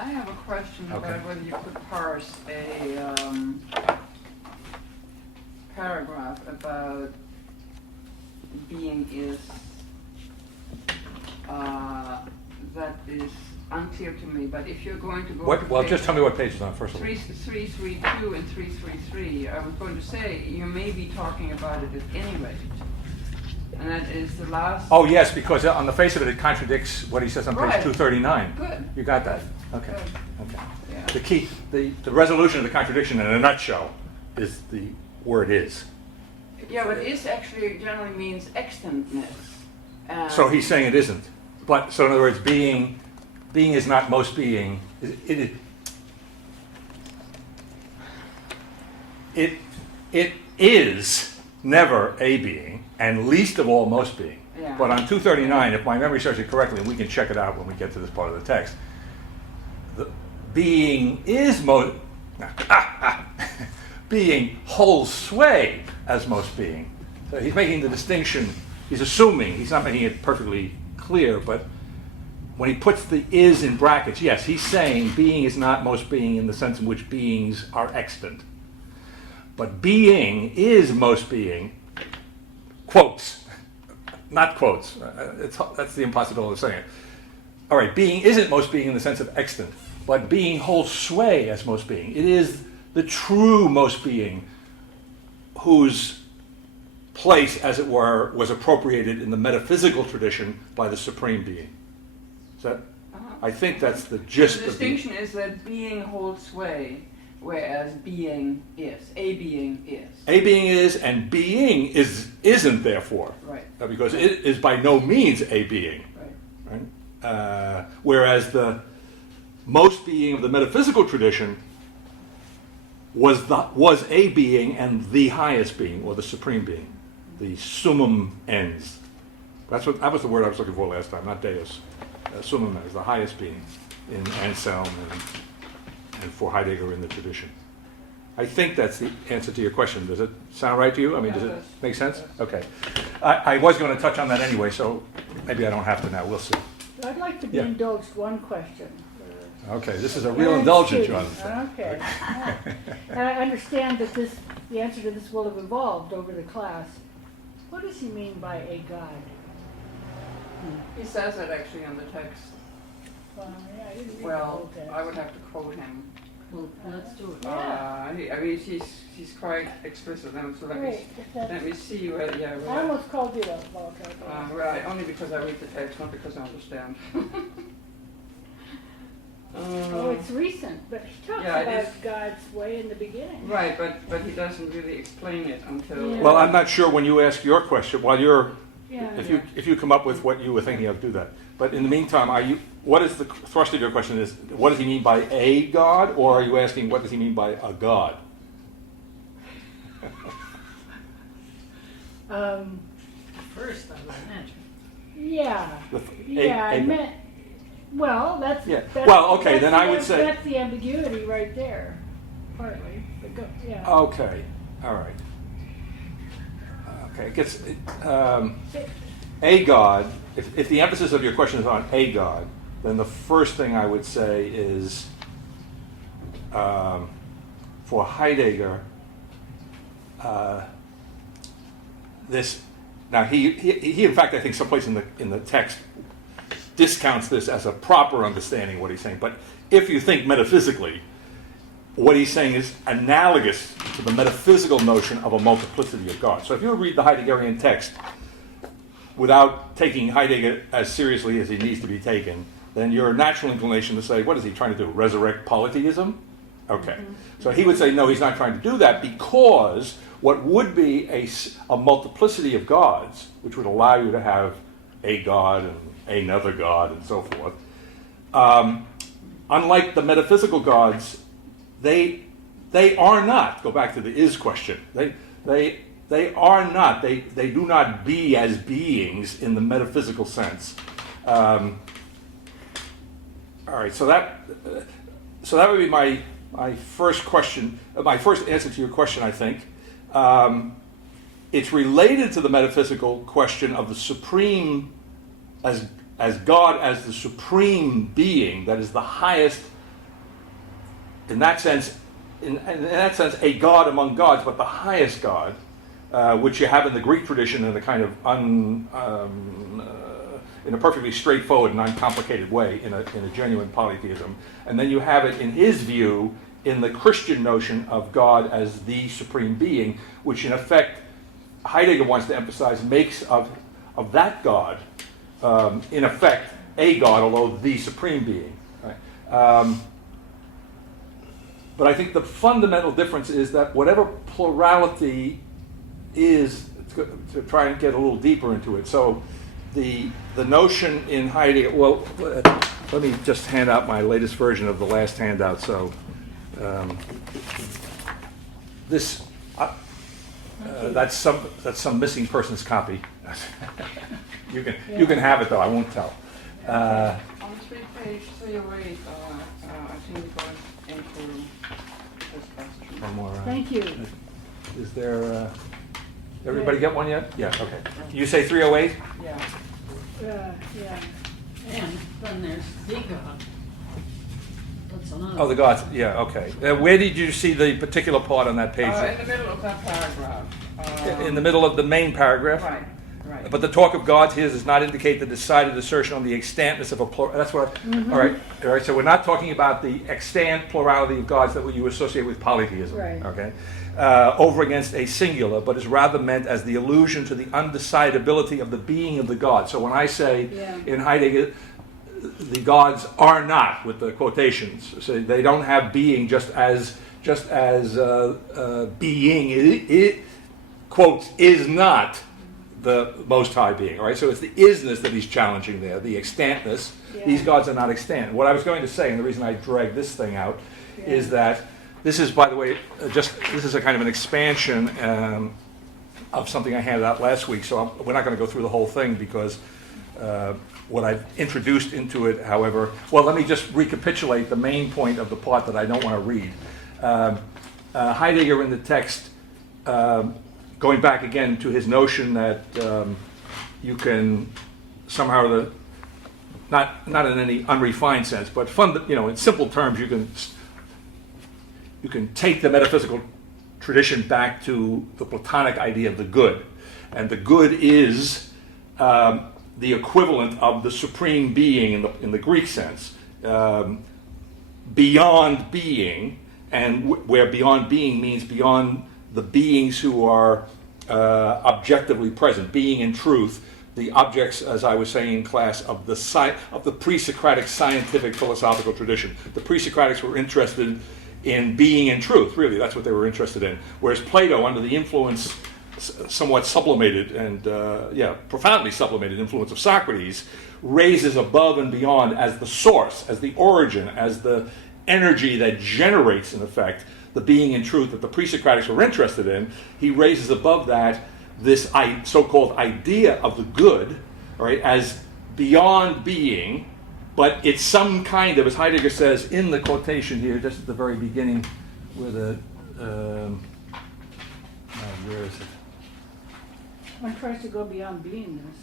I have a question about whether you could parse a paragraph about being is, that is unclear to me, but if you're going to go Well, just tell me what page it's on, first of all. 332 and 333, I was going to say, you may be talking about it at any rate. And that is the last... Oh, yes, because on the face of it, it contradicts what he says on page Right. 239. Good. You got that? Okay. Good. Okay. Yeah. The key, the resolution of the contradiction in a nutshell is the word is. Yeah, but is actually generally means extentness. So he's saying it isn't. But, so in other words, being is not most being. It is never a being, and least of all most being. Yeah. But on 239, if my memory serves it correctly, and we can check it out when we get to this part of the text, the being is most... being holds sway as most being. So he's making the distinction, he's assuming, he's not making it perfectly clear, but when he puts the is in brackets, yes, he's saying being is not most being in the sense in which beings are extant. But being is most being, quotes, not quotes, that's the impossibility of saying it. All right, being isn't most being in the sense of extant, but being holds sway as most being. It is the true most being whose place, as it were, was appropriated in the metaphysical tradition by the supreme being. Is that? I think that's the gist The of the... distinction is that being holds sway, whereas being is. A being is. A being is, and being isn't therefore. Right. Because it is by no means a being. Right. Right? Whereas the most being of the metaphysical tradition was a being and the highest being, or the supreme being, the summum ens. That was the word I was looking for last time, not deus. Summum ens, the highest being in Anselm and for Heidegger in the tradition. I think that's the answer to your question. Does it sound right to you? I mean, does it make sense? Okay. I was going to touch on that anyway, so maybe I don't have to now. We'll see. I'd like to be Yeah. indulged one question. Okay, this is a real indulgence, John. Okay. Yeah. And I understand that the answer to this will have evolved over the class. What does he mean by a God? He says it actually in the text. Well, yeah, I didn't read the Well, whole text. I would have to quote him. Well, let's do it. Yeah. I mean, he's quite explicit. So Great. let me see where. Yeah. I almost called you up, Walter. Right, only because I read the text, not because I understand. Oh, it's recent, but he talks Yeah, it about is. God's way in the beginning. Right, but he doesn't really explain it until. Yeah. Well, I'm not sure when you ask your question, while you're, Yeah. if you come up with what you were thinking of, do that. But in the meantime, what is the thrust of your question is, what does he mean by a God, or are you asking what does he mean by a God? First, I would imagine. Yeah. The- Yeah, I a- meant, well, that's. Yeah. that's- Well, okay, that's then the I would say- That's the ambiguity right there, partly. But yeah. Okay, all right. Okay, it gets, a God, if the emphasis of your question is on a God, then the first thing I would say is, for Heidegger, this, now he in fact I think someplace in the text discounts this as a proper understanding of what he's saying, but if you think metaphysically, what he's saying is analogous to the metaphysical notion of a multiplicity of God. So if you read the Heideggerian text without taking Heidegger as seriously as he needs to be taken, then your natural inclination to say, what is he trying to do, resurrect polytheism? Okay. So he would say, no, he's not trying to do that, because what would be a multiplicity of gods, which would allow you to have a God and another God and so forth, unlike the metaphysical gods, they are not, go back to the is question, they are not, they do not be as beings in the metaphysical sense. All right, so that would be my first question, my first answer to your question, I think. It's related to the metaphysical question of the supreme, as God as the supreme being, that is the highest in that sense, a God among gods, but the highest God, which you have in the Greek tradition in a kind of in a perfectly straightforward and uncomplicated way, in a genuine polytheism. And then you have it in his view in the Christian notion of God as the supreme being, which in effect Heidegger wants to emphasize makes of that God, in effect, a God, although the supreme being. Right? But I think the fundamental difference is that whatever plurality is, to try and get a little deeper into it. So the notion in Heidegger, well, let me just hand out my latest version of the last handout. So this, that's some missing person's copy. You can have it though. I won't tell. On page 308, I think we got into this passage. One more. Thank you. Is there? Everybody get one yet? Yeah. Okay. You say 308? Yeah. Yeah. And then there's the God. That's another. Oh, the gods. Yeah. Okay. Where did you see the particular part on that page? In the middle of that paragraph. In the middle of the main paragraph. Right. Right. But the talk of gods here does not indicate the decided assertion on the extantness of a plural. That's what. All right. So we're not talking about the extant plurality of gods that you associate with polytheism. Right. Okay. Over against a singular, but is rather meant as the allusion to the undecidability of the being of the god. So when I say in Heidegger, the gods are not, with the quotations, so they don't have being just as being. It quotes is not the Most High being, right? So it's the isness that he's challenging there, the extantness. Yeah. These gods are not extant. What I was going to say, and the reason I dragged this thing out, is that this is, by the way, this is a kind of an expansion of something I handed out last week. So we're not going to go through the whole thing because what I've introduced into it, however, well, let me just recapitulate the main point of the part that I don't want to read. Heidegger in the text. Going back again to his notion that you can somehow, not in any unrefined sense, but in simple terms, you can take the metaphysical tradition back to the Platonic idea of the good, and the good is the equivalent of the supreme being in the Greek sense, beyond being, and where beyond being means beyond the beings who are objectively present, being in truth, the objects, as I was saying in class, of the pre-Socratic scientific philosophical tradition. The pre-Socratics were interested in being in truth, really, that's what they were interested in. Whereas Plato, under the influence, somewhat sublimated and, profoundly sublimated influence of Socrates, raises above and beyond as the source, as the origin, as the energy that generates, in effect, the being in truth that the pre-Socratics were interested in. He raises above that this so-called idea of the good, right, as beyond being, but it's some kind of, as Heidegger says in the quotation here, just at the very beginning, where where is it? One tries to go beyond beingness.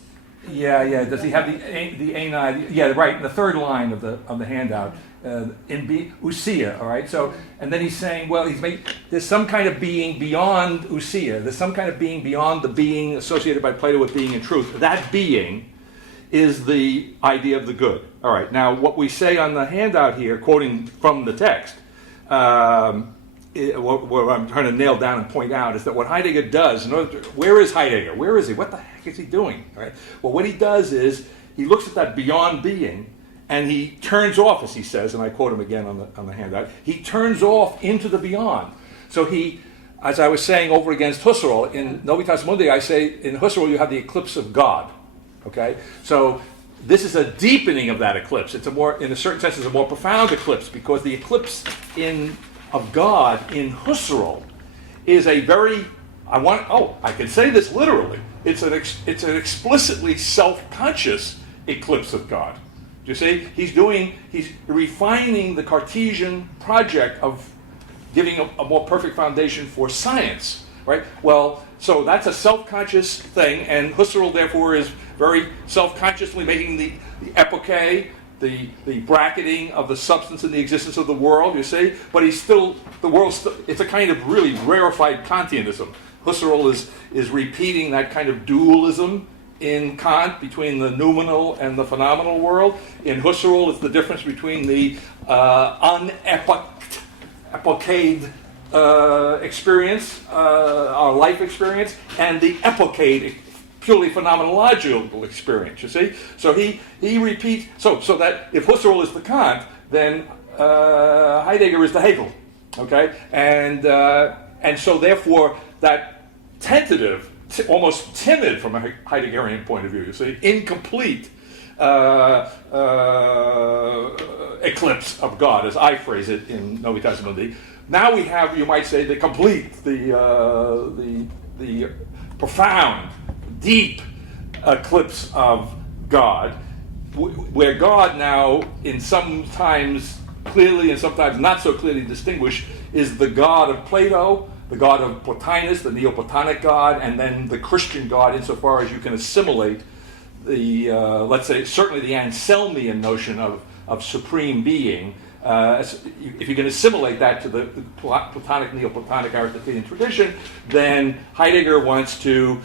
Yeah. Does he have the anide? Yeah, right. In the third line of the handout, ousia. All right. So, and then he's saying, well, there's some kind of being beyond ousia. There's some kind of being beyond the being associated by Plato with being in truth. That being is the idea of the good. All right. Now, what we say on the handout here, quoting from the text, what I'm trying to nail down and point out is that what Heidegger does, where is Heidegger? Where is he? What the heck is he doing? Right? Well, what he does is he looks at that beyond being and he turns off, as he says, and I quote him again on the handout, he turns off into the beyond. So he, as I was saying over against Husserl, in Novitas Mundi, I say in Husserl you have the eclipse of God. Okay? So this is a deepening of that eclipse. It's in a certain sense, it's a more profound eclipse because the eclipse of God in Husserl is a very, I can say this literally, it's an explicitly self-conscious eclipse of God. You see, he's refining the Cartesian project of giving a more perfect foundation for science, right? Well, so that's a self-conscious thing, and Husserl therefore is very self-consciously making the epoche the bracketing of the substance and the existence of the world, you see, but it's a kind of really rarefied Kantianism. Husserl is repeating that kind of dualism in Kant between the noumenal and the phenomenal world. In Husserl, it's the difference between the unepochade experience, our life experience, and the epochade, purely phenomenological experience, you see? So he repeats, so that if Husserl is the Kant, then Heidegger is the Hegel, okay? And so therefore, that tentative, almost timid from a Heideggerian point of view, you see, incomplete eclipse of God, as I phrase it in Novitas Mundi. Now we have, you might say, the complete, the profound, deep eclipse of God, where God now, in sometimes clearly and sometimes not so clearly distinguished, is the God of Plato, the God of Plotinus, the Neoplatonic God, and then the Christian God, insofar as you can assimilate the, let's say, certainly the Anselmian notion of supreme being. If you can assimilate that to the Platonic, Neoplatonic, Aristotelian tradition, then Heidegger wants to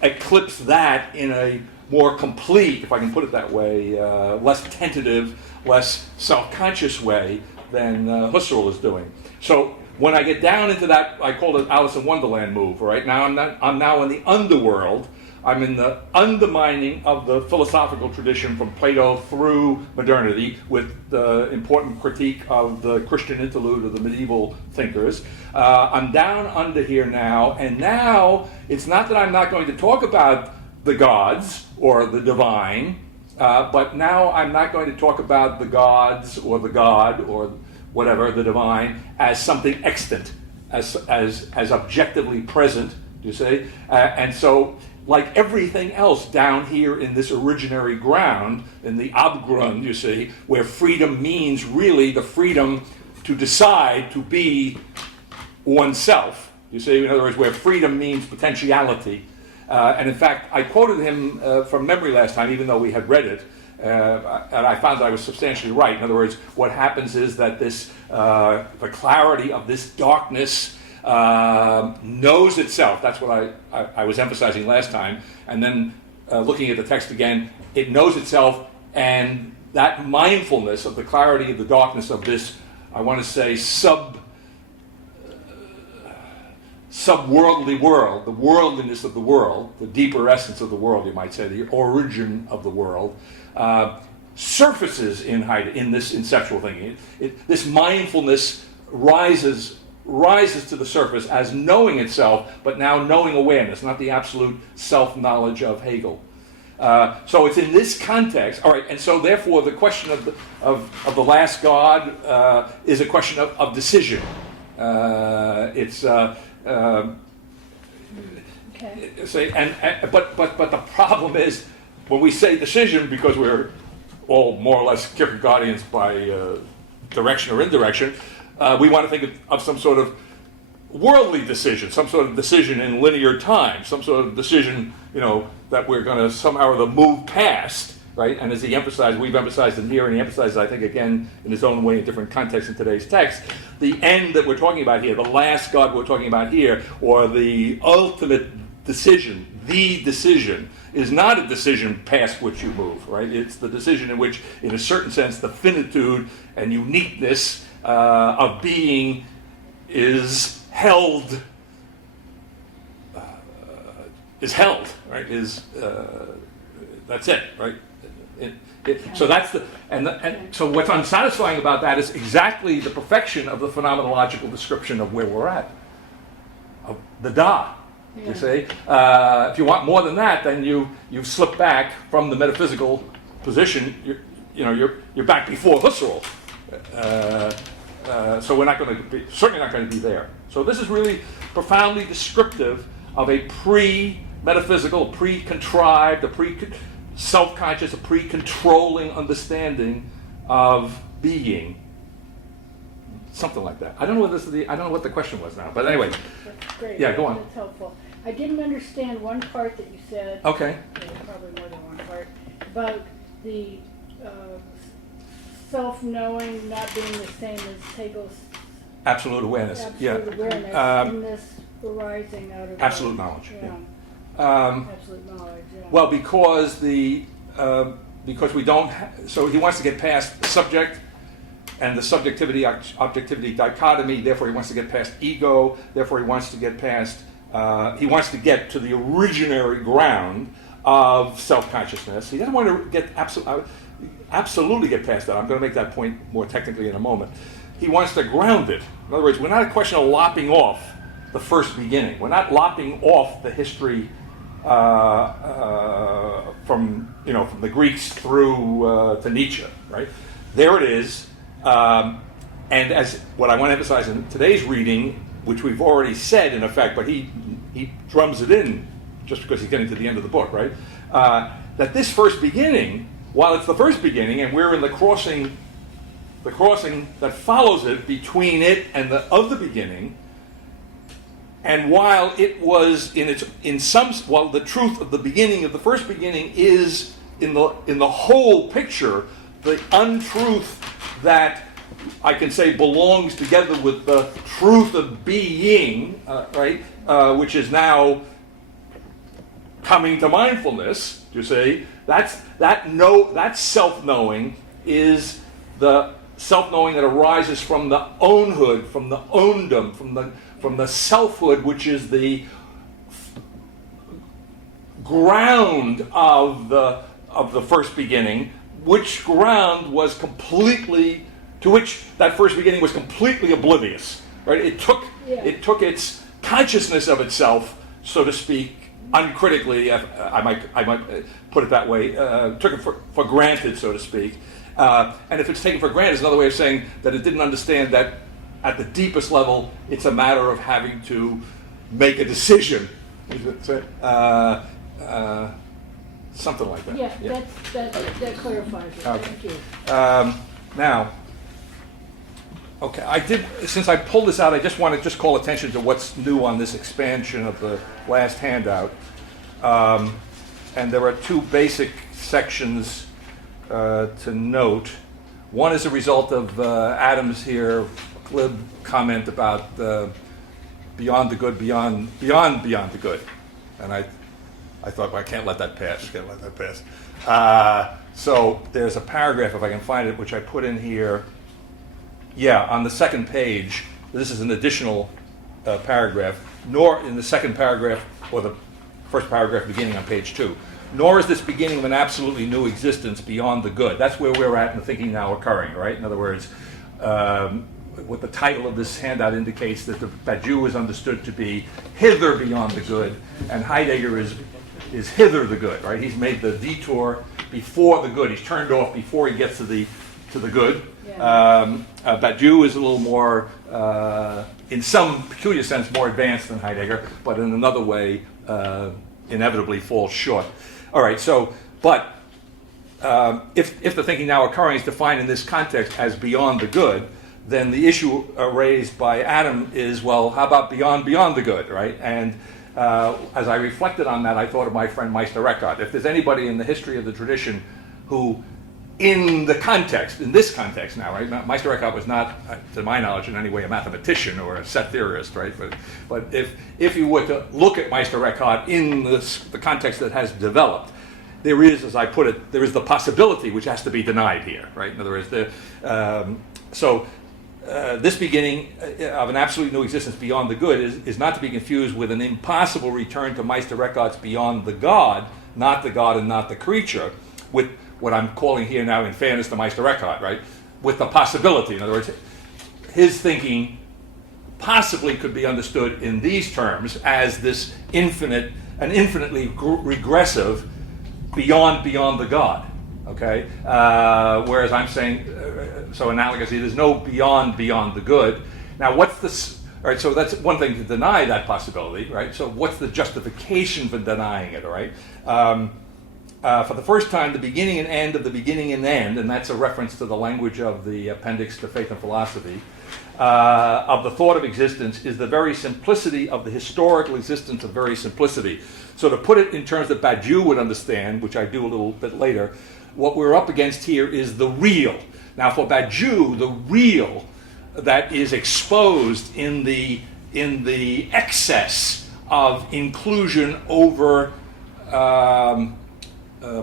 eclipse that in a more complete, if I can put it that way, less tentative, less self-conscious way than Husserl is doing. So when I get down into that, I call it Alice in Wonderland move, right? Now I'm now in the underworld. I'm in the undermining of the philosophical tradition from Plato through modernity, with the important critique of the Christian interlude of the medieval thinkers. I'm down under here now, and now it's not that I'm not going to talk about the gods or the divine, but now I'm not going to talk about the gods or the God or whatever, the divine, as something extant, as objectively present, you see? And so, like everything else down here in this originary ground, in the Abgrund, you see, where freedom means really the freedom to decide to be oneself, you see, in other words, where freedom means potentiality. And in fact, I quoted him from memory last time, even though we had read it, and I found that I was substantially right. In other words, what happens is that this, the clarity of this darkness knows itself. That's what I was emphasizing last time. And then looking at the text again, it knows itself, and that mindfulness of the clarity of the darkness of this, I want to say, subworldly world, the worldliness of the world, the deeper essence of the world, you might say, the origin of the world, surfaces in this conceptual thinking. This mindfulness rises to the surface as knowing itself, but now knowing awareness, not the absolute self-knowledge of Hegel. So it's in this context, all right, and so therefore the question of the last God is a question of decision. But the problem is, when we say decision, because we're all more or less Kierkegaardians by direction or indirection, we want to think of some sort of worldly decision, some sort of decision in linear time, some sort of decision, that we're going to somehow or other move past, right? And as he emphasized, we've emphasized it here, and he emphasized, I think, again, in his own way, in different contexts in today's text, the end that we're talking about here, the last God we're talking about here, or the ultimate decision, the decision, is not a decision past which you move, right? It's the decision in which, in a certain sense, the finitude and uniqueness of being is held, right? That's it, right? So that's and so what's unsatisfying about that is exactly the perfection of the phenomenological description of where we're at, of the Da. You see, if you want more than that, then you've slipped back from the metaphysical position. You're back before Husserl. So we're certainly not going to be there. So this is really profoundly descriptive of a pre-metaphysical, pre-contrived, a pre-self-conscious, a pre-controlling understanding of being. Something like that. I don't know what the question was now, but anyway. That's great. Yeah, go on. That's helpful. I didn't understand one part that you said. Okay. Probably more than one part, about the self-knowing not being the same as Hegel's Absolute awareness. absolute awareness Um, in this arising out of Absolute knowledge. Yeah. Yeah. Absolute knowledge. Yeah. Well, because because we don't. So he wants to get past the subject and the subjectivity objectivity dichotomy. Therefore, he wants to get past ego. Therefore, he wants to get past. He wants to get to the originary ground of self-consciousness. He doesn't want to get absolutely get past that. I'm going to make that point more technically in a moment. He wants to ground it. In other words, we're not a question of lopping off the first beginning. We're not lopping off the history from the Greeks through to Nietzsche, right? There it is. And as what I want to emphasize in today's reading, which we've already said in effect, but he drums it in just because he's getting to the end of the book, right? That this first beginning, while it's the first beginning, and we're in the crossing that follows it between it and the of the beginning, and while it was while the truth of the beginning of the first beginning is in the whole picture, the untruth that I can say belongs together with the truth of being, right, which is now coming to mindfulness. You see, that self-knowing is the self-knowing that arises from the ownhood, from the owndom, from the selfhood, which is the ground of the first beginning, which ground was completely, to which that first beginning was completely oblivious. Right? It took its consciousness of itself, so to speak, uncritically. I might put it that way. Took it for granted, so to speak. And if it's taken for granted, it's another way of saying that it didn't understand that at the deepest level, it's a matter of having to make a decision. Something like that. Yeah, that clarifies it. Okay. Thank you. Now, okay, since I pulled this out, I just want to call attention to what's new on this expansion of the last handout. And there are two basic sections to note. One is a result of Adam's here glib comment about beyond the good, beyond the good, and I thought, well, I can't let that pass. So there's a paragraph, if I can find it, which I put in here. Yeah, on the second page. This is an additional paragraph. Nor in the second paragraph or the first paragraph beginning on page 2. Nor is this beginning of an absolutely new existence beyond the good. That's where we're at in the thinking now occurring, right? In other words, what the title of this handout indicates that Badiou is understood to be hither beyond the good, and Heidegger is hither the good, right? He's made the detour before the good. He's turned off before he gets to the good. Yeah. Badiou is a little more, in some peculiar sense, more advanced than Heidegger, but in another way, inevitably falls short. All right, so, but if the thinking now occurring is defined in this context as beyond the good, then the issue raised by Adam is, well, how about beyond the good, right? And as I reflected on that, I thought of my friend Meister Eckhart. If there's anybody in the history of the tradition who, in this context now, right? Meister Eckhart was not, to my knowledge, in any way a mathematician or a set theorist, right? But if you were to look at Meister Eckhart in the context that has developed, there is, as I put it, there is the possibility which has to be denied here, right? In other words, this beginning of an absolute new existence beyond the good is not to be confused with an impossible return to Meister Eckhart's beyond the God, not the God and not the creature, with what I'm calling here now, in fairness to Meister Eckhart, right? With the possibility. In other words, his thinking possibly could be understood in these terms as this infinitely regressive beyond the God. Okay? Whereas I'm saying, so analogously, there's no beyond the good. Now, what's this? All right, so that's one thing to deny that possibility, right? So what's the justification for denying it, all right? For the first time, the beginning and end of the beginning and end, and that's a reference to the language of the appendix to Faith and Philosophy, of the thought of existence is the very simplicity of the historical existence of very simplicity. So to put it in terms that Badiou would understand, which I do a little bit later, what we're up against here is the real. Now, for Badiou, the real that is exposed in the excess of inclusion over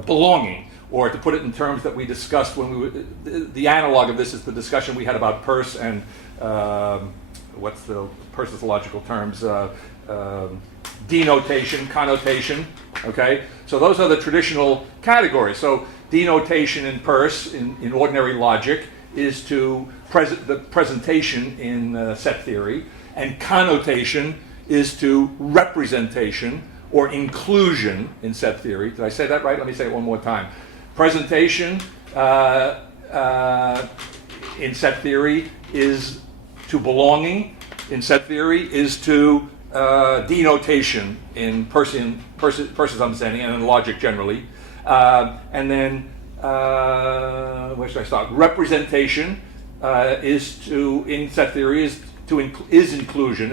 belonging, or to put it in terms that we discussed when we were, the analog of this is the discussion we had about Peirce and what's the Peirce's logical terms, denotation, connotation. Okay, so those are the traditional categories. So denotation in Peirce, in ordinary logic, is to the presentation in set theory, and connotation is to representation or inclusion in set theory. Did I say that right? Let me say it one more time. Presentation in set theory is to belonging in set theory is to denotation in Peirce's understanding and in logic generally. And then, where should I start? Representation is to, in set theory, is to inclusion,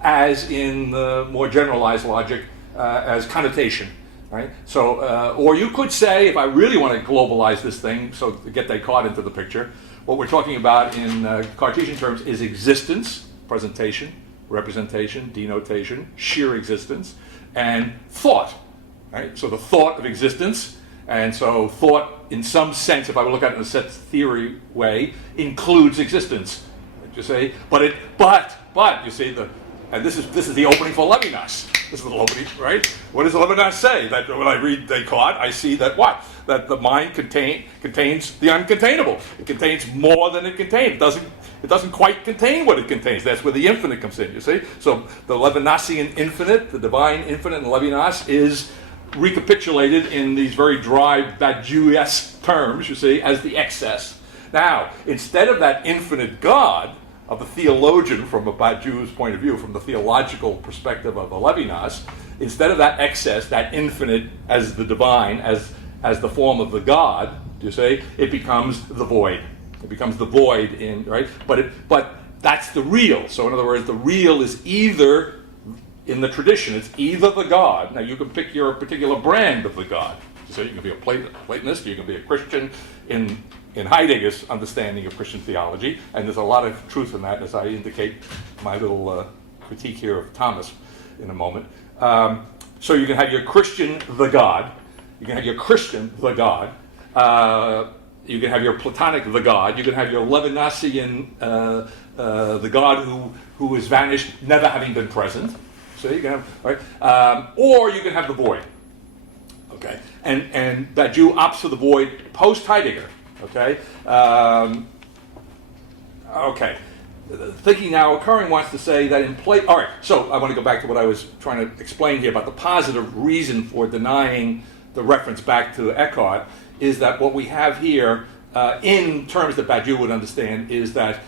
as in the more generalized logic, as connotation, right? So, or you could say, if I really want to globalize this thing, so to get Descartes into the picture, what we're talking about in Cartesian terms is existence, presentation, representation, denotation, sheer existence, and thought, right? So the thought of existence, and so thought, in some sense, if I look at it in a set theory way, includes existence. You say, but you see and this is the opening for Levinas. This is the opening, right? What does Levinas say? That when I read Descartes, I see that what? That the mind contains the uncontainable. It contains more than it contains. It doesn't quite contain what it contains. That's where the infinite comes in, you see? So the Levinasian infinite, the divine infinite in Levinas, is recapitulated in these very dry Badiou-esque terms, you see, as the excess. Now, instead of that infinite God, of the theologian from a Badiou's point of view, from the theological perspective of a Levinas, instead of that excess, that infinite as the divine, as the form of the God, you say, it becomes the void. It becomes the void in, right? But that's the real. So in other words, the real is either, in the tradition, it's either the God. Now you can pick your particular brand of the God. So you can be a Platonist, you can be a Christian in Heidegger's understanding of Christian theology, and there's a lot of truth in that, as I indicate my little critique here of Thomas in a moment. So you can have your Christian, the God. You can have your Christian, the God. You can have your Platonic, the God. You can have your Levinasian, the God who has vanished, never having been present. So you can have, right? Or you can have the void. Okay, and Badiou opts for the void post Heidegger. Okay. Okay. Thinking now occurring wants to say that in Plato. All right. So I want to go back to what I was trying to explain here about the positive reason for denying the reference back to Eckhart is that what we have here, in terms that Badiou would understand, is that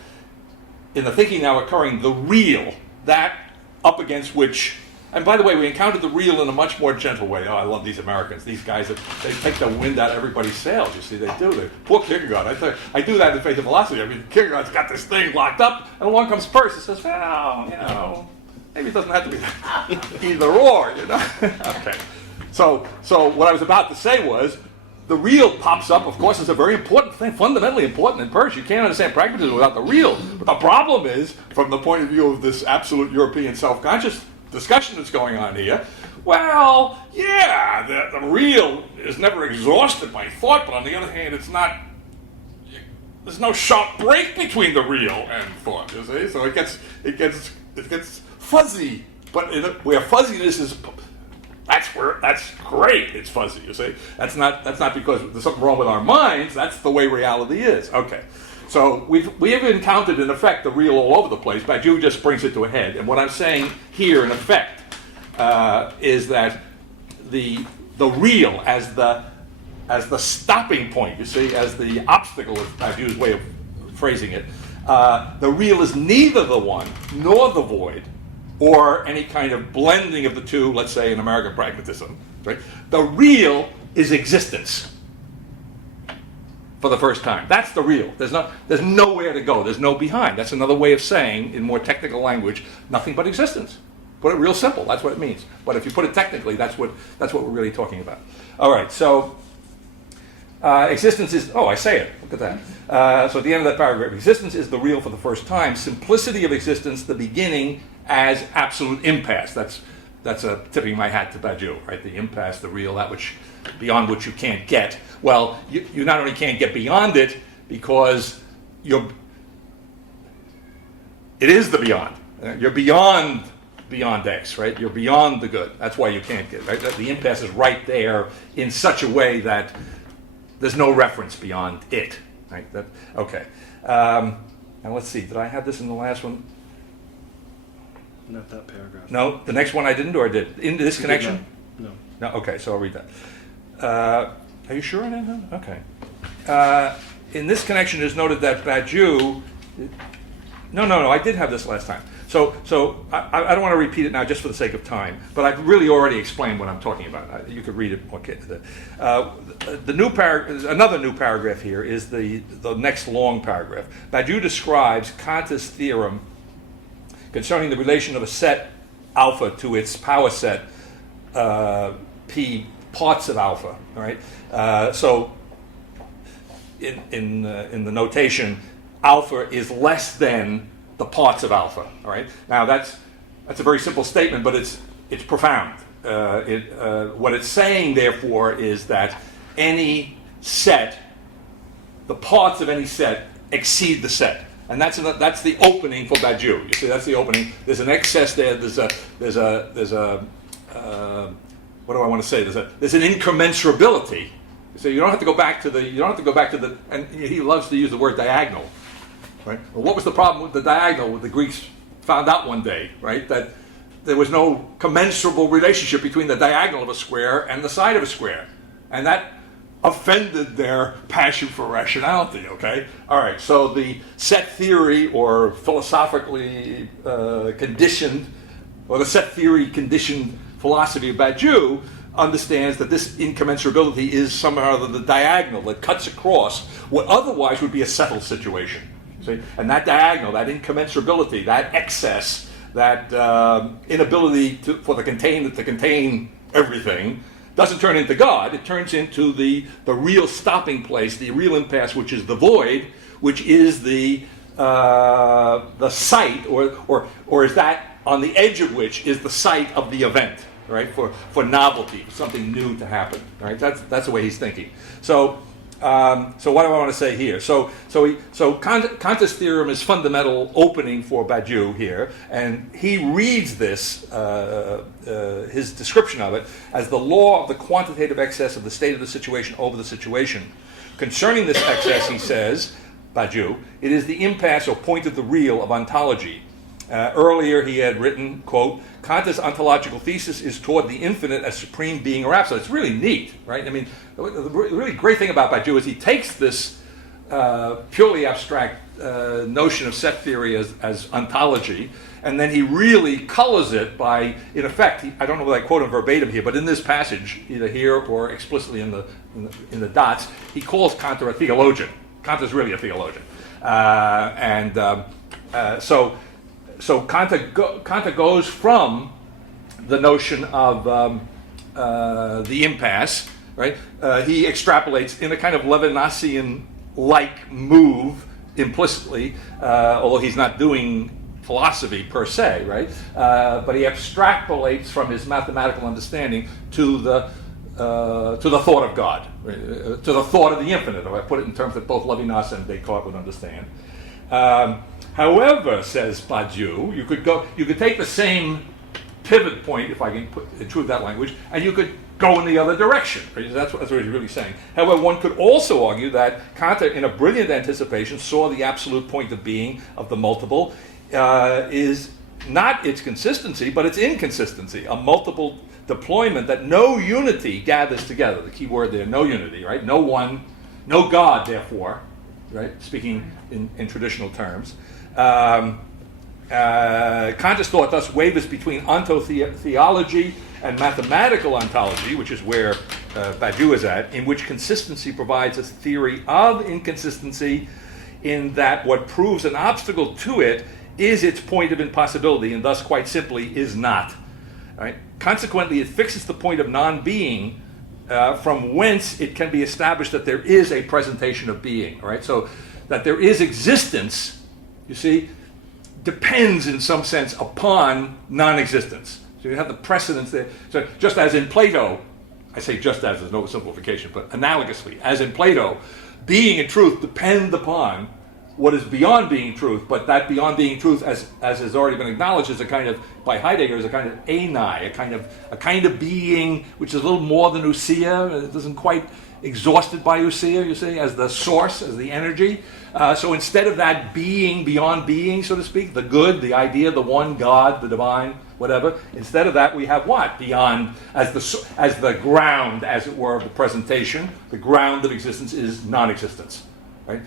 in the thinking now occurring, the real, that up against which. And by the way, we encountered the real in a much more gentle way. Oh, I love these Americans. These guys, they take the wind out of everybody's sails. You see, they do. Poor Kierkegaard. I do that in faith of philosophy. I mean, Kierkegaard's got this thing locked up, and along comes Peirce and says, well, maybe it doesn't have to be that. Either or, Okay. So what I was about to say was, the real pops up, of course, is a very important thing, fundamentally important in Peirce. You can't understand pragmatism without the real. But the problem is, from the point of view of this absolute European self-conscious discussion that's going on here, well, yeah, the real is never exhausted by thought, but on the other hand, there's no sharp break between the real and thought, you see? So it gets fuzzy, but where fuzziness is, that's great, it's fuzzy, you see? That's not because there's something wrong with our minds, that's the way reality is. Okay. So we have encountered, in effect, the real all over the place. Badiou just brings it to a head. And what I'm saying here, in effect, is that the real as the stopping point, you see, as the obstacle, is Badiou's way of phrasing it, the real is neither the one nor the void, or any kind of blending of the two, let's say in American pragmatism. Right? The real is existence. For the first time. That's the real. There's nowhere to go. There's no behind. That's another way of saying, in more technical language, nothing but existence. Put it real simple. That's what it means. But if you put it technically, that's what we're really talking about. All right. So Existence is, oh, I say it, look at that. So at the end of that paragraph, existence is the real for the first time. Simplicity of existence, the beginning as absolute impasse. That's a tipping my hat to Badiou, right? The impasse, the real, that which, beyond which you can't get. Well, you not only can't get beyond it, because it is the beyond. You're beyond X, right? You're beyond the good. That's why you can't get it, right? The impasse is right there in such a way that there's no reference beyond it, right? Okay. Now let's see. Did I have this in the last one? Not that paragraph. No, the next one I didn't, or I did? In this You connection? did not. No. Okay, so I'll read that. Are you sure I didn't? Okay. In this connection, it is noted that Badiou. No, I did have this last time. So I don't want to repeat it now just for the sake of time, but I've really already explained what I'm talking about. You could read it. Okay. Another new paragraph here is the next long paragraph. Badiou describes Kantor's theorem concerning the relation of a set alpha to its power set p parts of alpha. All right. So in the notation, alpha is less than the parts of alpha. All right. Now that's a very simple statement, but it's profound. What it's saying, therefore, is that any set, the parts of any set exceed the set, and that's the opening for Badiou. You see, that's the opening. There's an excess there. There's a what do I want to say? There's an incommensurability. So you don't have to go back to the. And he loves to use the word diagonal. Right? Well, what was the problem with the diagonal? The Greeks found out one day, right, that there was no commensurable relationship between the diagonal of a square and the side of a square, and that offended their passion for rationality. Okay, all right. So the set theory, or philosophically conditioned, or the set theory conditioned philosophy of Badiou understands that this incommensurability is somehow the diagonal that cuts across what otherwise would be a settled situation. See? And that diagonal, that incommensurability, that excess, that inability for the container to contain everything, doesn't turn into God. It turns into the real stopping place, the real impasse, which is the void, which is the site, or is that on the edge of which is the site of the event, right? For novelty, for something new to happen, right? That's the way he's thinking. So what do I want to say here? So Kantor's theorem is fundamental opening for Badiou here, and he reads this, his description of it, as the law of the quantitative excess of the state of the situation over the situation. Concerning this excess, he says, Badiou, it is the impasse or point of the real of ontology. Earlier he had written, quote, Kantor's ontological thesis is toward the infinite as supreme being or absolute. It's really neat, right? I mean, the really great thing about Badiou is he takes this purely abstract notion of set theory as ontology, and then he really colors it by, in effect, I don't know whether I quote him verbatim here, but in this passage, either here or explicitly in the dots, he calls Kantor a theologian. Kantor's really a theologian. So Kantor goes from the notion of the impasse, right? He extrapolates in a kind of Levinasian-like move implicitly, although he's not doing philosophy per se, right? But he extrapolates from his mathematical understanding to the thought of God, to the thought of the infinite. If I put it in terms that both Levinas and Descartes would understand. However, says Badiou, you could take the same pivot point, if I can intrude that language, and you could go in the other direction. Right? That's what he's really saying. However, one could also argue that Kantor, in a brilliant anticipation, saw the absolute point of being of the multiple is not its consistency, but its inconsistency, a multiple deployment that no unity gathers together. The key word there, no unity, right? No one, no God, therefore, right? Speaking in traditional terms. Kantor's thought thus wavers between ontotheology and mathematical ontology, which is where Badiou is at, in which consistency provides a theory of inconsistency, in that what proves an obstacle to it is its point of impossibility, and thus, quite simply, is not. Right? Consequently, it fixes the point of non-being from whence it can be established that there is a presentation of being, right? So that there is existence, you see, depends in some sense upon non-existence. So you have the precedence there. So just as in Plato, I say just as, there's no simplification, but analogously, as in Plato, being and truth depend upon what is beyond being truth, but that beyond being truth, as has already been acknowledged, is a kind of, by Heidegger, is a kind of anai, a kind of being which is a little more than ousia. It isn't quite exhausted by ousia, you see, as the source, as the energy. So instead of that being beyond being, so to speak, the good, the idea, the one, God, the divine, whatever, instead of that we have what? Beyond, as the ground, as it were, of the presentation. The ground of existence is non-existence. Right?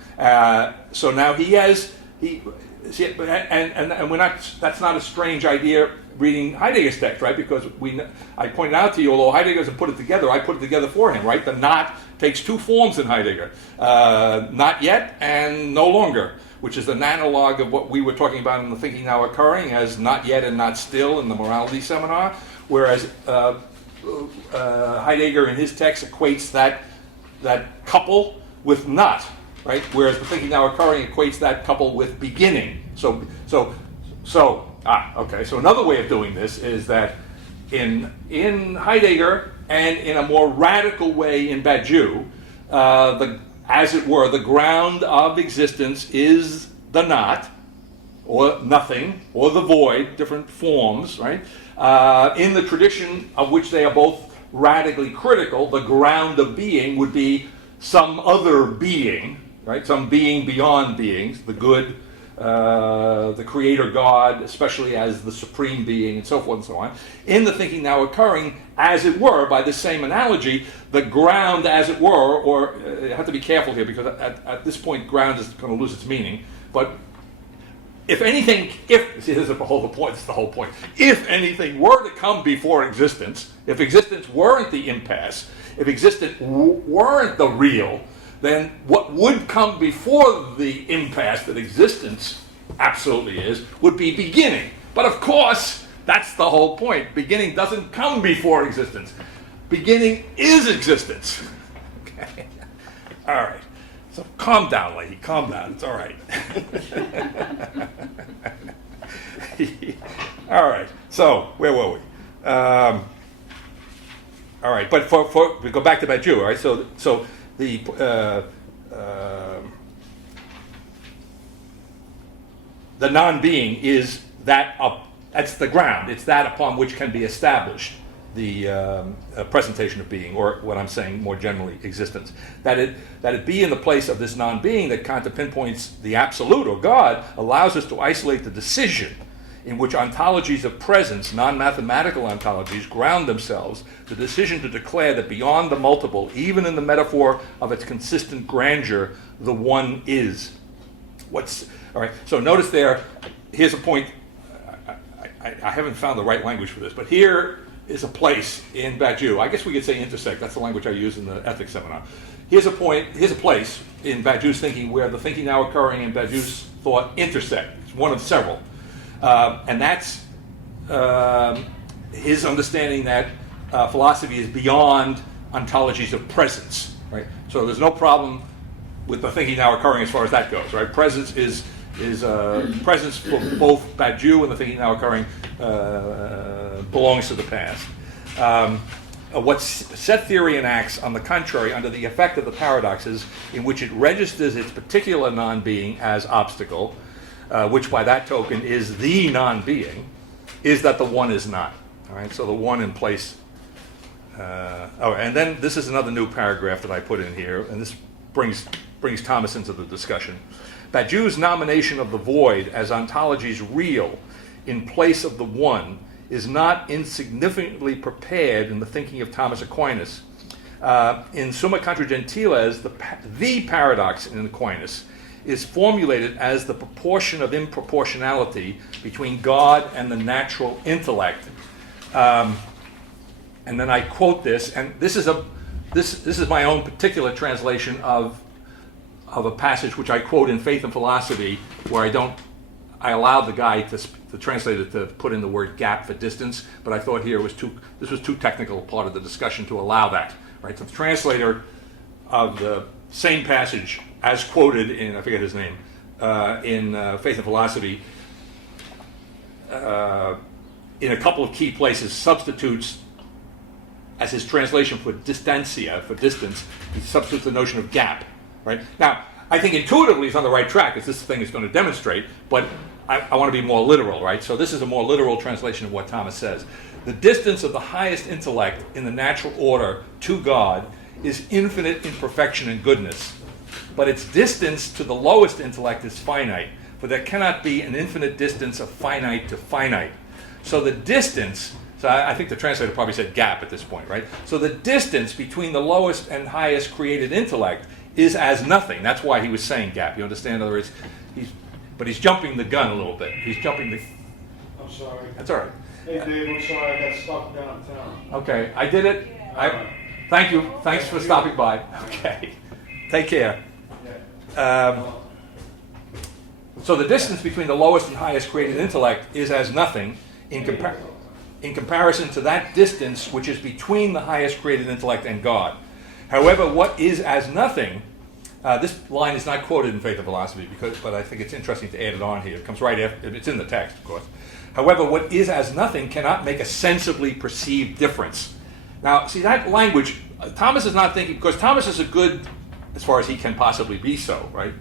So now and we're not. That's not a strange idea reading Heidegger's text, right? Because I pointed out to you, although Heidegger doesn't put it together, I put it together for him, right? The not takes two forms in Heidegger: not yet and no longer, which is an analog of what we were talking about in the Thinking Now Occurring as not yet and not still in the morality seminar, whereas Heidegger in his text equates that couple with not. Right? Whereas the Thinking Now Occurring equates that couple with beginning. So another way of doing this is that in Heidegger and in a more radical way in Badiou, as it were, the ground of existence is the not, or nothing, or the void, different forms, right? In the tradition of which they are both radically critical, the ground of being would be some other being, right? Some being beyond beings, the good, the creator God, especially as the supreme being, and so forth and so on. In the Thinking Now Occurring, as it were, by the same analogy, the ground, as it were, or you have to be careful here because at this point ground is going to lose its meaning, but if anything, see, this is the whole point, it's the whole point. If anything were to come before existence, if existence weren't the impasse, if existence weren't the real, then what would come before the impasse that existence absolutely is would be beginning. But of course, that's the whole point. Beginning doesn't come before existence. Beginning is existence. Okay? All right. So calm down, Leahy. Calm down. It's all right. All right. So where were we? All right. But for we go back to Badiou. All right. So the non-being is that that's the ground. It's that upon which can be established the presentation of being, or what I'm saying more generally, existence. That it be in the place of this non-being that Kant pinpoints the absolute or God allows us to isolate the decision in which ontologies of presence, non-mathematical ontologies, ground themselves, the decision to declare that beyond the multiple, even in the metaphor of its consistent grandeur, the one is. All right, so notice there, here's a point, I haven't found the right language for this, but here is a place in Badiou. I guess we could say intersect, that's the language I use in the ethics seminar. Here's a place in Badiou's thinking where the Thinking Now Occurring and Badiou's thought intersect. It's one of several. And that's his understanding that philosophy is beyond ontologies of presence, right? So there's no problem with the Thinking Now Occurring as far as that goes, right? Presence is presence for both Badiou and the Thinking Now Occurring belongs to the past. What set theory enacts, on the contrary, under the effect of the paradoxes in which it registers its particular non-being as obstacle, which by that token is the non-being, is that the one is not. All right, so the one in place. And then this is another new paragraph that I put in here, and this brings Thomas into the discussion. Badiou's nomination of the void as ontologies real in place of the one is not insignificantly prepared in the thinking of Thomas Aquinas. In Summa Contra Gentiles, the paradox in Aquinas is formulated as the proportion of improportionality between God and the natural intellect. And then I quote this, and this is my own particular translation of a passage which I quote in Faith and Philosophy, where I allowed the guy the translator to put in the word gap for distance, but I thought this was too technical a part of the discussion to allow that, right? So the translator of the same passage as quoted in, I forget his name, in Faith and Philosophy, in a couple of key places, substitutes as his translation for distancia, for distance, he substitutes the notion of gap, right? Now, I think intuitively he's on the right track, as this thing is going to demonstrate, but I want to be more literal, right? So this is a more literal translation of what Thomas says. The distance of the highest intellect in the natural order to God is infinite in perfection and goodness, but its distance to the lowest intellect is finite, for there cannot be an infinite distance of finite to finite. So the distance, so I think the translator probably said gap at this point, right? So the distance between the lowest and highest created intellect is as nothing. That's why he was saying gap. You understand? In other words, he's jumping the gun a little bit. He's jumping the... I'm sorry. That's all right. Hey, Dave, I'm sorry I got stuck downtown. Okay, I did it. Thank you. Thanks for stopping by. Okay. Take care. So the distance between the lowest and highest created intellect is as nothing in comparison to that distance which is between the highest created intellect and God. However, what is as nothing, this line is not quoted in Faith and Philosophy, but I think it's interesting to add it on here. It comes right after, it's in the text, of course. However, what is as nothing cannot make a sensibly perceived difference. Now, see, that language, Thomas is not thinking, because Thomas is a good, as far as he can possibly be so, right?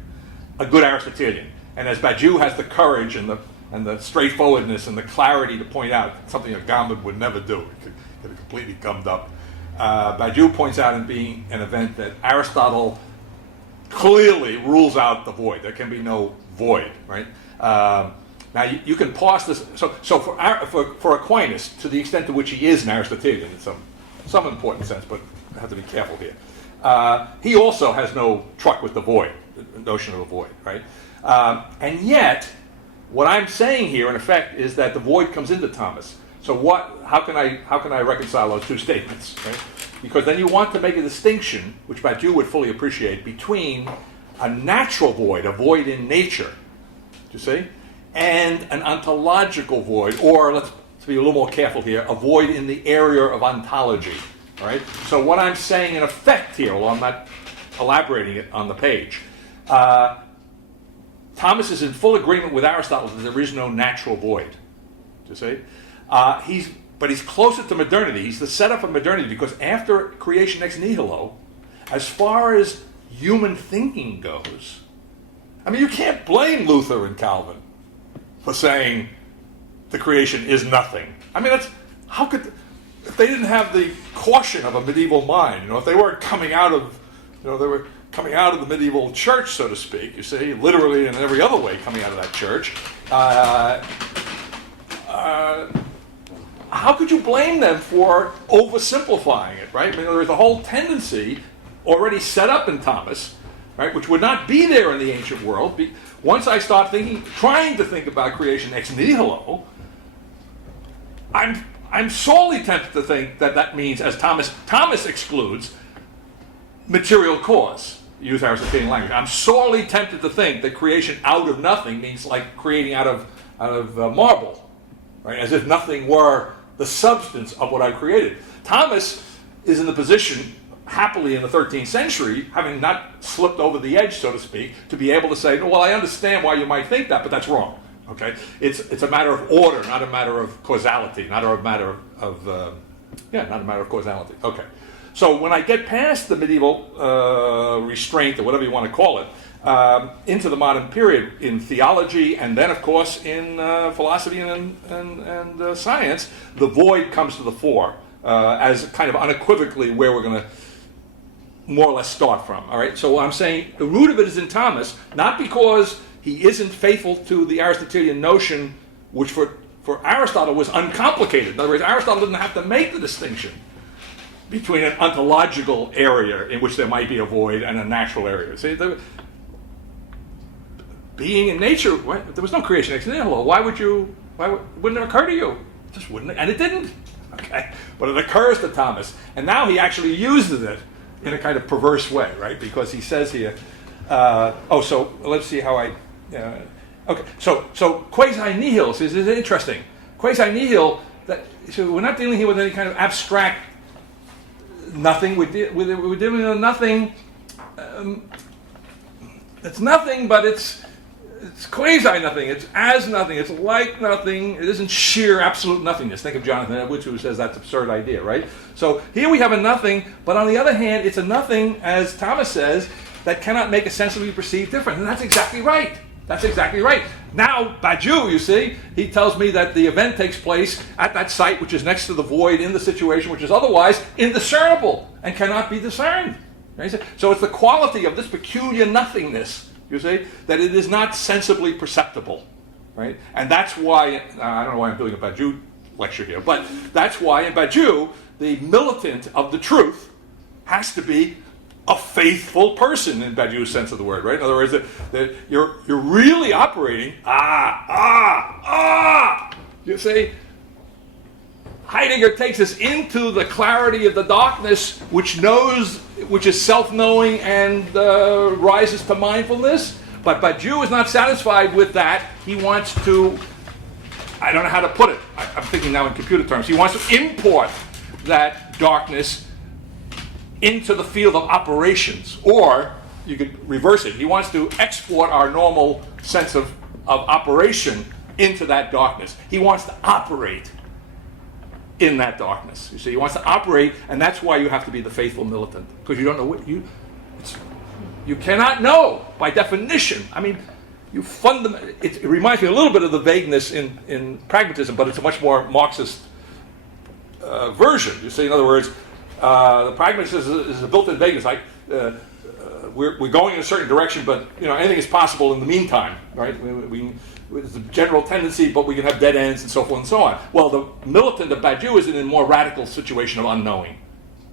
A good Aristotelian. And as Badiou has the courage and the straightforwardness and the clarity to point out something a Gambit would never do. It could get it completely gummed up. Badiou points out in being an event that Aristotle clearly rules out the void. There can be no void, right? Now you can parse this. So for Aquinas, to the extent to which he is an Aristotelian in some important sense, but I have to be careful here. He also has no truck with the void, the notion of a void, right? And yet, what I'm saying here, in effect, is that the void comes into Thomas. So how can I reconcile those two statements, right? Because then you want to make a distinction, which Badiou would fully appreciate, between a natural void, a void in nature, do you see, and an ontological void, or let's be a little more careful here, a void in the area of ontology, all right? So what I'm saying in effect here, although I'm not elaborating it on the page, Thomas is in full agreement with Aristotle that there is no natural void, do you see? But he's closer to modernity. He's the setup of modernity, because after creation ex nihilo, as far as human thinking goes, I mean, you can't blame Luther and Calvin for saying the creation is nothing. I mean, if they didn't have the caution of a medieval mind, if they weren't coming out of, they were coming out of the medieval church, so to speak, you see, literally and in every other way coming out of that church, how could you blame them for oversimplifying it, right? I mean, there's a whole tendency already set up in Thomas, right, which would not be there in the ancient world. Once I start trying to think about creation ex nihilo, I'm sorely tempted to think that means, as Thomas excludes, material cause. Use Aristotelian language. I'm sorely tempted to think that creation out of nothing means like creating out of marble, right? As if nothing were the substance of what I created. Thomas is in the position, happily in the 13th century, having not slipped over the edge, so to speak, to be able to say, well, I understand why you might think that, but that's wrong. Okay, it's a matter of order, not a matter of causality, not a matter of causality. Okay, so when I get past the medieval restraint, or whatever you want to call it, into the modern period in theology, and then of course in philosophy and science, the void comes to the fore as kind of unequivocally where we're going to more or less start from. All right, so I'm saying the root of it is in Thomas, not because he isn't faithful to the Aristotelian notion, which for Aristotle was uncomplicated. In other words, Aristotle didn't have to make the distinction between an ontological area in which there might be a void and a natural area. See, being in nature, there was no creation ex nihilo. Wouldn't it occur to you? It just wouldn't, and it didn't. Okay, but it occurs to Thomas, and now he actually uses it in a kind of perverse way, right? Because he says here, so let's see how I. Okay, so quasi-nihil is interesting. Quasi-nihil, so we're not dealing here with any kind of abstract nothing. We're dealing with nothing. It's nothing, but it's quasi nothing. It's as nothing. It's like nothing. It isn't sheer absolute nothingness. Think of Jonathan Edwards, who says that's an absurd idea, right? So here we have a nothing, but on the other hand, it's a nothing, as Thomas says, that cannot make a sensibly perceived difference. And that's exactly right. That's exactly right. Now, Badiou, you see, he tells me that the event takes place at that site which is next to the void in the situation which is otherwise indiscernible and cannot be discerned. Right? So it's the quality of this peculiar nothingness, you see, that it is not sensibly perceptible. Right? And that's why, I don't know why I'm doing a Badiou lecture here, but that's why in Badiou, the militant of the truth has to be a faithful person in Badiou's sense of the word, right? In other words, that you're really operating, you see, Heidegger takes us into the clarity of the darkness which is self-knowing and rises to mindfulness, but Badiou is not satisfied with that. He wants to, I don't know how to put it, I'm thinking now in computer terms, he wants to import that darkness into the field of operations, or you could reverse it. He wants to export our normal sense of operation into that darkness. He wants to operate in that darkness. You see, he wants to operate, and that's why you have to be the faithful militant, because you don't know what you cannot know by definition. I mean, it reminds me a little bit of the vagueness in pragmatism, but it's a much more Marxist version. You see, in other words, the pragmatist is a built-in vagueness. Like we're going in a certain direction, but anything is possible in the meantime, right? It's a general tendency, but we can have dead ends and so forth and so on. Well, the militant of Badiou is in a more radical situation of unknowing.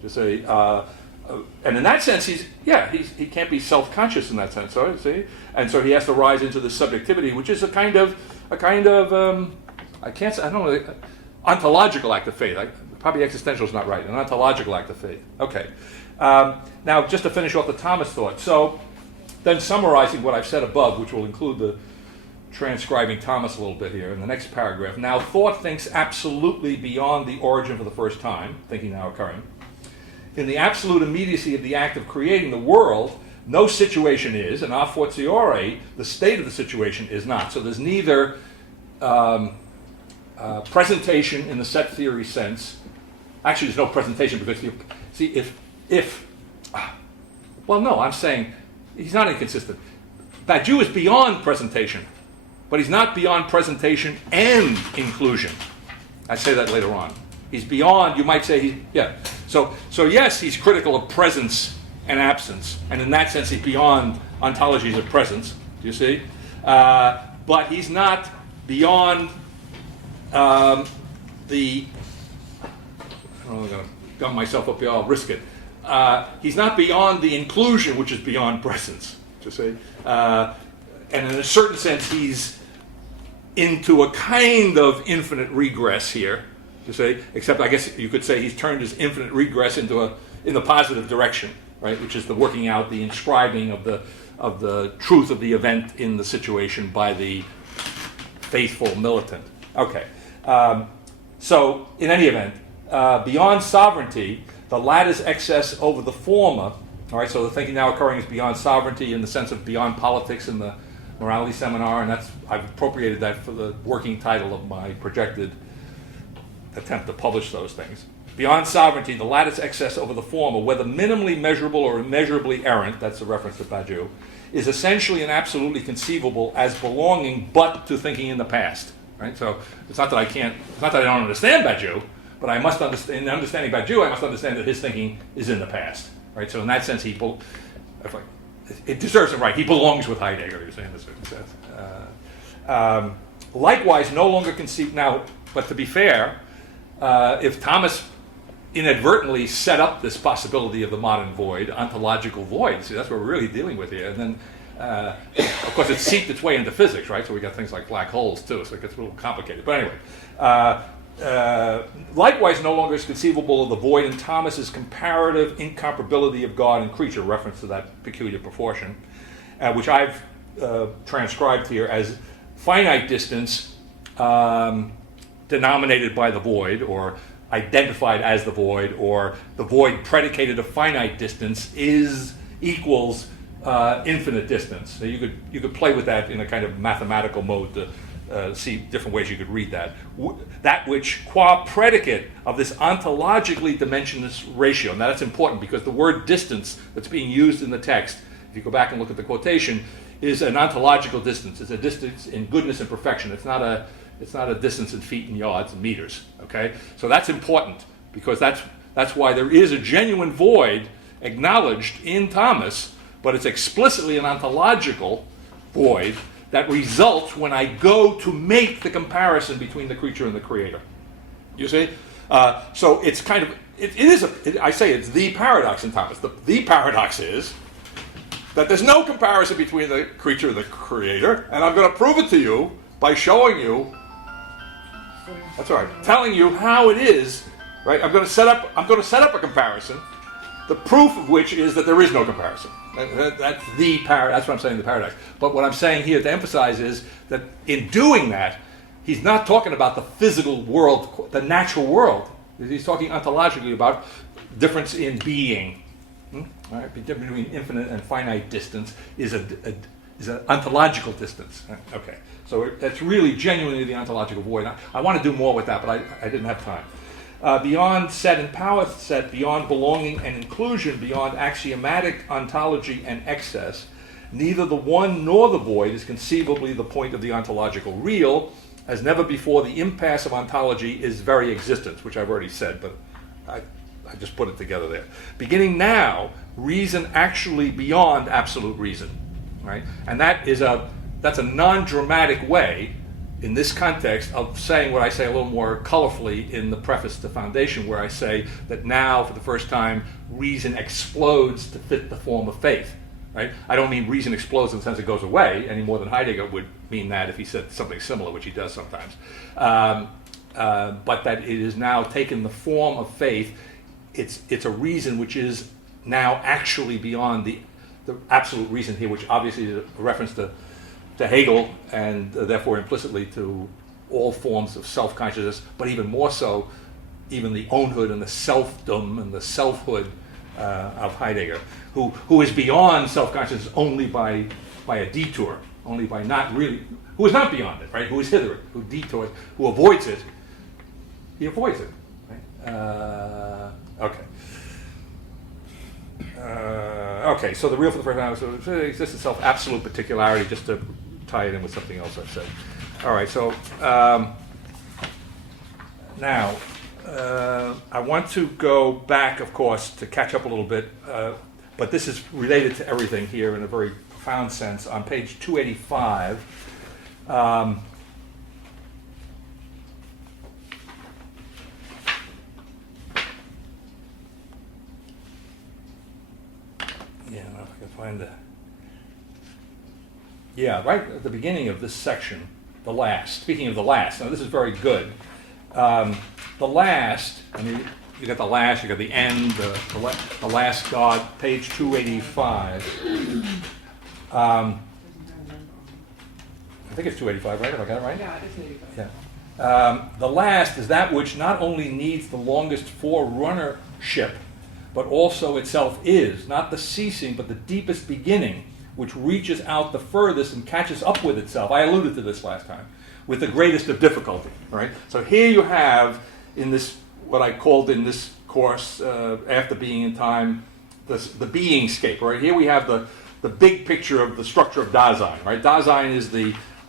To say, and in that sense, he can't be self-conscious in that sense. So see, and so he has to rise into the subjectivity, which is a kind of I don't know, ontological act of faith. Probably existential is not right. An ontological act of faith. Okay. Now, just to finish off the Thomas thought. So, then summarizing what I've said above, which will include the transcribing Thomas a little bit here in the next paragraph. Now, thought thinks absolutely beyond the origin for the first time, thinking now occurring. In the absolute immediacy of the act of creating the world, no situation is, and a fortiori, the state of the situation is not. So there's neither presentation in the set theory sense. Actually, there's no presentation because I'm saying he's not inconsistent. Badiou is beyond presentation, but he's not beyond presentation and inclusion. I say that later on. He's beyond, you might say, So yes, he's critical of presence and absence, and in that sense, he's beyond ontologies of presence. Do you see? But he's not beyond I'm going to gum myself up here, I'll risk it. He's not beyond the inclusion, which is beyond presence, to say. And in a certain sense, he's into a kind of infinite regress here, to say, except I guess you could say he's turned his infinite regress in the positive direction, right, which is the working out, the inscribing of the truth of the event in the situation by the faithful militant. Okay. So, in any event, beyond sovereignty, the latter's excess over the former, all right, so the thinking now occurring is beyond sovereignty in the sense of beyond politics in the morality seminar, and I've appropriated that for the working title of my projected attempt to publish those things. Beyond sovereignty, the latter's excess over the former, whether minimally measurable or immeasurably errant, that's a reference to Badiou, is essentially and absolutely conceivable as belonging but to thinking in the past. Right? So it's not that I don't understand Badiou, but I must understand. In understanding Badiou, I must understand that his thinking is in the past. Right? So in that sense, it deserves it right. He belongs with Heidegger. You're saying in a certain sense. Likewise, no longer conceive now. But to be fair, if Thomas inadvertently set up this possibility of the modern void, ontological void, see, that's what we're really dealing with here. And then, of course, it's seeped its way into physics, right? So we got things like black holes, too, so it gets a little complicated. But anyway, likewise, no longer is conceivable of the void in Thomas's comparative incomparability of God and creature, reference to that peculiar proportion, which I've transcribed here as finite distance denominated by the void, or identified as the void, or the void predicated of finite distance equals infinite distance. So you could play with that in a kind of mathematical mode to see different ways you could read that. That which, qua predicate of this ontologically dimensionless ratio. Now that's important because the word distance that's being used in the text, if you go back and look at the quotation, is an ontological distance. It's a distance in goodness and perfection. It's not a distance in feet and yards and meters. Okay, so that's important because that's why there is a genuine void acknowledged in Thomas, but it's explicitly an ontological void that results when I go to make the comparison between the creature and the creator. You see? So it's kind of, I say it's the paradox in Thomas. The paradox is that there's no comparison between the creature and the creator, and I'm going to prove it to you by showing you, that's all right, telling you how it is, right? I'm going to set up a comparison, the proof of which is that there is no comparison. That's what I'm saying, the paradox. But what I'm saying here to emphasize is that in doing that, he's not talking about the physical world, the natural world. He's talking ontologically about difference in being. All right? The difference between infinite and finite distance is an ontological distance. Okay, so that's really genuinely the ontological void. I want to do more with that, but I didn't have time. Beyond set and power set, beyond belonging and inclusion, beyond axiomatic ontology and excess, neither the one nor the void is conceivably the point of the ontological real, as never before the impasse of ontology is very existence, which I've already said, but I just put it together there. Beginning now, reason actually beyond absolute reason, right? And that's a non-dramatic way in this context of saying what I say a little more colorfully in the preface to Foundation, where I say that now, for the first time, reason explodes to fit the form of faith. Right? I don't mean reason explodes in the sense it goes away, any more than Heidegger would mean that if he said something similar, which he does sometimes. But that it is now taken the form of faith. It's a reason which is now actually beyond the absolute reason here, which obviously is a reference to Hegel, and therefore implicitly to all forms of self-consciousness, but even more so, even the ownhood and the selfdom and the selfhood of Heidegger, who is beyond self-consciousness only by a detour, only by not really, who is not beyond it, right? Who is hither, who detours, who avoids it. He avoids it, right? Okay. Okay, so the real for the first time, so it exists itself, absolute particularity, just to tie it in with something else I've said. All right, so now I want to go back, of course, to catch up a little bit, but this is related to everything here in a very profound sense. On page 285, right at the beginning of this section, the last. Speaking of the last, now this is very good. The last, I mean, you got the last, you got the end, the last God, page 285. I think it's 285, right? Have I got it right? Yeah, it's 85. Yeah. The last is that which not only needs the longest forerunnership, but also itself is, not the ceasing, but the deepest beginning, which reaches out the furthest and catches up with itself. I alluded to this last time, with the greatest of difficulty, right? So here you have, in this, what I called in this course, after being in time, the being scape, right? Here we have the big picture of the structure of Dasein, right? Dasein is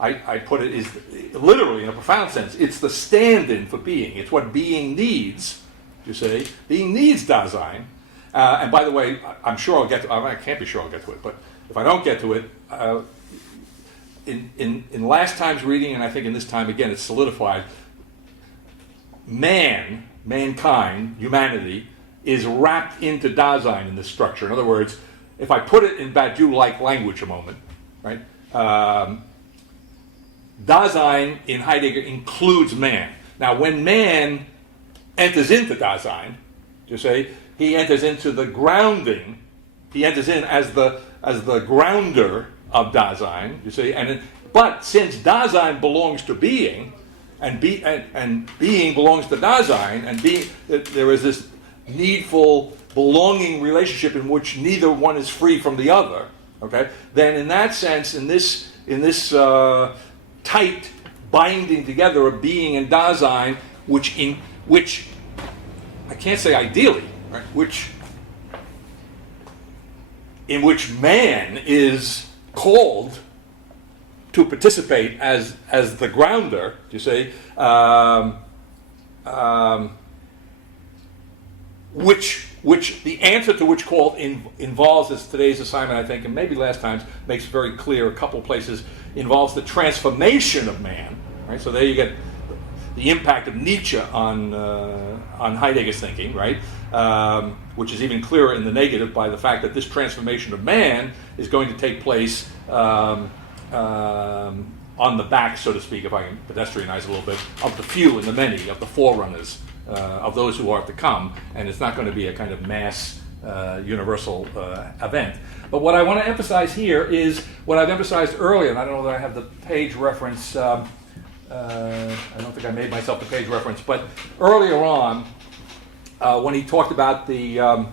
I put it, is literally, in a profound sense, it's the stand-in for being. It's what being needs, you see. Being needs Dasein. And by the way, I'm sure I'll get to, I can't be sure I'll get to it, but if I don't get to it, in last time's reading, and I think in this time again, it's solidified, mankind, humanity, is wrapped into Dasein in this structure. In other words, if I put it in Badiou-like language a moment, right? Dasein in Heidegger includes man. Now, when man enters into Dasein, you say, he enters into the grounding. He enters in as the grounder of Dasein. You see, but since Dasein belongs to being, and being belongs to Dasein, and there is this needful belonging relationship in which neither one is free from the other. Okay, then in that sense, in this tight binding together of being and Dasein, which I can't say ideally, right? In which man is called to participate as the grounder, you see, which the answer to which call involves, as today's assignment, I think, and maybe last time's makes very clear a couple places, involves the transformation of man. Right, so there you get the impact of Nietzsche on Heidegger's thinking, right? Which is even clearer in the negative by the fact that this transformation of man is going to take place on the back, so to speak, if I can pedestrianize a little bit, of the few and the many, of the forerunners, of those who are to come, and it's not going to be a kind of mass universal event. But what I want to emphasize here is what I've emphasized earlier, and I don't know that I have the page reference. I don't think I made myself the page reference, but earlier on, when he talked about the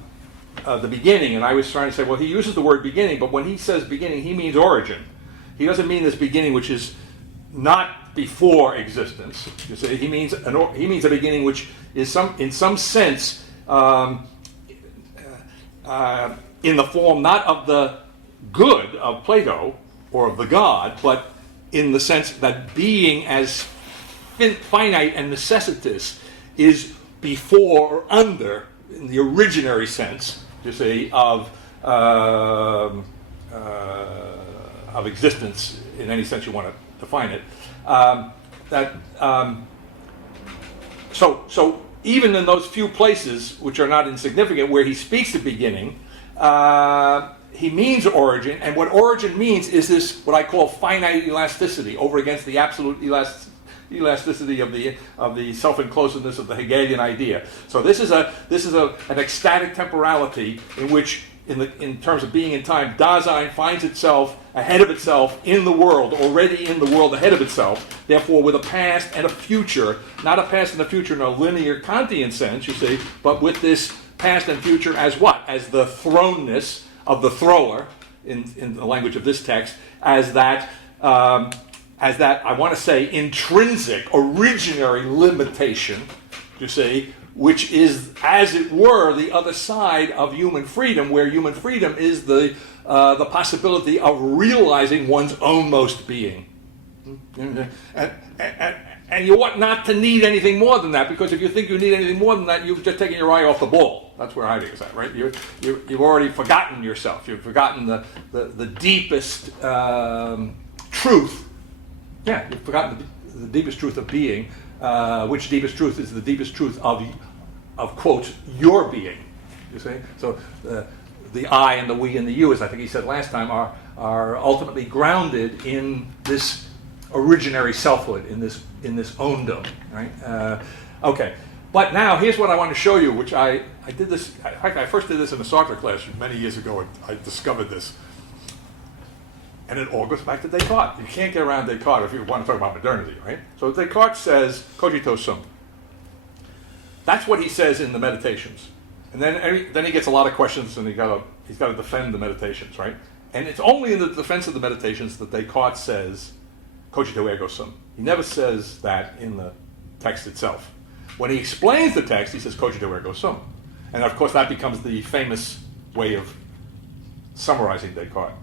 beginning, and I was trying to say, well, he uses the word beginning, but when he says beginning, he means origin. He doesn't mean this beginning which is not before existence. You see, he means a beginning which is in some sense in the form not of the good of Plato or of the God, but in the sense that being as finite and necessitous is before or under, in the originary sense, you see, of existence in any sense you want to define it. So even in those few places, which are not insignificant, where he speaks of beginning, he means origin, and what origin means is this, what I call finite elasticity, over against the absolute elasticity of the self-enclosedness of the Hegelian idea. So this is an ecstatic temporality in which, in terms of being in time, Dasein finds itself ahead of itself in the world, already in the world ahead of itself, therefore with a past and a future, not a past and a future in a linear Kantian sense, you see, but with this past and future as what? As the thrownness of the thrower, in the language of this text, as that, I want to say, intrinsic, originary limitation, you see, which is, as it were, the other side of human freedom, where human freedom is the possibility of realizing one's own most being. And you ought not to need anything more than that, because if you think you need anything more than that, you've just taken your eye off the ball. That's where Heidegger's at, right? You've already forgotten yourself. You've forgotten the deepest truth. Yeah, you've forgotten the deepest truth of being, which deepest truth is the deepest truth of quote, your being. You see? So the I and the we and the you, as I think he said last time, are ultimately grounded in this originary selfhood, in this owndom, right? Okay, but now here's what I want to show you, which I did this. In fact, I first did this in a Sartre class many years ago, and I discovered this. And it all goes back to Descartes. You can't get around Descartes if you want to talk about modernity, right? So Descartes says, cogito sum. That's what he says in the Meditations. And then he gets a lot of questions, and he's got to defend the Meditations, right? And it's only in the defense of the Meditations that Descartes says, cogito ergo sum. He never says that in the text itself. When he explains the text, he says cogito ergo sum. And of course that becomes the famous way of summarizing Descartes.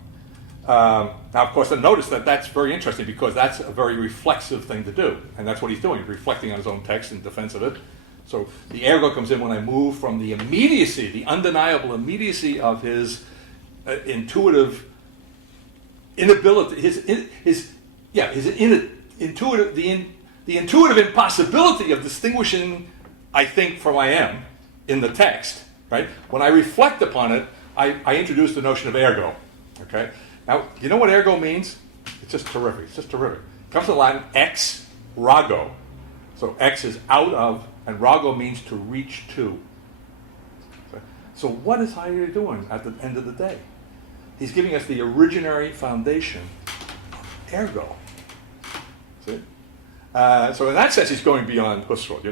Now, of course, notice that that's very interesting, because that's a very reflexive thing to do. And that's what he's doing, reflecting on his own text in defense of it. So the ergo comes in when I move from the immediacy, the undeniable immediacy of his intuitive inability, the intuitive impossibility of distinguishing I think from I am in the text, right? When I reflect upon it, I introduce the notion of ergo, okay? Now, you know what ergo means? It's just terrific. It comes from Latin ex rago. So ex is out of, and rago means to reach to. So what is Heidegger doing at the end of the day? He's giving us the originary foundation of ergo. See? So in that sense, he's going beyond Husserl. You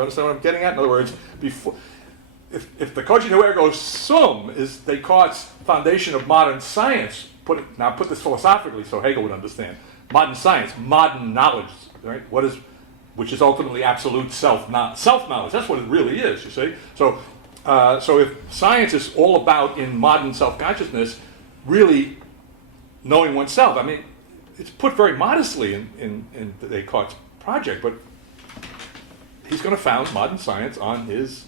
understand what I'm getting at? In other words, if the cogito ergo sum is Descartes' foundation of modern science, put this philosophically so Hegel would understand. Modern science, modern knowledge, right? Which is ultimately absolute self-knowledge. That's what it really is, you see. So if science is all about, in modern self-consciousness, really knowing oneself, I mean, it's put very modestly in Descartes' project, but he's going to found modern science on his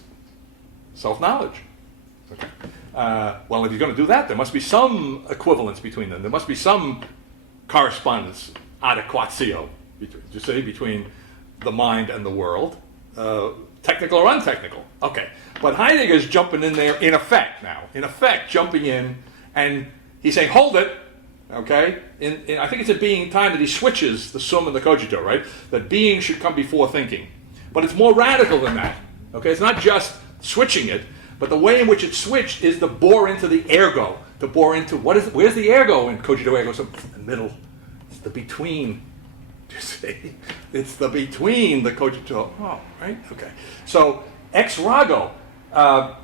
self-knowledge. Okay. Well, if he's going to do that, there must be some equivalence between them. There must be some correspondence, adequatio, between the mind and the world, technical or untechnical. Okay. But Heidegger's jumping in there in effect now. In effect, jumping in, and he's saying, hold it, okay? I think it's a being time that he switches the sum and the cogito, right? That being should come before thinking. But it's more radical than that, okay? It's not just switching it, but the way in which it's switched is to bore into the ergo, to bore into, where's the ergo in cogito ergo sum? It's the middle. It's the between. You see? It's the between the cogito. Oh, right? Okay. So, ex rago.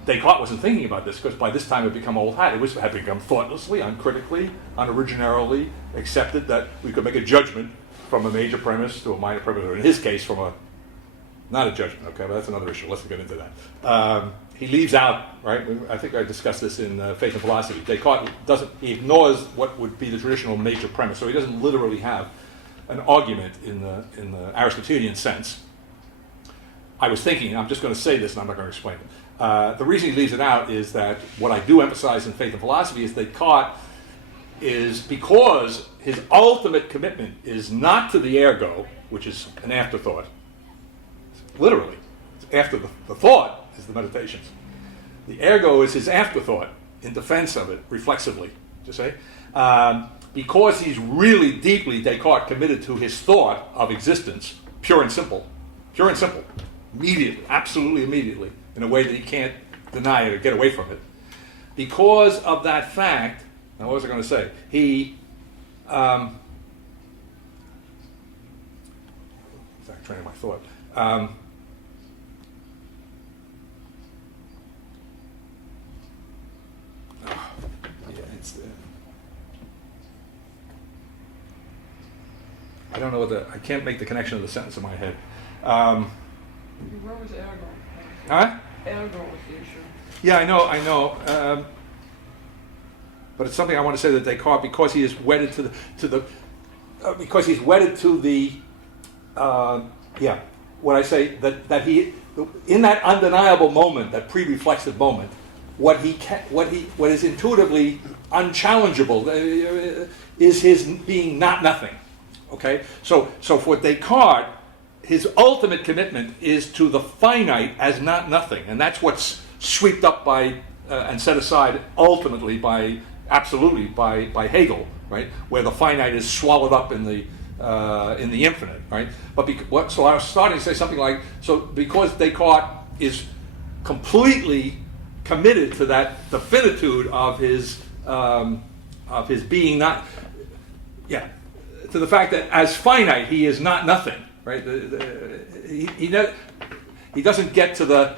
Descartes wasn't thinking about this because by this time it had become old hat. It had become thoughtlessly, uncritically, unoriginarily accepted that we could make a judgment from a major premise to a minor premise, or in his case, not a judgment, okay, but that's another issue. Let's get into that. He leaves out, right? I think I discussed this in Faith and Philosophy. Descartes he ignores what would be the traditional major premise, so he doesn't literally have an argument in the Aristotelian sense. I was thinking, I'm just going to say this and I'm not going to explain it. The reason he leaves it out is that what I do emphasize in Faith and Philosophy is that Descartes is, because his ultimate commitment is not to the ergo, which is an afterthought. Literally. After the thought is the meditations. The ergo is his afterthought in defense of it, reflexively, to say. Because he's really deeply, Descartes, committed to his thought of existence, pure and simple, immediately, absolutely immediately, in a way that he can't deny it or get away from it. Because of that fact, now what was I going to say? He, sorry, training my thought. I don't know I can't make the connection of the sentence in my head. Where was ergo? Huh? Ergo was the issue. Yeah, I know. But it's something I want to say that Descartes, because he is wedded because he's wedded to the, what I say that he, in that undeniable moment, that pre-reflexive moment, what is intuitively unchallengeable is his being not nothing. Okay, so for Descartes, his ultimate commitment is to the finite as not nothing, and that's what's swept up by and set aside ultimately absolutely by Hegel, right? Where the finite is swallowed up in the infinite, right? But so I was starting to say something like, so because Descartes is completely committed to that, the finitude of his being not, to the fact that as finite he is not nothing, right? He doesn't get to the.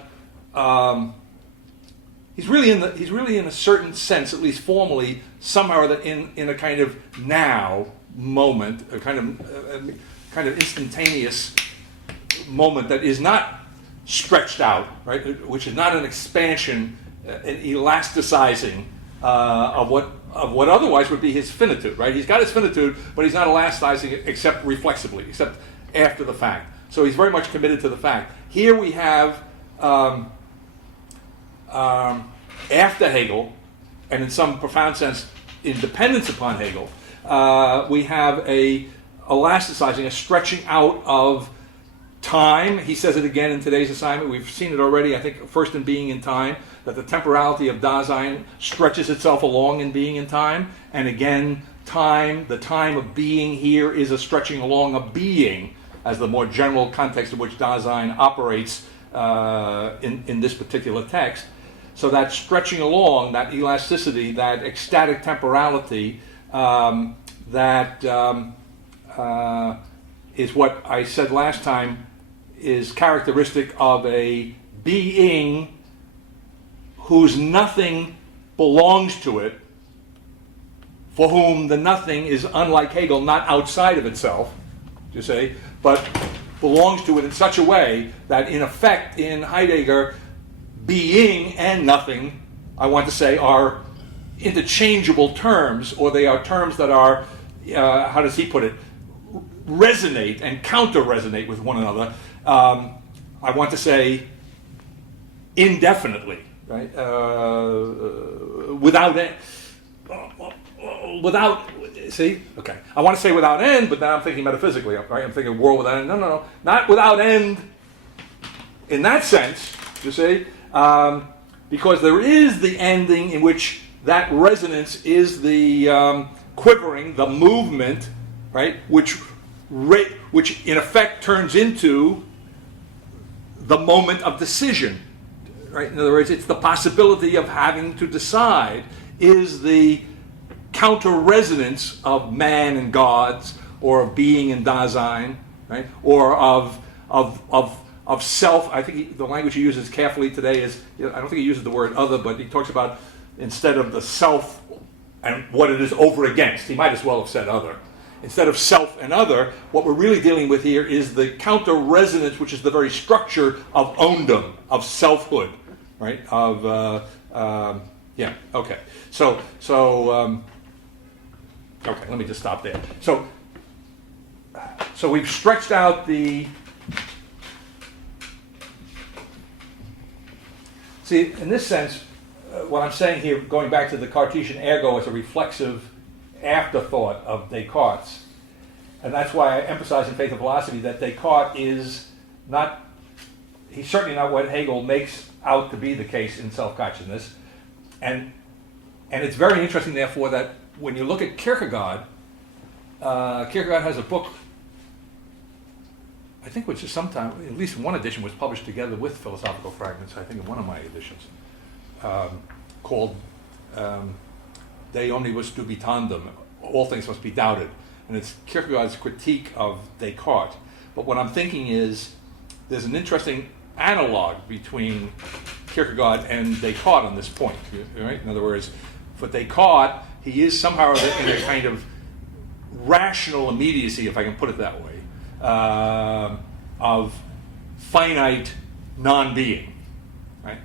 He's really in a certain sense, at least formally, somehow or in a kind of now moment, a kind of instantaneous moment that is not stretched out, right? Which is not an expansion, an elasticizing of what otherwise would be his finitude, right? He's got his finitude, but he's not elasticizing it except reflexively, except after the fact. So he's very much committed to the fact. Here we have, after Hegel, and in some profound sense, in dependence upon Hegel, we have a elasticizing, a stretching out of time. He says it again in today's assignment. We've seen it already, I think, first in Being in Time, that the temporality of Dasein stretches itself along in Being in Time. And again, time, the time of being here is a stretching along of being as the more general context in which Dasein operates in this particular text. So that stretching along, that elasticity, that ecstatic temporality, that is what I said last time is characteristic of a being whose nothing belongs to it, for whom the nothing is, unlike Hegel, not outside of itself, you see, but belongs to it in such a way that, in effect, in Heidegger, being and nothing, I want to say, are interchangeable terms, or they are terms that are, how does he put it, resonate and counter-resonate with one another. I want to say indefinitely, right? Without, see? Okay. I want to say without end, but now I'm thinking metaphysically, right? I'm thinking world without end. No. Not without end in that sense, you see? Because there is the ending in which that resonance is the quivering, the movement, right? Which in effect turns into the moment of decision, right? In other words, it's the possibility of having to decide. Is the counter-resonance of man and gods, or of being and Dasein, right? Or of self. I think the language he uses carefully today is, I don't think he uses the word other, but he talks about, instead of the self and what it is over against, he might as well have said other. Instead of self and other, what we're really dealing with here is the counter-resonance, which is the very structure of owndom, of selfhood, right? Yeah, okay. So okay, let me just stop there. So we've stretched out the... See, in this sense, what I'm saying here, going back to the Cartesian ergo as a reflexive afterthought of Descartes, and that's why I emphasize in Faith and Philosophy that Descartes is not, he's certainly not what Hegel makes out to be the case in self-consciousness, and it's very interesting, therefore, that when you look at Kierkegaard, Kierkegaard has a book, I think which is sometime, at least one edition was published together with Philosophical Fragments, I think in one of my editions, called De Omnibus Dubitandum, All Things Must Be Doubted. And it's Kierkegaard's critique of Descartes. But what I'm thinking is, there's an interesting analog between Kierkegaard and Descartes on this point, right? In other words, for Descartes, he is somehow in a kind of rational immediacy, if I can put it that way, of finite non-being, right?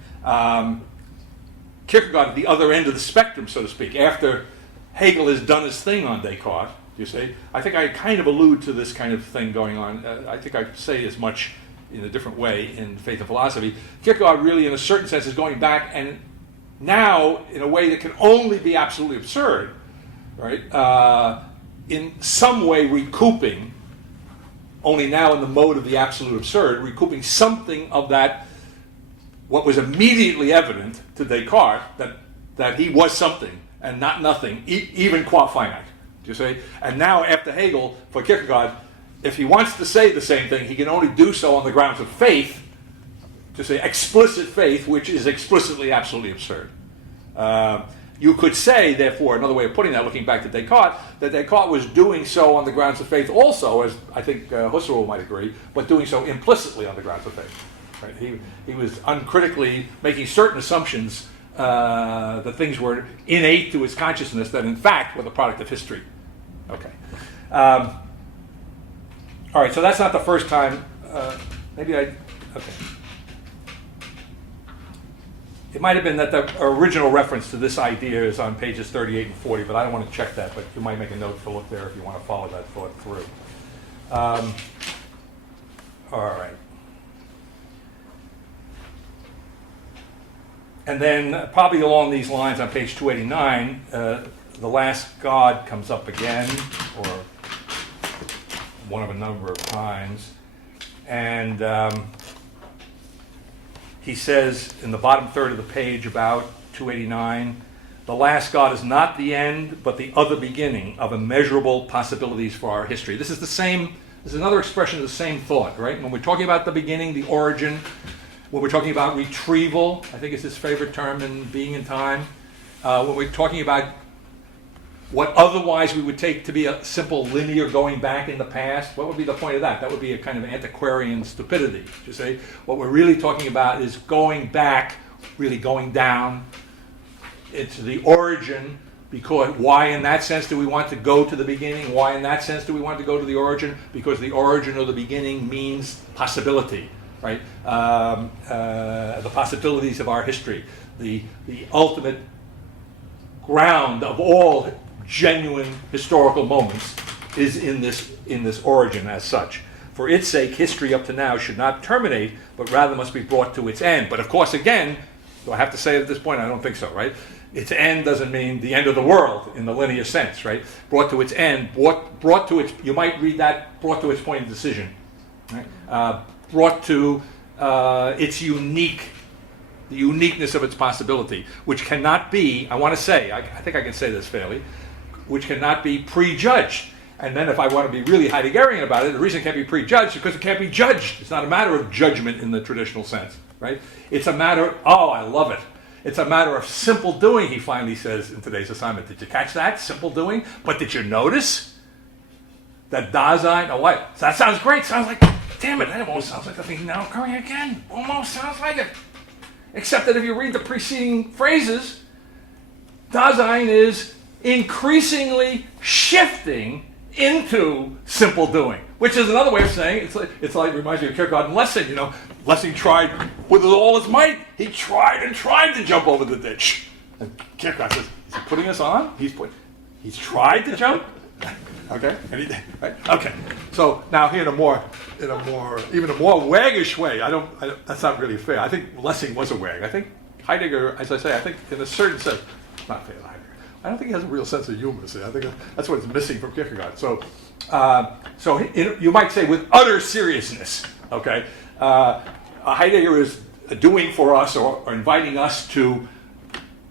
Kierkegaard at the other end of the spectrum, so to speak, after Hegel has done his thing on Descartes, you see, I think I kind of allude to this kind of thing going on. I think I say as much in a different way in Faith and Philosophy. Kierkegaard really, in a certain sense, is going back, and now in a way that can only be absolutely absurd, right? In some way recouping, only now in the mode of the absolute absurd, recouping something of that, what was immediately evident to Descartes, that he was something and not nothing, even qua finite. Do you see? And now, after Hegel, for Kierkegaard, if he wants to say the same thing, he can only do so on the grounds of faith, to say explicit faith, which is explicitly absolutely absurd. You could say, therefore, another way of putting that, looking back to Descartes, that Descartes was doing so on the grounds of faith also, as I think Husserl might agree, but doing so implicitly on the grounds of faith. Right? He was uncritically making certain assumptions that things were innate to his consciousness that, in fact, were the product of history. Okay. All right, so that's not the first time. Okay. It might have been that the original reference to this idea is on pages 38 and 40, but I don't want to check that, but you might make a note to look there if you want to follow that thought through. All right. And then, probably along these lines on page 289, the last God comes up again, or one of a number of times. And he says in the bottom third of the page about 289, the last God is not the end, but the other beginning of immeasurable possibilities for our history. This is another expression of the same thought, right? When we're talking about the beginning, the origin, when we're talking about retrieval, I think it's his favorite term in Being and Time. When we're talking about what otherwise we would take to be a simple linear going back in the past. What would be the point of that? That would be a kind of antiquarian stupidity. You see, what we're really talking about is going back, really going down into the origin. Because why in that sense do we want to go to the beginning? Why in that sense do we want to go to the origin? Because the origin or the beginning means possibility, right? The possibilities of our history, the ultimate ground of all genuine historical moments is in this origin as such. For its sake, history up to now should not terminate, but rather must be brought to its end. But of course, again, do I have to say at this point? I don't think so, right? Its end doesn't mean the end of the world in the linear sense, right? Brought to its end, brought to its, you might read that, brought to its point of decision, right? Brought to its the uniqueness of its possibility, which cannot be, I want to say, I think I can say this fairly, which cannot be prejudged. And then if I want to be really Heideggerian about it, the reason it can't be prejudged is because it can't be judged. It's not a matter of judgment in the traditional sense, right? It's a matter, oh, I love it. It's a matter of simple doing, he finally says in today's assignment. Did you catch that? Simple doing? But did you notice that Dasein? Oh, what? That sounds great. Sounds like, damn it, that almost sounds like the thing now occurring again. Almost sounds like it. Except that if you read the preceding phrases, Dasein is increasingly shifting into simple doing, which is another way of saying it's like reminds me of Kierkegaard and Lessing. You know, Lessing tried with all his might. He tried and tried to jump over the ditch, and Kierkegaard says, "Is he putting us on? He's tried to jump." Okay, and he did. Right? Okay, so now here in a more even a more waggish way. I don't. That's not really fair. I think Lessing was a wag. I think Heidegger, as I say, I think in a certain sense, not fair. I don't think he has a real sense of humor. See, I think that's what is missing from Kierkegaard. So you might say with utter seriousness, okay, Heidegger is doing for us or inviting us to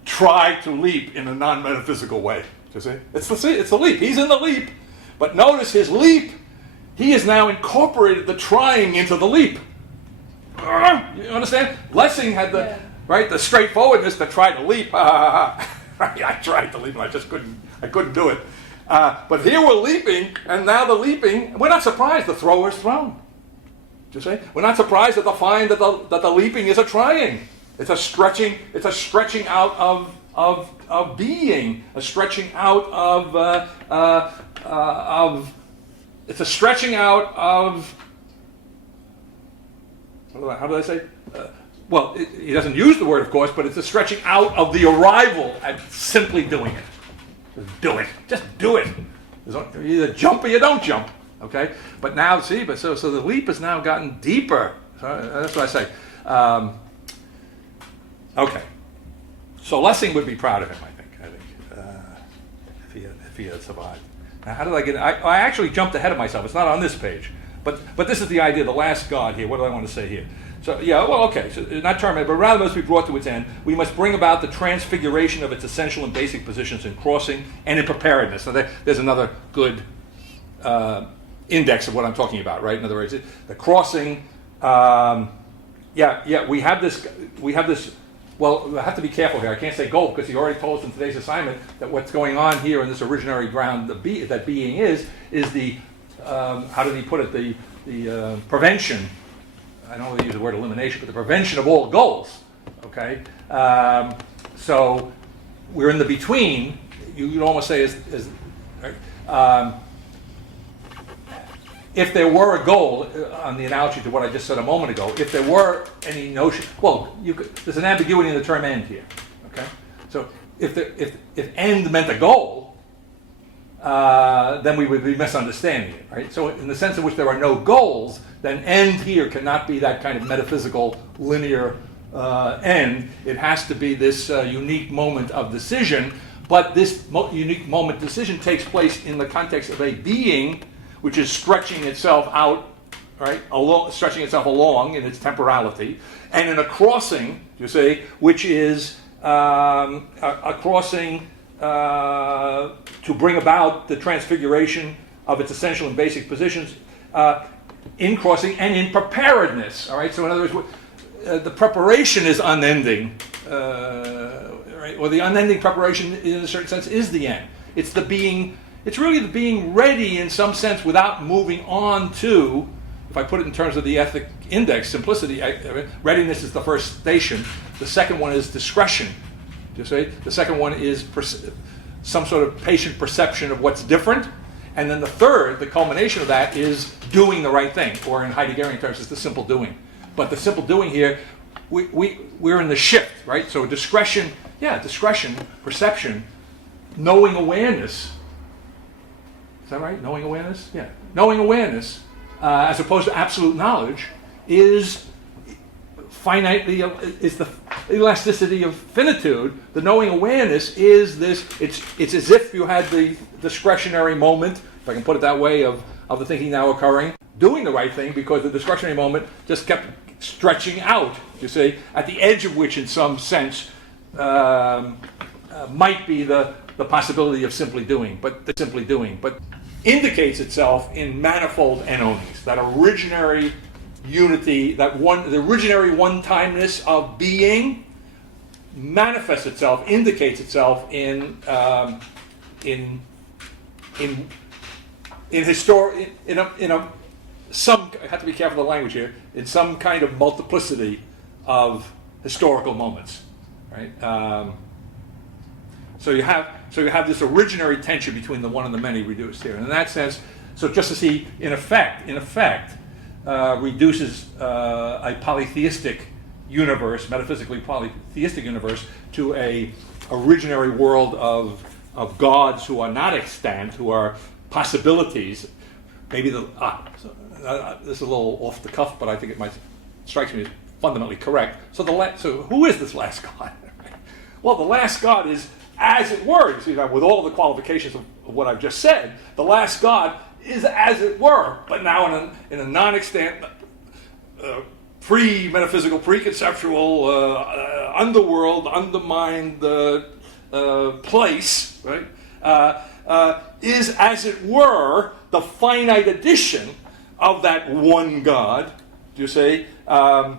try to leap in a non-metaphysical way. You see, it's the leap. He's in the leap, but notice his leap. He has now incorporated the trying into the leap. You understand? Lessing had the straightforwardness to try to leap. I tried to leap and I just couldn't do it. But here we're leaping, and now the leaping, we're not surprised the thrower is thrown. Do you see? We're not surprised to find that the leaping is a trying. It's a stretching out of being, a stretching out of it's a stretching out of, how do I say? Well, he doesn't use the word, of course, but it's a stretching out of the arrival at simply doing it. Just do it. Just do it. You either jump or you don't jump. Okay? But now, see, so the leap has now gotten deeper. That's what I say. Okay. So Lessing would be proud of him, I think, if he had survived. Now, how did I get? I actually jumped ahead of myself. It's not on this page, but this is the idea. The last God here. What do I want to say here? So okay. So not terminated, but rather must be brought to its end. We must bring about the transfiguration of its essential and basic positions in crossing and in preparedness. So there's another good index of what I'm talking about, right? In other words, the crossing. We have this. Well, we have to be careful here. I can't say goal because he already told us in today's assignment that what's going on here in this originary ground, that being is the how did he put it? The prevention. I don't want to use the word elimination, but the prevention of all goals. Okay, so we're in the between. You'd almost say is right? If there were a goal, on the analogy to what I just said a moment ago, if there were any notion, there's an ambiguity in the term end here. Okay, so if end meant a goal, then we would be misunderstanding it, right? So in the sense in which there are no goals, then end here cannot be that kind of metaphysical linear end. It has to be this unique moment of decision. But this unique moment decision takes place in the context of a being which is stretching itself out, right? Stretching itself along in its temporality, and in a crossing, you say, which is a crossing to bring about the transfiguration of its essential and basic positions in crossing and in preparedness. All right. So in other words, the preparation is unending, right? Or the unending preparation, in a certain sense, is the end. It's really the being ready in some sense without moving on to, if I put it in terms of the ethic index, simplicity, readiness is the first station. The second one is discretion. Do you see? The second one is some sort of patient perception of what's different. And then the third, the culmination of that, is doing the right thing, or in Heideggerian terms, it's the simple doing. But the simple doing here, we're in the shift, right? So discretion, perception, knowing awareness. Is that right? Knowing awareness? Yeah. Knowing awareness, as opposed to absolute knowledge, is finitely, is the elasticity of finitude. The knowing awareness is this, it's as if you had the discretionary moment, if I can put it that way, of the thinking now occurring, doing the right thing, because the discretionary moment just kept stretching out, you see, at the edge of which in some sense might be the possibility of simply doing, but indicates itself in manifold enonies, that originary unity, the originary one-timeness of being manifests itself, indicates itself in a some, I have to be careful of the language here, in some kind of multiplicity of historical moments, right? So you have this originary tension between the one and the many reduced here, and in that sense, so just as he in effect reduces a polytheistic universe, metaphysically polytheistic universe, to a originary world of gods who are not extant, who are possibilities. Maybe this is a little off the cuff, but I think it strikes me as fundamentally correct. So who is this last god? Well, the last god is, as it were, you see, with all the qualifications of what I've just said, the last god is as it were, but now in a non-extant, pre-metaphysical, pre-conceptual, underworld, undermined place, right? Is, as it were, the finite addition of that one God. Do you say? So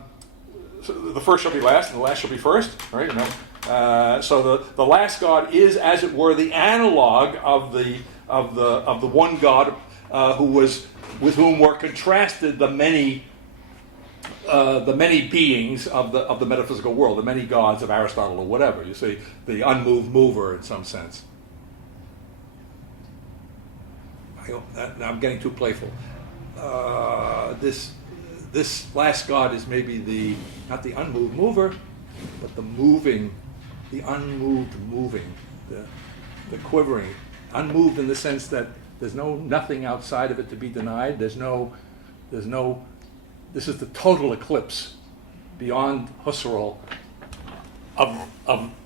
the first shall be last, and the last shall be first, right? So the last God is, as it were, the analog of the one God with whom were contrasted the many beings of the metaphysical world, the many gods of Aristotle or whatever. You see, the unmoved mover in some sense. I'm getting too playful. This last God is maybe not the unmoved mover, but the unmoved moving, the quivering, unmoved in the sense that there's nothing outside of it to be denied. This is the total eclipse beyond Husserl of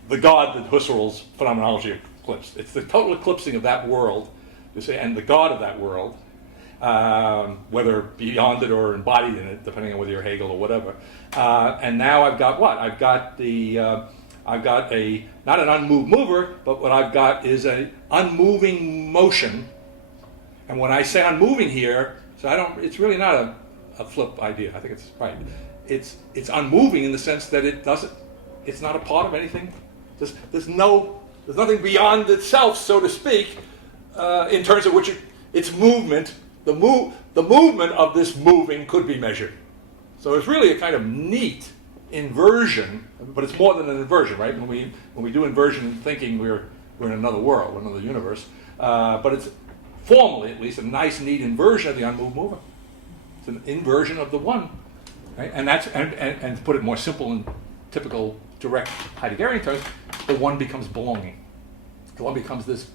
the God that Husserl's phenomenology eclipsed. It's the total eclipsing of that world, you see, and the God of that world, whether beyond it or embodied in it, depending on whether you're Hegel or whatever. And now I've got what? I've got not an unmoved mover, but what I've got is an unmoving motion. And when I say unmoving here, it's really not a flip idea. I think it's right. It's unmoving in the sense that it's not a part of anything. There's nothing beyond itself, so to speak, in terms of which its movement, the movement of this moving could be measured. So it's really a kind of neat inversion, but it's more than an inversion, right? When we do inversion in thinking, we're in another world, another universe. But it's formally, at least, a nice, neat inversion of the unmoved mover. It's an inversion of the one, right? And to put it more simple in typical direct Heideggerian terms, the one becomes belonging. The one becomes this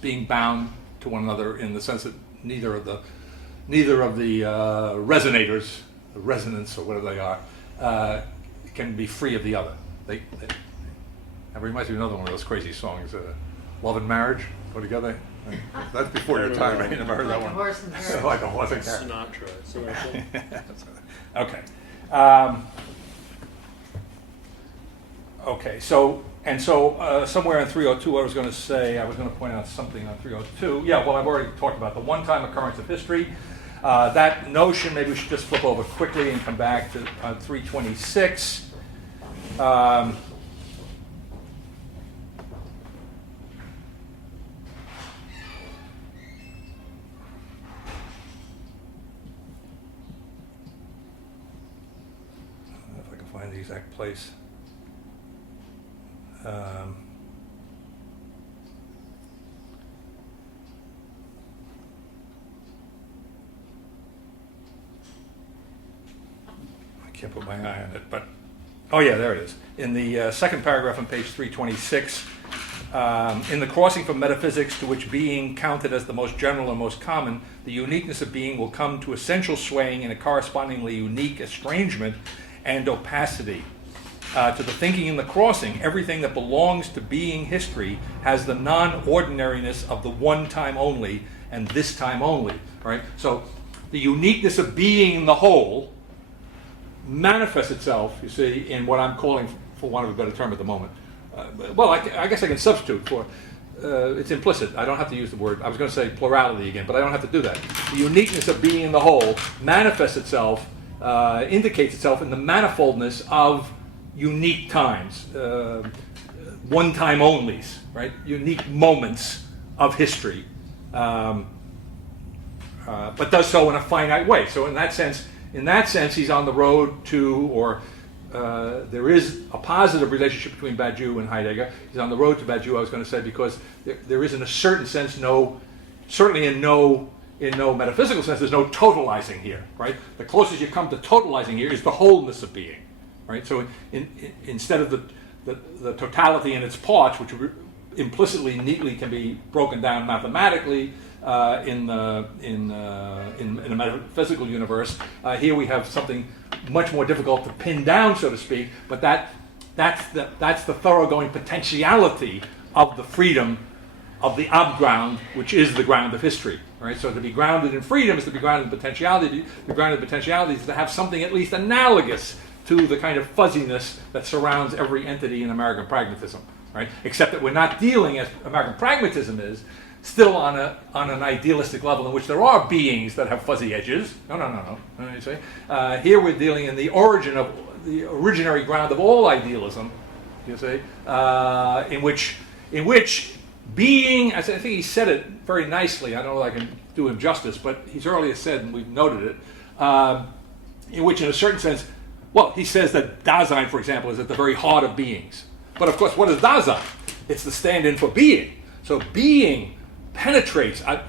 being bound to one another in the sense that neither of the resonators, the resonance or whatever they are, can be free of the other. That reminds me of another one of those crazy songs, Love and Marriage Go Together. That's before your time, right? You never heard that one? Horse and carriage. Like a horse and carriage. Sinatra. So I think. Okay. Okay. So somewhere in 302, I was going to point out something on 302. Yeah. Well, I've already talked about the one-time occurrence of history. That notion, maybe we should just flip over quickly and come back to 326. the exact place. I can't put my eye on it, but oh yeah, there it is. In the second paragraph on page 326, in the crossing from metaphysics to which being counted as the most general and most common, the uniqueness of being will come to essential swaying in a correspondingly unique estrangement and opacity. To the thinking in the crossing, everything that belongs to being history has the non-ordinariness of the one time only and this time only. Right? So the uniqueness of being the whole manifests itself, you see, in what I'm calling, for want of a better term at the moment, well, I guess I can substitute for, it's implicit. I don't have to use the word, I was going to say plurality again, but I don't have to do that. The uniqueness of being in the whole manifests itself, indicates itself in the manifoldness of unique times, one-time onlys, right? Unique moments of history, but does so in a finite way. So in that sense, he's on the road to, or there is a positive relationship between Badiou and Heidegger. He's on the road to Badiou, I was going to say, because there is in a certain sense certainly in no metaphysical sense, there's no totalizing here, right? The closest you come to totalizing here is the wholeness of being, right? So instead of the totality in its parts, which implicitly, neatly can be broken down mathematically, in the metaphysical universe. Here we have something much more difficult to pin down, so to speak, but that's the thoroughgoing potentiality of the freedom of the abground, which is the ground of history. Right? So to be grounded in freedom is to be grounded in potentiality. To be grounded in potentiality is to have something at least analogous to the kind of fuzziness that surrounds every entity in American pragmatism. Right? Except that we're not dealing, as American pragmatism is, still on an idealistic level in which there are beings that have fuzzy edges. No. You see? Here we're dealing in the originary ground of all idealism. You see, in which being, as I think he said it very nicely. I don't know if I can do him justice, but he's earlier said, and we've noted it, in which, in a certain sense, well, he says that Dasein, for example, is at the very heart of beings. But of course, what is Dasein? It's the stand-in for being. So being penetrates, I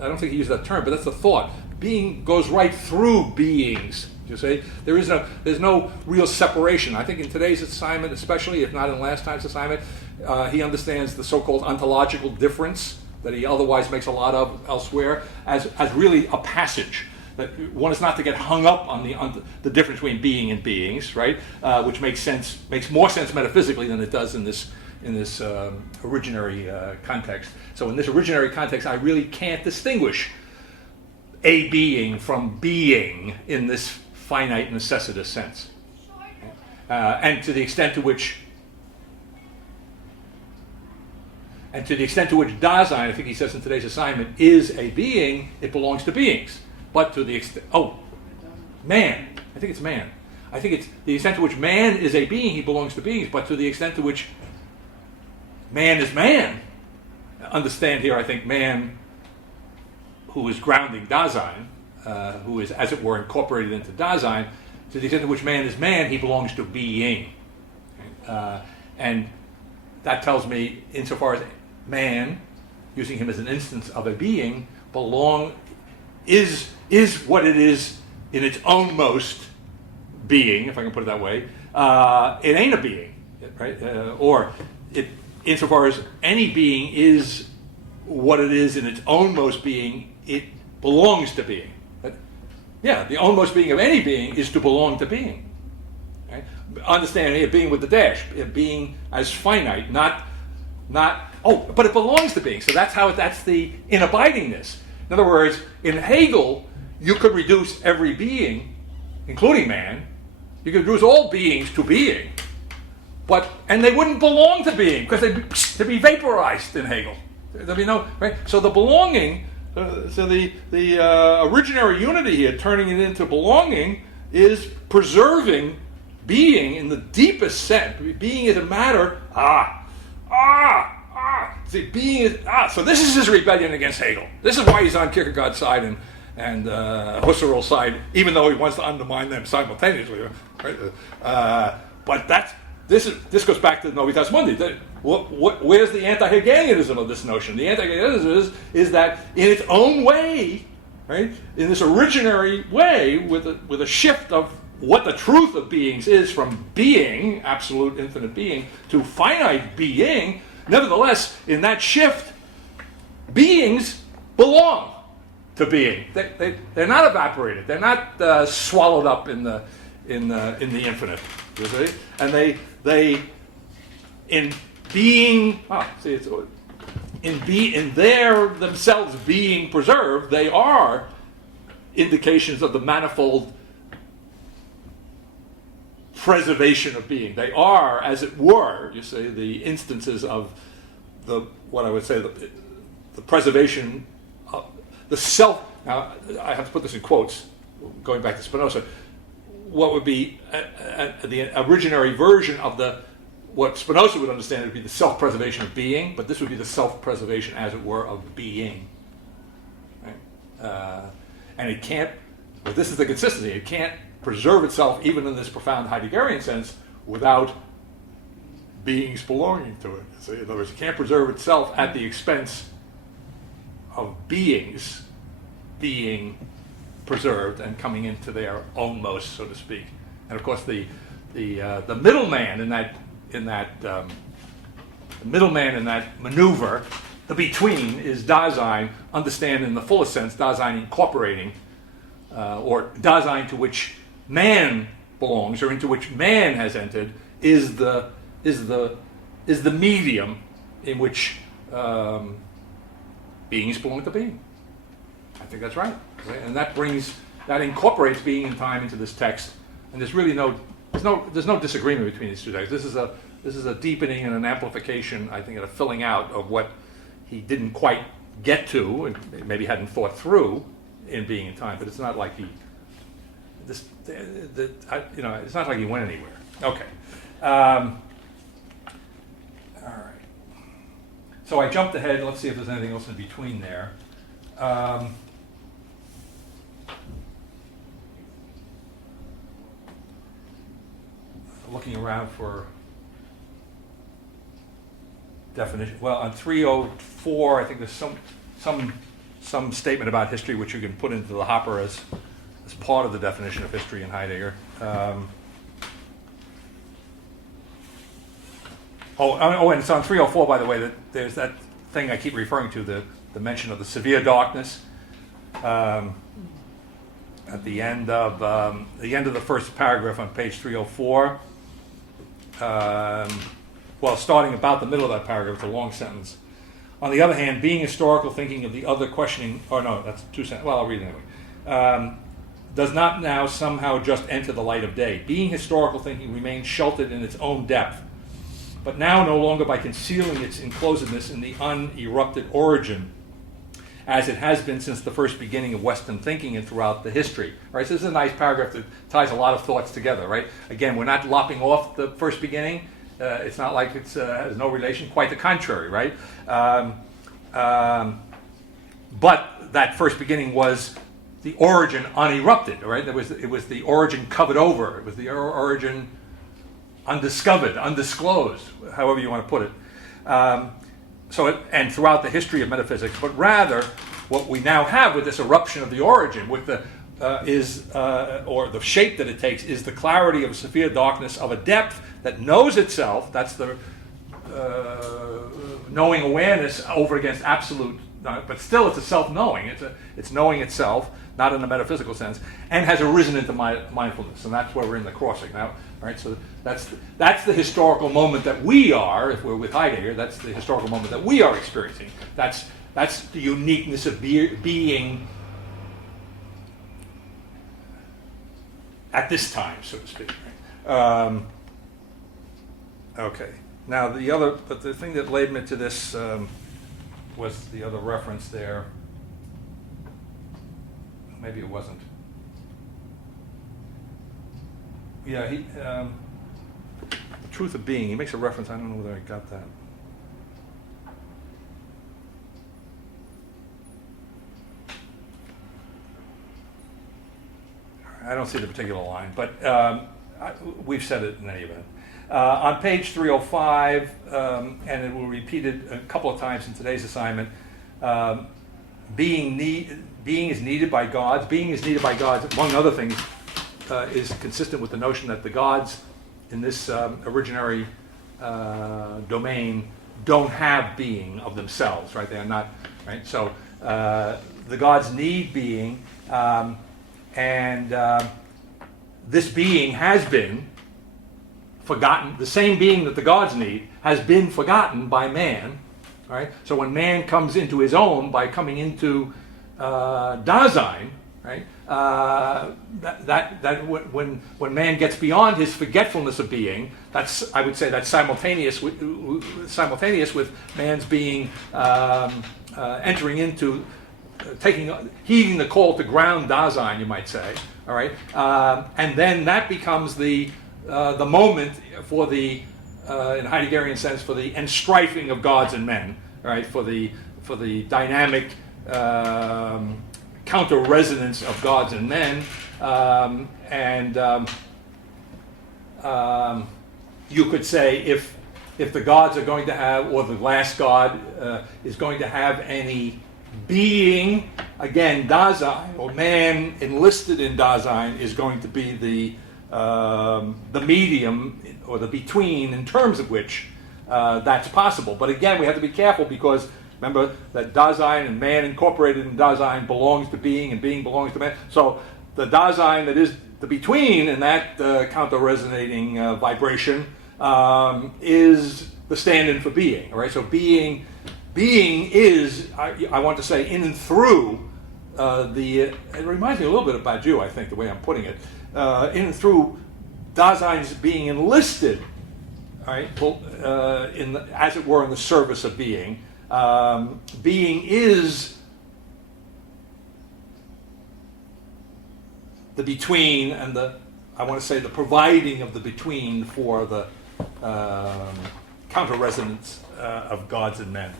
don't think he used that term, but that's the thought. Being goes right through beings, you see? There's no real separation. I think in today's assignment, especially, if not in last time's assignment, he understands the so-called ontological difference that he otherwise makes a lot of elsewhere as really a passage. That one is not to get hung up on the difference between being and beings, right? Which makes more sense metaphysically than it does in this originary context. So in this originary context, I really can't distinguish a being from being in this finite necessitous sense. And to the extent to which Dasein, I think he says in today's assignment, is a being, it belongs to beings. But to the extent, man, I think it's man. I think it's the extent to which man is a being, he belongs to beings, but to the extent to which man is man, understand here, I think, man who is grounding Dasein, who is, as it were, incorporated into Dasein, to the extent to which man is man, he belongs to being. And that tells me, insofar as man, using him as an instance of a being, is what it is in its own most being, if I can put it that way. It ain't a being, right? Or it, insofar as any being is what it is in its own most being, it belongs to being. But, yeah, the own most being of any being is to belong to being. Right? Understanding it being with the dash, it being as finite, not. But it belongs to being. So that's the inabidingness. In other words, in Hegel, you could reduce every being, including man, you could reduce all beings to being, and they wouldn't belong to being because they'd be vaporized in Hegel. There'd be no, right? So the belonging, the originary unity here, turning it into belonging, is preserving being in the deepest sense. Being is a matter. See, being is so this is his rebellion against Hegel. This is why he's on Kierkegaard's side and Husserl's side, even though he wants to undermine them simultaneously. Right? But this goes back to Novitas Mundi. Where's the anti-Hegelianism of this notion? The anti-Hegelianism is that in its own way, right, in this originary way, with a shift of what the truth of beings is from being, absolute infinite being, to finite being, nevertheless, in that shift, beings belong to being. They're not evaporated. They're not swallowed up in the infinite. You see? And they in being in their themselves being preserved, they are indications of the manifold preservation of being. They are, as it were, you see, the instances of the preservation of the self. Now, I have to put this in quotes, going back to Spinoza. What would be the originary version of what Spinoza would understand would be the self-preservation of being, but this would be the self-preservation, as it were, of being. Right? And it can't, but this is the consistency, it can't preserve itself, even in this profound Heideggerian sense, without beings belonging to it. So in other words, it can't preserve itself at the expense of beings being preserved and coming into their own most, so to speak. And of course, the middleman in that maneuver, the between, is Dasein. Understand in the fullest sense, Dasein incorporating, or Dasein to which man belongs, or into which man has entered, is the medium in which beings belong to being. I think that's right. And that incorporates being and time into this text. And there's really no disagreement between these two texts. This is a deepening and an amplification, I think, and a filling out of what he didn't quite get to, and maybe hadn't thought through in Being and Time. But it's not like it's not like he went anywhere. Okay. All right. So I jumped ahead. Let's see if there's anything else in between there. Looking around for definition. Well, on 304, I think there's some statement about history which you can put into the hopper as part of the definition of history in Heidegger. And it's on 304, by the way, that there's that thing I keep referring to, the mention of the severe darkness. At the end of the first paragraph on page 304. Starting about the middle of that paragraph, it's a long sentence. On the other hand, being historical thinking of the other questioning, that's 2 sentences. Well, I'll read it anyway. Does not now somehow just enter the light of day. Being historical thinking remains sheltered in its own depth, but now no longer by concealing its enclosedness in the unerupted origin, as it has been since the first beginning of Western thinking and throughout the history. Right? So this is a nice paragraph that ties a lot of thoughts together. Right? Again, we're not lopping off the first beginning. It's not like it has no relation. Quite the contrary. Right? But that first beginning was the origin unerupted. Right? It was the origin covered over. It was the origin undiscovered, undisclosed, however you want to put it. And throughout the history of metaphysics, but rather what we now have with this eruption of the origin, with the shape that it takes, is the clarity of a severe darkness of a depth that knows itself. That's the knowing awareness over against absolute, but still it's a self-knowing. It's knowing itself, not in a metaphysical sense, and has arisen into mindfulness, and that's where we're in the crossing now. Right, so that's the historical moment that we are, if we're with Heidegger, that's the historical moment that we are experiencing. That's the uniqueness of being at this time, so to speak. Right? Okay. Now the thing that led me to this was the other reference there. Maybe it wasn't. Yeah, the truth of being. He makes a reference. I don't know whether I got that. I don't see the particular line, but we've said it in any event. On page 305, and it will repeat it a couple of times in today's assignment, being is needed by gods. Being is needed by gods, among other things, is consistent with the notion that the gods in this originary domain don't have being of themselves, right? They are not, right? So the gods need being, and this being has been forgotten. The same being that the gods need has been forgotten by man, right? So when man comes into his own by coming into Dasein, right? When man gets beyond his forgetfulness of being, I would say that's simultaneous with man's being entering into heeding the call to ground Dasein, you might say. All right, and then that becomes the moment for the in Heideggerian sense for the enstrifing of gods and men. All right, for the dynamic counter resonance of gods and men, you could say if the gods are going to have, or the last god is going to have any being, again, Dasein, or man enlisted in Dasein, is going to be the medium or the between in terms of which that's possible. But again, we have to be careful because remember that Dasein and man incorporated in Dasein belongs to being and being belongs to man. So the Dasein that is the between in that counter-resonating vibration is the stand-in for being. All right, so being is, I want to say, in and through it reminds me a little bit about you, I think, the way I'm putting it, in and through Dasein's being enlisted, all right, as it were, in the service of being. Being is the between and I want to say the providing of the between for the counter-resonance of gods and men.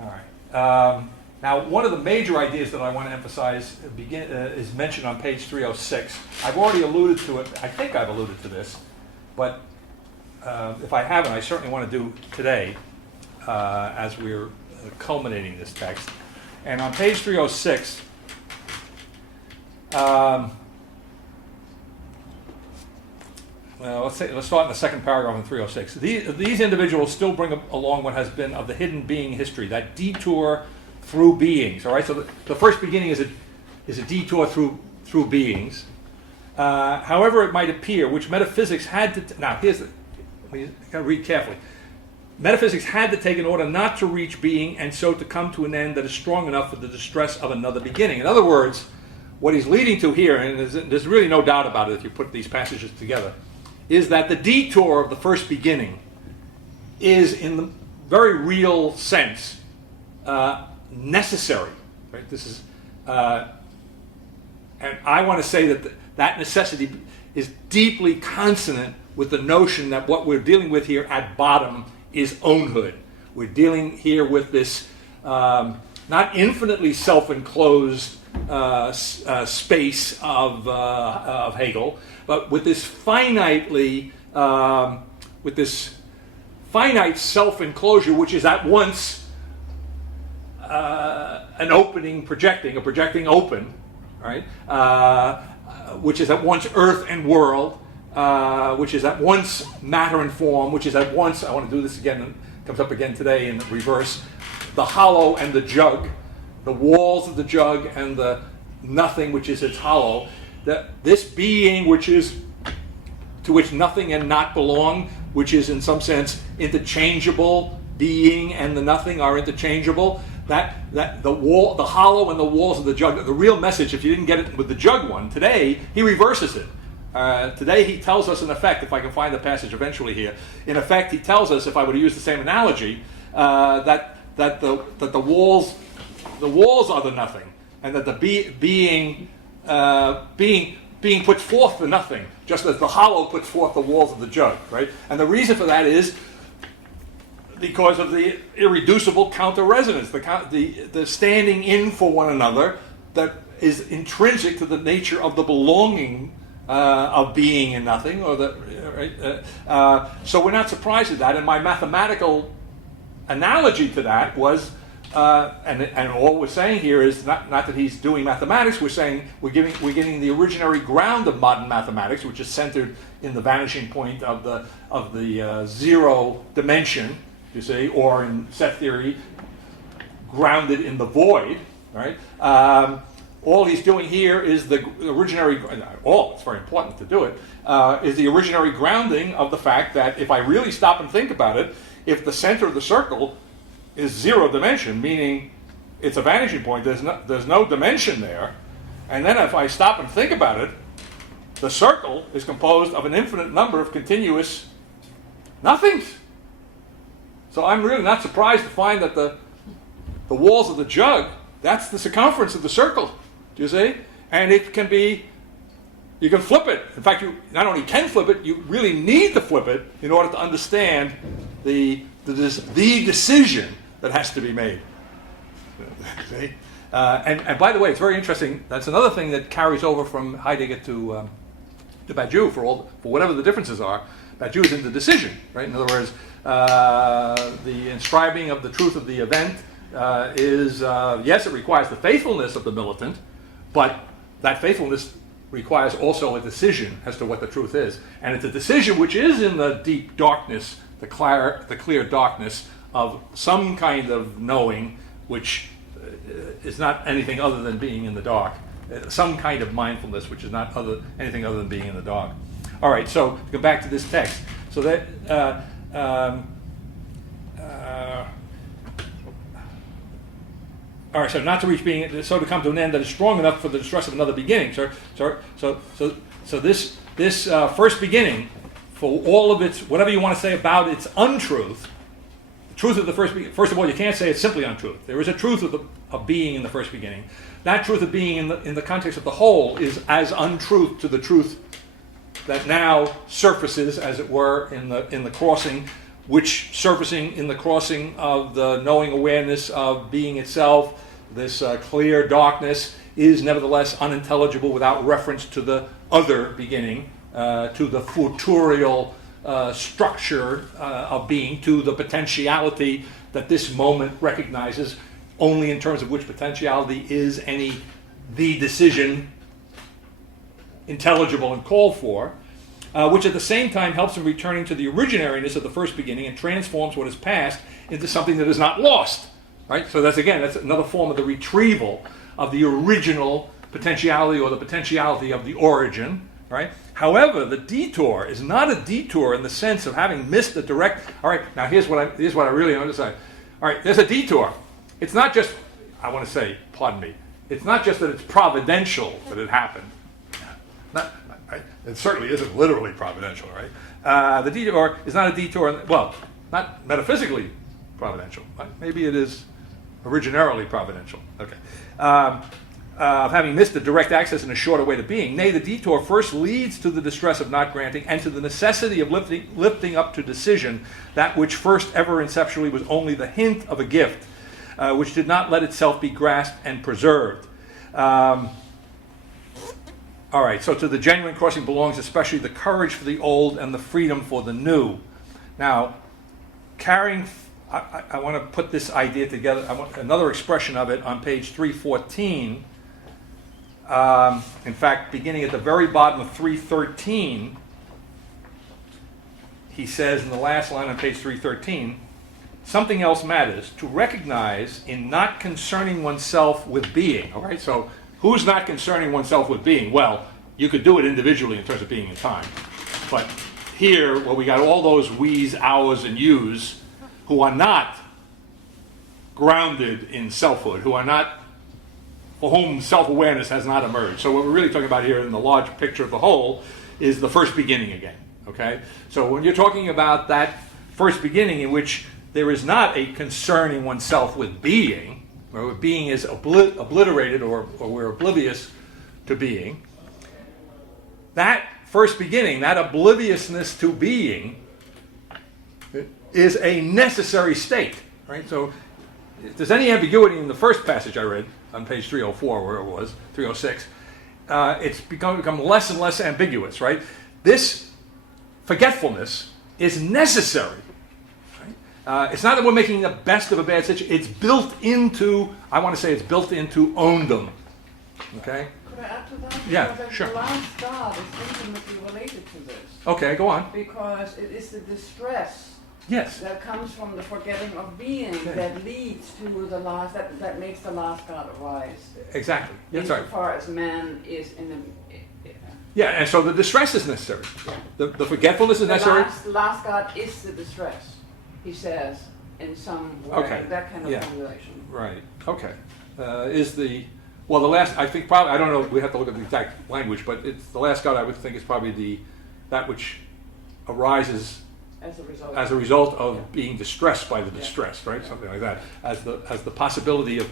All right. Now, one of the major ideas that I want to emphasize is mentioned on page 306. I've already alluded to it. I think I've alluded to this, but if I haven't, I certainly want to do today as we're culminating this text. And on page 306, let's start in the second paragraph in 306. These individuals still bring along what has been of the hidden being history, that detour through beings. All right, so the first beginning is a detour through beings. However it might appear, which metaphysics had to. Now, let me gotta read carefully. Metaphysics had to take in order not to reach being, and so to come to an end that is strong enough for the distress of another beginning. In other words, what he's leading to here, and there's really no doubt about it if you put these passages together, is that the detour of the first beginning is, in the very real sense, necessary. Right? This is, and I want to say that necessity is deeply consonant with the notion that what we're dealing with here at bottom is ownhood. We're dealing here with this not infinitely self-enclosed space of Hegel, but with this finite self-enclosure, which is at once an opening projecting, a projecting open, right? Which is at once earth and world, which is at once matter and form, which is at once, I want to do this again, it comes up again today in reverse, the hollow and the jug, the walls of the jug and the nothing which is its hollow, that this being to which nothing and not belong, which is in some sense interchangeable, being and the nothing are interchangeable, that the hollow and the walls of the jug, the real message, if you didn't get it with the jug one, today he reverses it. Today he tells us, in effect, if I can find the passage eventually here, in effect he tells us, if I were to use the same analogy, that the walls are the nothing, and that the being puts forth the nothing, just as the hollow puts forth the walls of the jug, right? And the reason for that is because of the irreducible counter-resonance, the standing in for one another that is intrinsic to the nature of the belonging of being and nothing, or so we're not surprised at that. And my mathematical analogy to that was, and all we're saying here is not that he's doing mathematics. We're saying we're getting the originary ground of modern mathematics, which is centered in the vanishing point of the zero dimension, you see, or in set theory, grounded in the void, right? All he's doing here is the originary, it's very important to do it, is the originary grounding of the fact that if I really stop and think about it, if the center of the circle is zero dimension, meaning it's a vanishing point, there's no dimension there, and then if I stop and think about it, the circle is composed of an infinite number of continuous nothings. So I'm really not surprised to find that the walls of the jug, that's the circumference of the circle. Do you see? And it can be, you can flip it. In fact, you not only can flip it, you really need to flip it in order to understand the decision that has to be made. See? And by the way, it's very interesting. That's another thing that carries over from Heidegger to Badiou for whatever the differences are. Badiou is in the decision, right? In other words, the inscribing of the truth of the event is, yes, it requires the faithfulness of the militant, but that faithfulness requires also a decision as to what the truth is. And it's a decision which is in the deep darkness, the clear darkness of some kind of knowing, which is not anything other than being in the dark. Some kind of mindfulness, which is not anything other than being in the dark. All right, so to go back to this text. So that all right, so not to reach being, so to come to an end that is strong enough for the distress of another beginning. So this first beginning, for all of its, whatever you want to say about its untruth, the truth of the first of all, you can't say it's simply untruth. There is a truth of being in the first beginning. That truth of being in the context of the whole is as untruth to the truth that now surfaces, as it were, in the crossing, which surfacing in the crossing of the knowing awareness of being itself, this clear darkness, is nevertheless unintelligible without reference to the other beginning, to the futurial structure of being, to the potentiality that this moment recognizes, only in terms of which potentiality is the decision intelligible and called for, which at the same time helps in returning to the originariness of the first beginning and transforms what is past into something that is not lost. Right? So that's another form of the retrieval of the original potentiality or the potentiality of the origin. Right? However, the detour is not a detour in the sense of having missed the direct. All right, now here's what I really want to say. All right, there's a detour. It's not just, I want to say, pardon me, it's not just that it's providential that it happened. Right? It certainly isn't literally providential, right? The detour is not a detour, well, not metaphysically providential. Right? Maybe it is originarily providential. Okay. Of having missed the direct access in a shorter way to being. Nay, the detour first leads to the distress of not granting and to the necessity of lifting up to decision that which first ever inceptually was only the hint of a gift, which did not let itself be grasped and preserved. All right, so to the genuine crossing belongs especially the courage for the old and the freedom for the new. Now, I want to put this idea together. I want another expression of it on page 314. In fact, beginning at the very bottom of 313, he says in the last line on page 313, something else matters, to recognize in not concerning oneself with being. All right, so who's not concerning oneself with being? Well, you could do it individually in terms of being in time. But here, well, we got all those we's, ours, and you's who are not grounded in selfhood, who are not, for whom self-awareness has not emerged. So what we're really talking about here in the large picture of the whole is the first beginning again. Okay? So when you're talking about that first beginning in which there is not a concerning oneself with being, where being is obliterated or we're oblivious to being, that first beginning, that obliviousness to being, is a necessary state. Right? So if there's any ambiguity in the first passage I read, on page 304, where it was, 306, it's become less and less ambiguous, right? This forgetfulness is necessary. Right? It's not that we're making the best of a bad situation. It's built into, I want to say it's built into owndom. Okay? Could I add to that? Yeah, Because sure. The last God is intimately related to this. Okay, go on. Because it is the distress Yes. that comes from the forgetting of being Okay. that leads to the last, that makes the last God arise. Exactly. That's right. Insofar as man is in the... Yeah, and so the distress is necessary. The forgetfulness is necessary. The last God is the distress, he says, in some way. Okay. That kind of Yeah. formulation. Right. Okay. The last, I think probably, I don't know, we have to look at the exact language, but it's the last God I would think is probably that which arises As a result. of being distressed by the distress, right? Something like that. As the possibility of,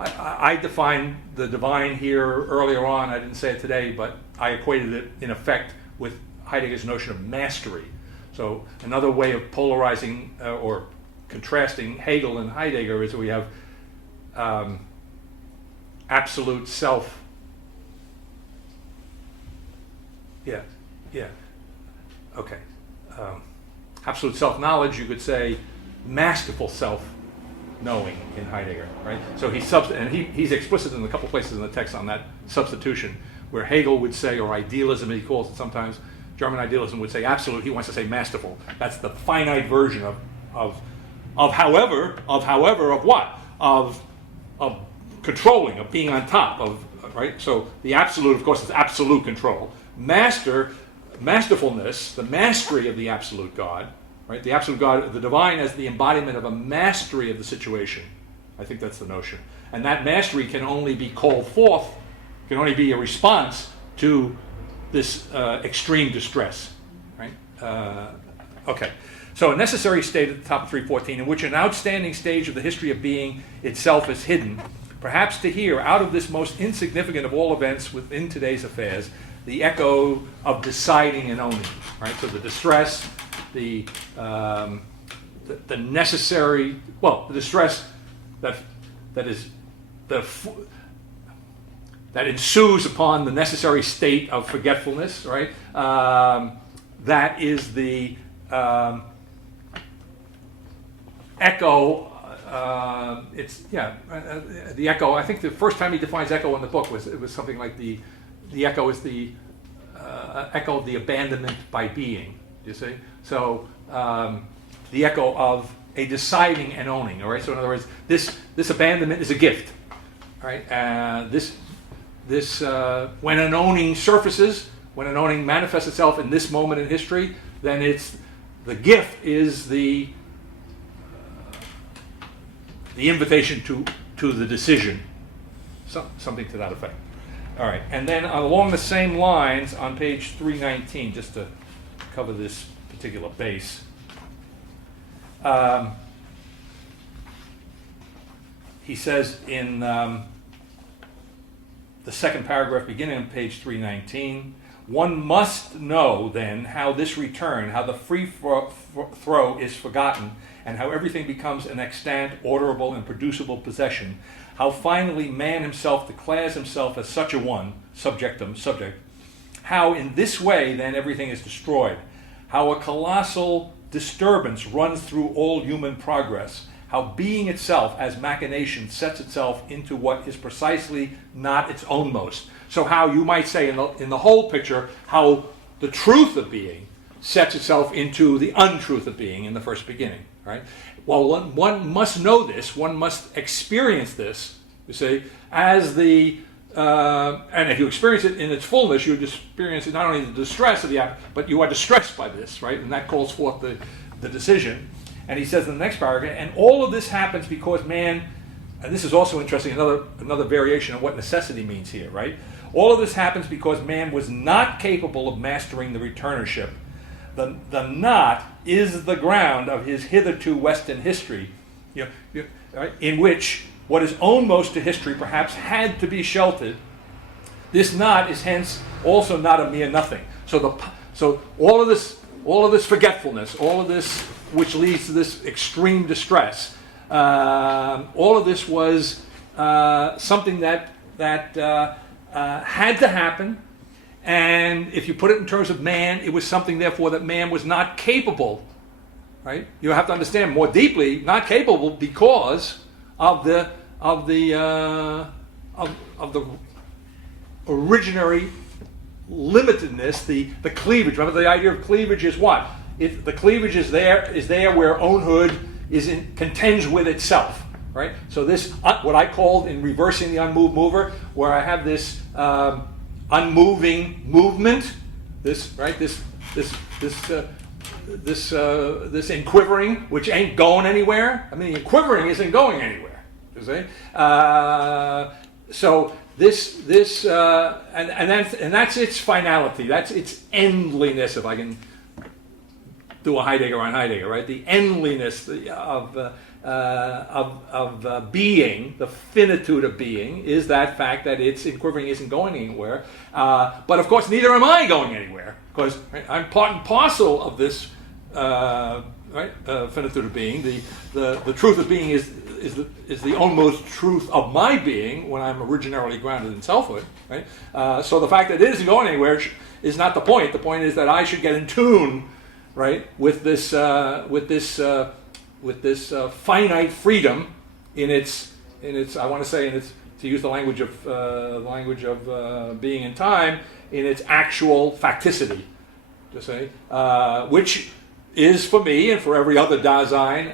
I defined the divine here earlier on, I didn't say it today, but I equated it in effect with Heidegger's notion of mastery. So another way of polarizing or contrasting Hegel and Heidegger is we have absolute self. Yeah, yeah. Okay. Absolute self-knowledge, you could say, masterful self-knowing in Heidegger, right? So he's explicit in a couple places in the text on that substitution, where Hegel would say, or idealism, he calls it sometimes, German idealism would say absolute, he wants to say masterful. That's the finite version of what? Of controlling, of being on top of, right? So the absolute, of course, is absolute control. Masterfulness, the mastery of the absolute God, right? The absolute God, the divine as the embodiment of a mastery of the situation. I think that's the notion. And that mastery can only be called forth, can only be a response to this extreme distress, right? Okay. So a necessary state at the top of 314 in which an outstanding stage of the history of being itself is hidden, perhaps to hear out of this most insignificant of all events within today's affairs, the echo of deciding and owning, right? So the distress, the necessary, well, the distress that ensues upon the necessary state of forgetfulness, right? That is the echo. The echo. I think the first time he defines echo in the book was something like the echo is the echo of the abandonment by being. You see, so the echo of a deciding and owning. All right. So in other words, this abandonment is a gift. All right. When an owning surfaces, when an owning manifests itself in this moment in history, then the gift is the invitation to the decision, something to that effect. All right, and then along the same lines on page 319, just to cover this particular base, he says in the second paragraph beginning on page 319, one must know then how this return, how the free throw is forgotten, and how everything becomes an extant, orderable, and producible possession, how finally man himself declares himself as such a one, subject, how in this way then everything is destroyed, how a colossal disturbance runs through all human progress, how being itself as machination sets itself into what is precisely not its own most. So how you might say in the whole picture, how the truth of being sets itself into the untruth of being in the first beginning, right? Well, one must know this, one must experience this, you see, as and if you experience it in its fullness, you experience not only the distress of the act, but you are distressed by this, right? And that calls forth the decision. And he says in the next paragraph, and all of this happens because man, and this is also interesting, another variation of what necessity means here, right? All of this happens because man was not capable of mastering the returnership. The not is the ground of his hitherto Western history, right, in which what is owned most to history perhaps had to be sheltered. This not is hence also not a mere nothing. So all of this forgetfulness, all of this which leads to this extreme distress, all of this was something that had to happen, and if you put it in terms of man, it was something, therefore, that man was not capable. Right? You have to understand more deeply, not capable because of the originary limitedness, the cleavage. Remember, the idea of cleavage is what? The cleavage is there where ownhood contends with itself, right? So this, what I called in reversing the unmoved mover, where I have this unmoving movement, this enquivering, which ain't going anywhere. I mean, enquivering isn't going anywhere. You see? So this and that's its finality. That's its endliness. If I can do a Heidegger on Heidegger, right? The endliness of being, the finitude of being, is that fact that its enquivering isn't going anywhere. But of course, neither am I going anywhere, because I'm part and parcel of this finitude of being. The truth of being is the almost truth of my being when I'm originarily grounded in selfhood. Right. So the fact that it isn't going anywhere is not the point. The point is that I should get in tune, right, with this finite freedom in its I want to say in its, to use the language of being in time, in its actual facticity, to say, which is for me and for every other Dasein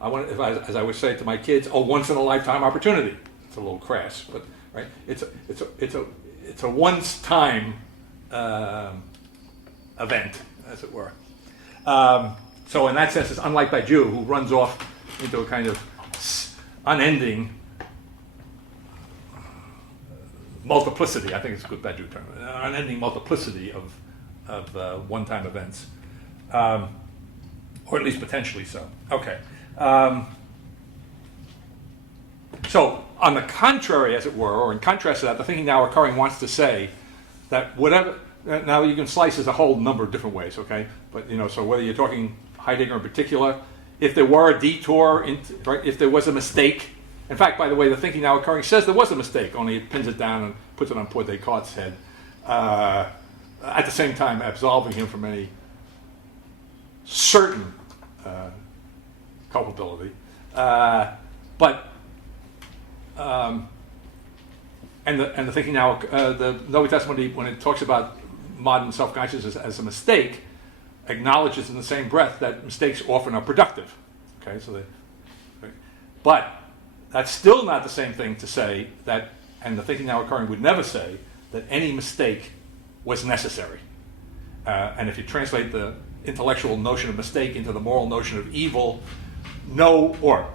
as I would say to my kids, a once in a lifetime opportunity. It's a little crass, but right, it's a once time event, as it were. So in that sense, it's unlike Badiou, who runs off into a kind of unending multiplicity. I think it's a good Badiou term. Unending multiplicity of one-time events, or at least potentially so. Okay. So on the contrary, as it were, or in contrast to that, the thinking now occurring wants to say that whatever. Now you can slice this a whole number of different ways. Okay, but so whether you're talking Heidegger in particular, if there were a detour, if there was a mistake. In fact, by the way, the thinking now occurring says there was a mistake, only it pins it down and puts it on poor Descartes' head, at the same time absolving him from any certain culpability. And the thinking now, the Novi Testimony, when it talks about modern self-consciousness as a mistake, acknowledges in the same breath that mistakes often are productive. Okay, but that's still not the same thing to say that, and the thinking now occurring would never say that any mistake was necessary. And if you translate the intellectual notion of mistake into the moral notion of evil, or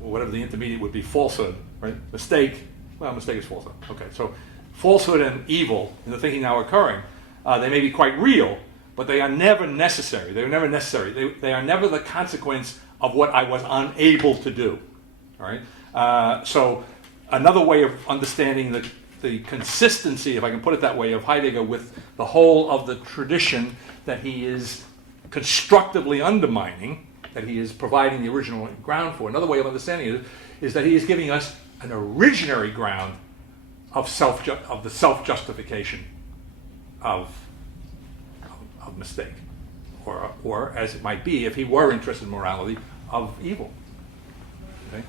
whatever the intermediate would be, falsehood, right? Mistake is falsehood. Okay, so falsehood and evil in the thinking now occurring, they may be quite real, but they are never necessary. They are never necessary. They are never the consequence of what I was unable to do. All right. So another way of understanding the consistency, if I can put it that way, of Heidegger with the whole of the tradition that he is constructively undermining, that he is providing the original ground for. Another way of understanding it is that he is giving us an originary ground of the self-justification of mistake, or as it might be, if he were interested in morality, of evil. Okay?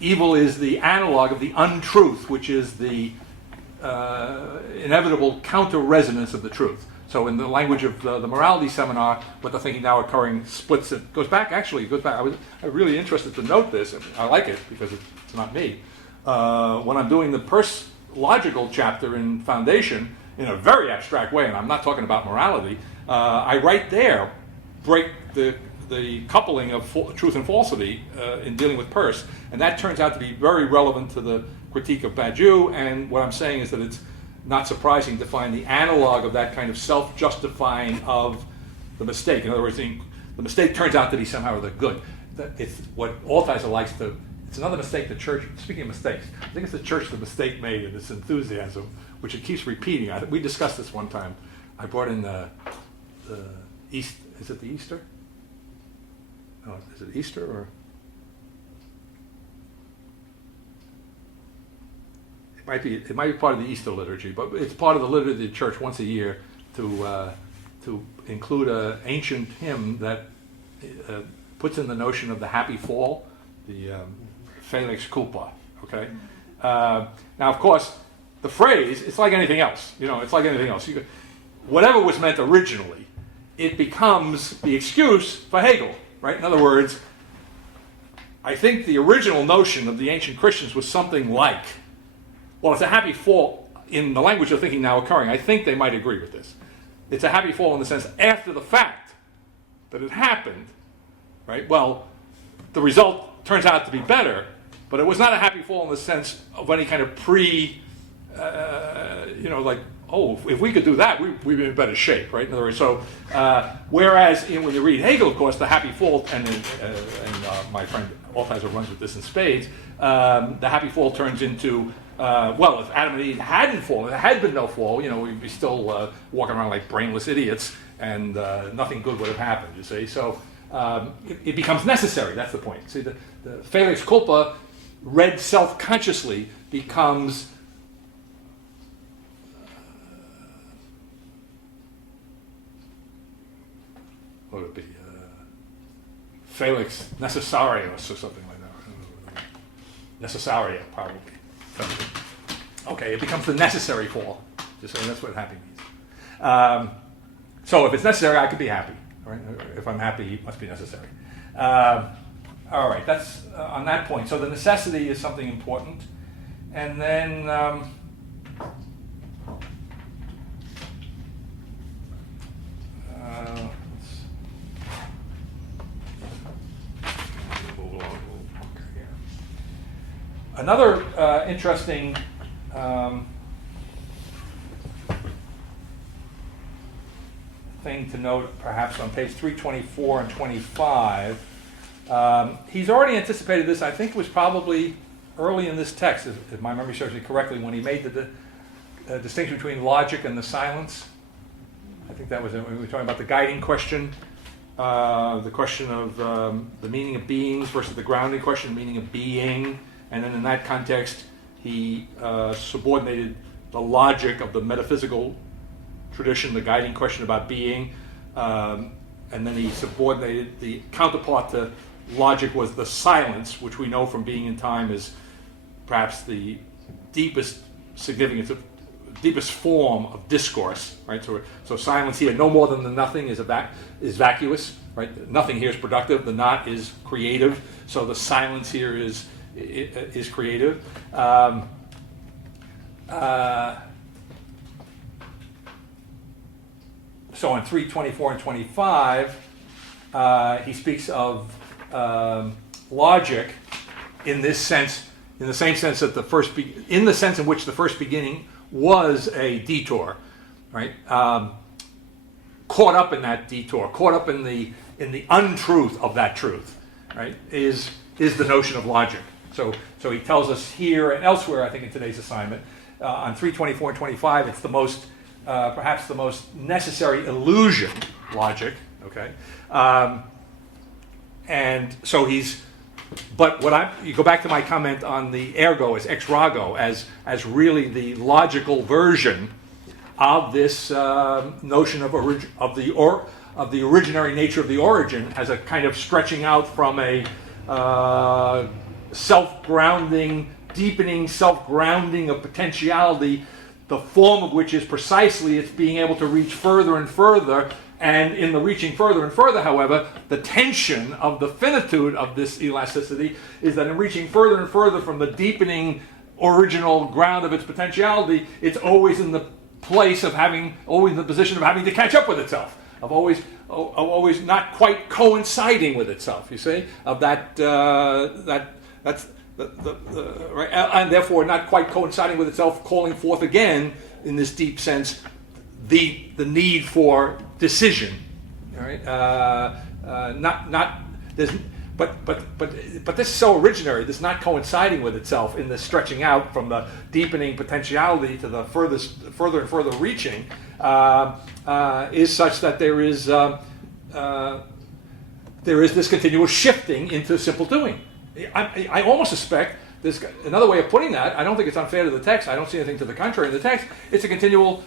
Evil is the analog of the untruth, which is the inevitable counter-resonance of the truth. So in the language of the morality seminar, what the thinking now occurring splits it, goes back. I was really interested to note this. I like it because it's not me. When I'm doing the logical chapter in Foundation in a very abstract way, and I'm not talking about morality, I right there break the coupling of truth and falsity in dealing with Peirce, and that turns out to be very relevant to the critique of Badiou. And what I'm saying is that it's not surprising to find the analog of that kind of self-justifying of the mistake. In other words, the mistake turns out to be somehow the good. It's what Altizer likes to. It's another mistake the church. Speaking of mistakes, I think it's the church the mistake made in its enthusiasm, which it keeps repeating. We discussed this one time. I brought in the East. Is it the Easter? no, is it Easter or? It might be part of the Easter liturgy, but it's part of the liturgy of the church once a year to include an ancient hymn that puts in the notion of the happy fall, the Felix culpa. Okay. Now, of course, the phrase, it's like anything else. It's like anything else. Whatever was meant originally, it becomes the excuse for Hegel, right? In other words, I think the original notion of the ancient Christians was something like, well, it's a happy fall in the language of thinking now occurring. I think they might agree with this. It's a happy fall in the sense after the fact that it happened, right? Well, the result turns out to be better, but it was not a happy fall in the sense of any kind of like, oh, if we could do that, we'd be in better shape, right? In other words, so whereas when you read Hegel, of course, the happy fall, and my friend Altheiser runs with this in spades, the happy fall turns into, well, if Adam and Eve hadn't fallen, if there had been no fall, we'd be still walking around like brainless idiots, and nothing good would have happened, you see. So it becomes necessary, that's the point. See, the Felix culpa, read self-consciously, becomes what would it be? Felix necessarius or something like that. Necessaria, probably. Okay, it becomes the necessary fall. Just saying, that's what happy means. So if it's necessary, I could be happy. Right? If I'm happy, it must be necessary. All right, that's on that point. So the necessity is something important. And then another interesting thing to note, perhaps on page 324 and 25, he's already anticipated this. I think it was probably early in this text, if my memory serves me correctly, when he made the distinction between logic and the silence. I think that was when we were talking about the guiding question, the question of the meaning of beings versus the grounding question, the meaning of being. And then in that context, he subordinated the logic of the metaphysical tradition, the guiding question about being, and then he subordinated the counterpart to logic was the silence, which we know from Being in Time is perhaps the deepest significance, deepest form of discourse, right? So silence here, no more than the nothing, is vacuous, right? Nothing here is productive. The not is creative. So the silence here is creative. So on 324 and 25, he speaks of logic in this sense, in the same sense that in the sense in which the first beginning was a detour, right? Caught up in that detour, caught up in the untruth of that truth, right? Is the notion of logic. So he tells us here and elsewhere, I think in today's assignment, on 324 and 25, it's the most, perhaps the most necessary illusion, logic, okay? And so but you go back to my comment on the ergo as ex rago, as really the logical version of this notion of the originary nature of the origin as a kind of stretching out from a self-grounding, deepening self-grounding of potentiality, the form of which is precisely its being able to reach further and further. And in the reaching further and further, however, the tension of the finitude of this elasticity is that in reaching further and further from the deepening original ground of its potentiality, it's always in the place of always in the position of having to catch up with itself, of always not quite coinciding with itself. You see, of that's right, and therefore not quite coinciding with itself, calling forth again in this deep sense the need for decision. All right, but this is so originary. This not coinciding with itself in the stretching out from the deepening potentiality to the further and further reaching is such that there is there is this continual shifting into simple doing. I almost suspect this. Another way of putting that, I don't think it's unfair to the text. I don't see anything to the contrary in the text. It's a continual,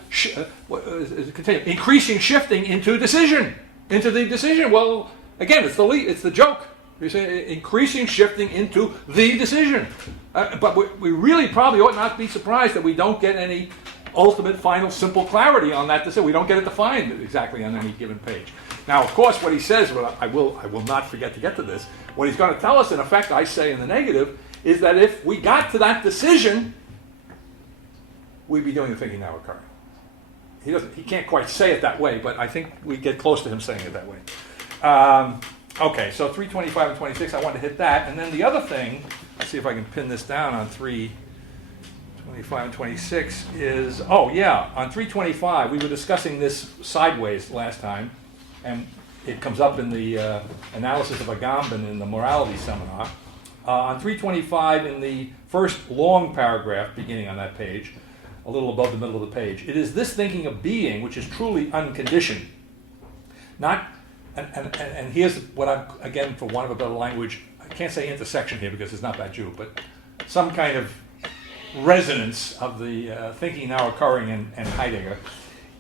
increasing shifting into decision, into the decision. Well, again, it's the joke. You say increasing shifting into the decision. But we really probably ought not be surprised that we don't get any ultimate, final, simple clarity on that decision. We don't get it defined exactly on any given page. Now, of course, what he says, well, I will not forget to get to this. What he's going to tell us, in effect, I say in the negative, is that if we got to that decision, we'd be doing the thinking now occurring. He can't quite say it that way, but I think we get close to him saying it that way. Okay, so 325 and 26, I want to hit that. And then the other thing, let's see if I can pin this down on 325 and 26, is, on 325, we were discussing this sideways last time, and it comes up in the analysis of Agamben in the morality seminar. On 325, in the first long paragraph beginning on that page, a little above the middle of the page, it is this thinking of being which is truly unconditioned. And here's what I'm, again, for want of a better language, I can't say intersection here because it's not that Jew, but some kind of resonance of the thinking now occurring in Heidegger.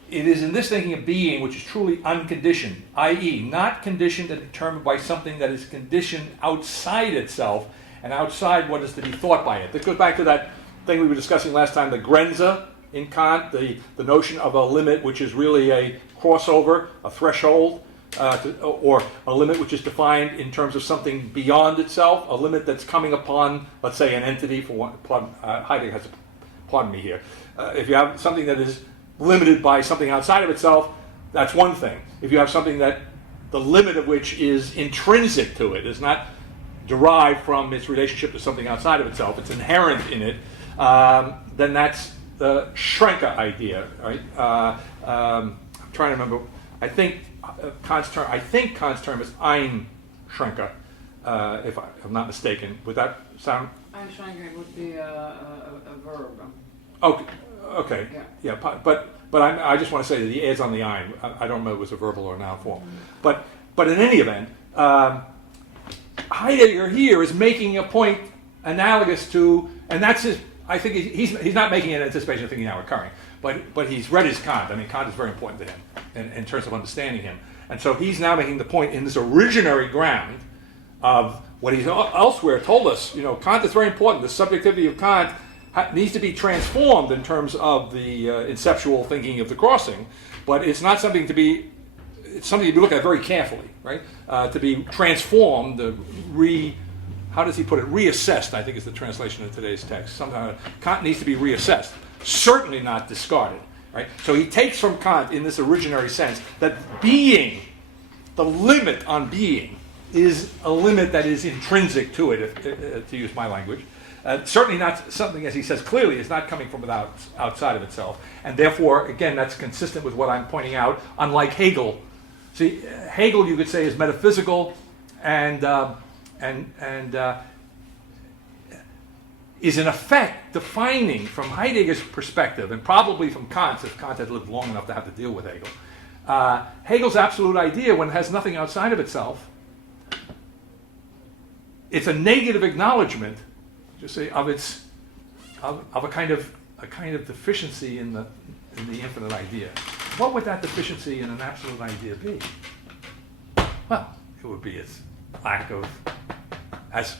It is in this thinking of being which is truly unconditioned, i.e. not conditioned and determined by something that is conditioned outside itself and outside what is to be thought by it. That goes back to that thing we were discussing last time, the Grenze in Kant, the notion of a limit which is really a crossover, a threshold, or a limit which is defined in terms of something beyond itself, a limit that's coming upon, let's say, an entity. For one, Heidegger has to pardon me here. If you have something that is limited by something outside of itself, that's one thing. If you have something that the limit of which is intrinsic to it, is not derived from its relationship to something outside of itself, it's inherent in it, then that's the Schrenke idea, right? I'm trying to remember. I think Kant's term is Einschränke, if I'm not mistaken. Would that sound? Einschränken would be a verb. Okay. Yeah. But I just want to say that he adds on the ein. I don't know if it was a verbal or a noun form. But in any event, Heidegger here is making a point analogous to, and that's his. I think he's not making an anticipation of thinking now occurring, but he's read his Kant. I mean, Kant is very important to him in terms of understanding him, and so he's now making the point in this originary ground of what he's elsewhere told us. You know, Kant is very important. The subjectivity of Kant needs to be transformed in terms of the inceptual thinking of the crossing, but it's not something to be. It's something to be looked at very carefully, right? To be transformed, how does he put it? Reassessed, I think is the translation of today's text. Sometimes Kant needs to be reassessed, certainly not discarded, right? So he takes from Kant, in this originary sense, that being, the limit on being, is a limit that is intrinsic to it, to use my language. Certainly not something, as he says clearly, is not coming from outside of itself. And therefore, again, that's consistent with what I'm pointing out, unlike Hegel. See, Hegel, you could say, is metaphysical and is in effect defining from Heidegger's perspective, and probably from Kant's, if Kant had lived long enough to have to deal with Hegel, Hegel's absolute idea, when it has nothing outside of itself, it's a negative acknowledgement, just say, of a kind of deficiency in the infinite idea. What would that deficiency in an absolute idea be? Well, it would be its lack of, as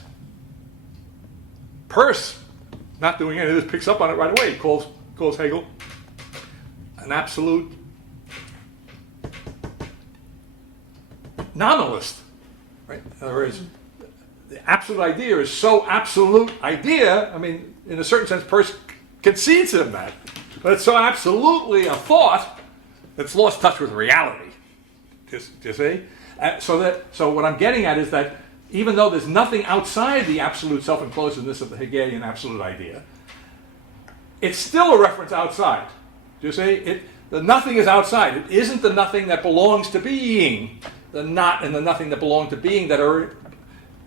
Peirce, not doing any of this, picks up on it right away. He calls Hegel an absolute nominalist, right? In other words, the absolute idea is so absolute idea. I mean, in a certain sense, Peirce concedes him that, but it's so absolutely a thought that's lost touch with reality. Do you see? So what I'm getting at is that even though there's nothing outside the absolute self-enclosedness of the Hegelian absolute idea, it's still a reference outside. Do you see? The nothing is outside. It isn't the nothing that belongs to being. The not and the nothing that belong to being that are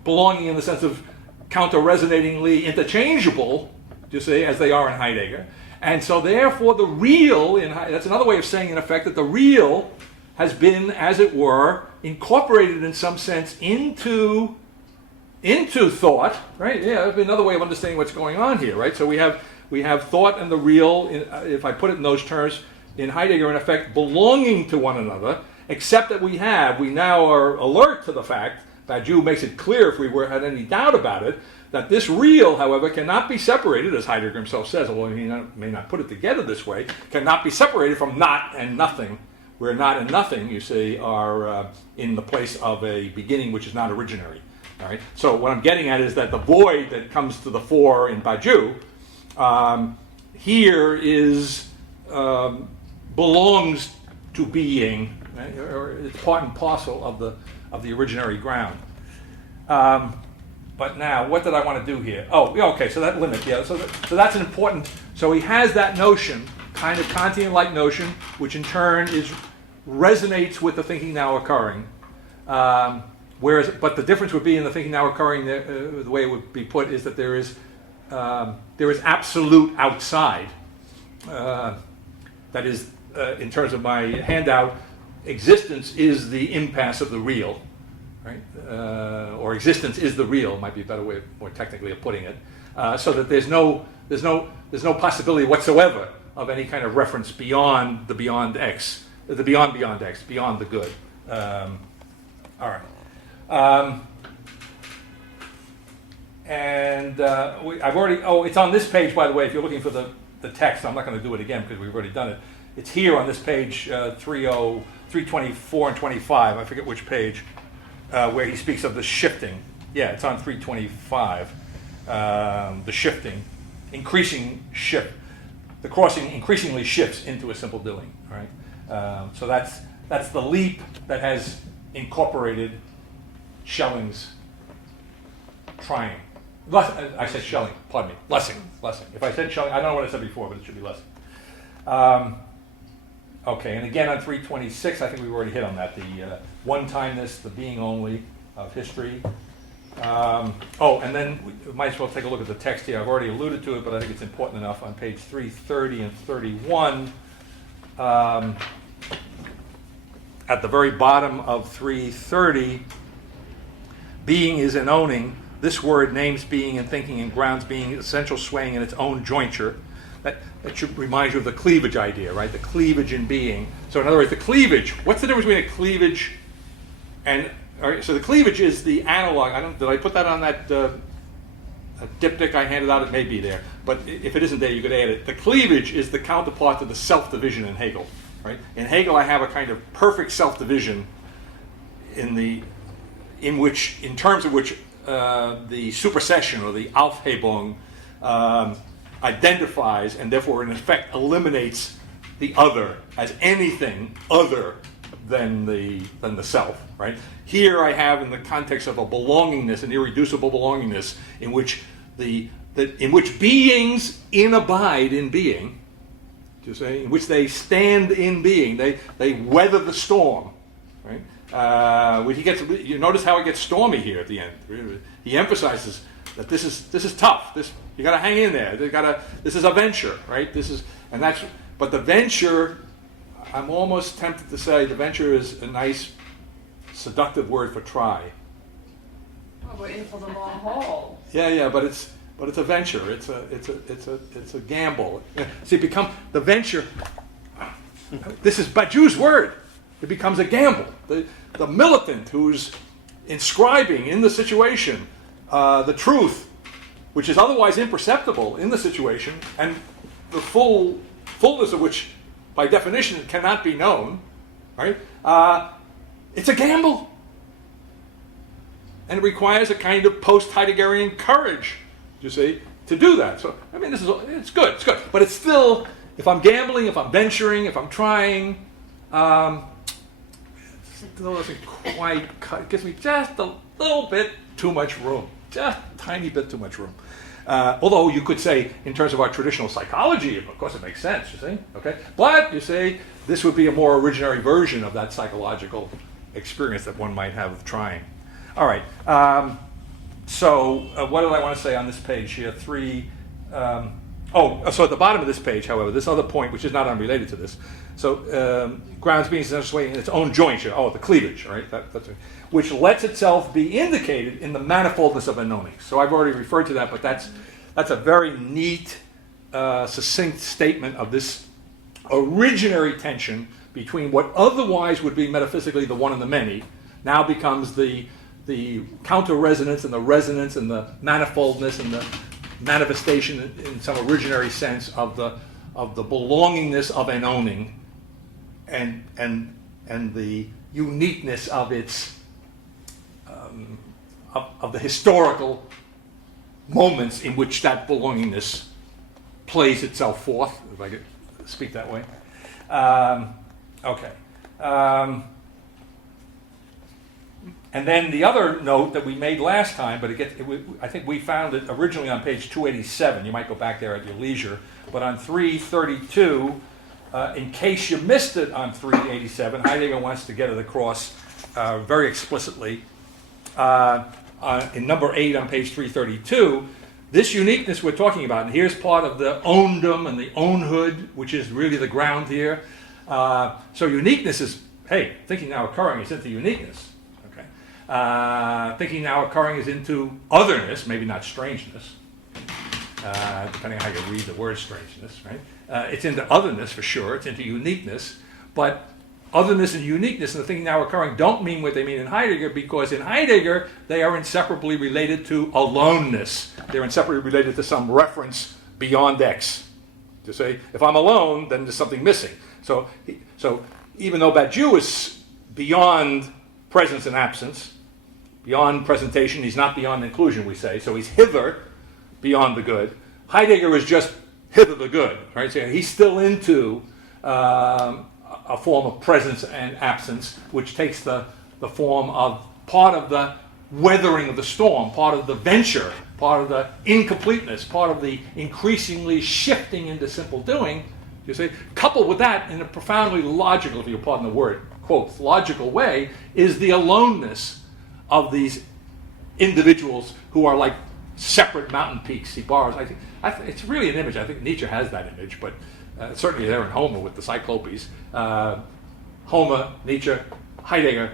belonging in the sense of counter-resonatingly interchangeable, do you see, as they are in Heidegger. And so therefore the real, that's another way of saying in effect that the real has been, as it were, incorporated in some sense into thought, right? Yeah, that'd be another way of understanding what's going on here, right? So we have thought and the real, if I put it in those terms, in Heidegger, in effect, belonging to one another, except that we now are alert to the fact, Badiou makes it clear if we had any doubt about it, that this real, however, cannot be separated, as Heidegger himself says, although he may not put it together this way, cannot be separated from not and nothing, where not and nothing, you see, are in the place of a beginning which is not originary. All right? So what I'm getting at is that the void that comes to the fore in Badiou here belongs to being, right? Or it's part and parcel of the originary ground. But now, what did I want to do here? Oh, yeah, okay, so that limit, yeah. So that's an important, so he has that notion, kind of Kantian-like notion, which in turn resonates with the thinking now occurring. But the difference would be in the thinking now occurring, the way it would be put is that there is absolute outside. That is, in terms of my handout, existence is the impasse of the real, right? Or existence is the real might be a better way, more technically of putting it. So that there's no possibility whatsoever of any kind of reference beyond the beyond X, the beyond X, beyond the good. All right. I've already, it's on this page, by the way, if you're looking for the text. I'm not going to do it again because we've already done it. It's here on this page 324 and 25, I forget which page, where he speaks of the shifting. Yeah, it's on 325. The shifting, increasing shift. The crossing increasingly shifts into a simple doing, right? So that's the leap that has incorporated Schelling's trying. I said Schelling, pardon me, Lessing. If I said Schelling, I don't know what I said before, but it should be Lessing. Okay, and again on 326, I think we've already hit on that, the one-timeness, the being only of history. And then we might as well take a look at the text here. I've already alluded to it, but I think it's important enough. On page 330 and 31, at the very bottom of 330, being is an owning. This word names being and thinking and grounds being, essential swaying in its own jointure. That should remind you of the cleavage idea, right? The cleavage in being. So in other words, the cleavage, what's the difference between a cleavage and, all right, so the cleavage is the analog. Did I put that on that diptych I handed out? It may be there. But if it isn't there, you could add it. The cleavage is the counterpart to the self-division in Hegel, right? In Hegel, I have a kind of perfect self-division in terms of which the supersession or the Aufhebung identifies and therefore in effect eliminates the other as anything other than the self, right? Here I have, in the context of a belongingness, an irreducible belongingness, in which beings abide in being, to say, in which they stand in being, they weather the storm, right? You notice how it gets stormy here at the end. He emphasizes that this is tough. You got to hang in there. This is a venture, right? But the venture, I'm almost tempted to say the venture is a nice, seductive word for try. Oh, but in for the long haul. Yeah, but it's a venture. It's a gamble. See, the venture. This is Badiou's word. It becomes a gamble. The militant who's inscribing in the situation the truth, which is otherwise imperceptible in the situation, and the fullness of which, by definition, cannot be known, right? It's a gamble. And it requires a kind of post-Heideggerian courage, you see, to do that. So, I mean, it's good. But it's still, if I'm gambling, if I'm venturing, if I'm trying, still doesn't quite cut. It gives me just a little bit too much room. Just a tiny bit too much room. Although you could say, in terms of our traditional psychology, of course it makes sense, you see. Okay? But, you see, this would be a more originary version of that psychological experience that one might have of trying. All right. So what did I want to say on this page here? So at the bottom of this page, however, this other point, which is not unrelated to this, so grounds being essentially in its own jointure, the cleavage, right? That's it, which lets itself be indicated in the manifoldness of anomings. So I've already referred to that, but that's a very neat, succinct statement of this originary tension between what otherwise would be metaphysically the one and the many, now becomes the counter-resonance and the resonance and the manifoldness and the manifestation in some originary sense of the belongingness of an owning and the uniqueness of its of the historical moments in which that belongingness plays itself forth, if I could speak that way. Okay. And then the other note that we made last time, but I think we found it originally on page 287. You might go back there at your leisure. But on 332, in case you missed it on 387, Heidegger wants to get it across very explicitly. In number 8 on page 332, this uniqueness we're talking about, and here's part of the owndom and the ownhood, which is really the ground here. So uniqueness is, hey, thinking now occurring is into uniqueness. Thinking now occurring is into otherness, maybe not strangeness, depending on how you read the word strangeness, right? It's into otherness for sure, it's into uniqueness, but otherness and uniqueness and the thinking now occurring don't mean what they mean in Heidegger, because in Heidegger they are inseparably related to aloneness. They're inseparably related to some reference beyond X. To say, if I'm alone, then there's something missing. So even though Badiou is beyond presence and absence, beyond presentation, he's not beyond inclusion, we say. So he's hither, beyond the good. Heidegger is just hither the good, right? So he's still into a form of presence and absence, which takes the form of part of the weathering of the storm, part of the venture, part of the incompleteness, part of the increasingly shifting into simple doing. You see, coupled with that, in a profoundly logical, if you pardon the word, quote, logical way, is the aloneness of these individuals who are like separate mountain peaks. He borrows, I think it's really an image. I think Nietzsche has that image, but certainly there in Homer with the Cyclopes. Homer, Nietzsche, Heidegger,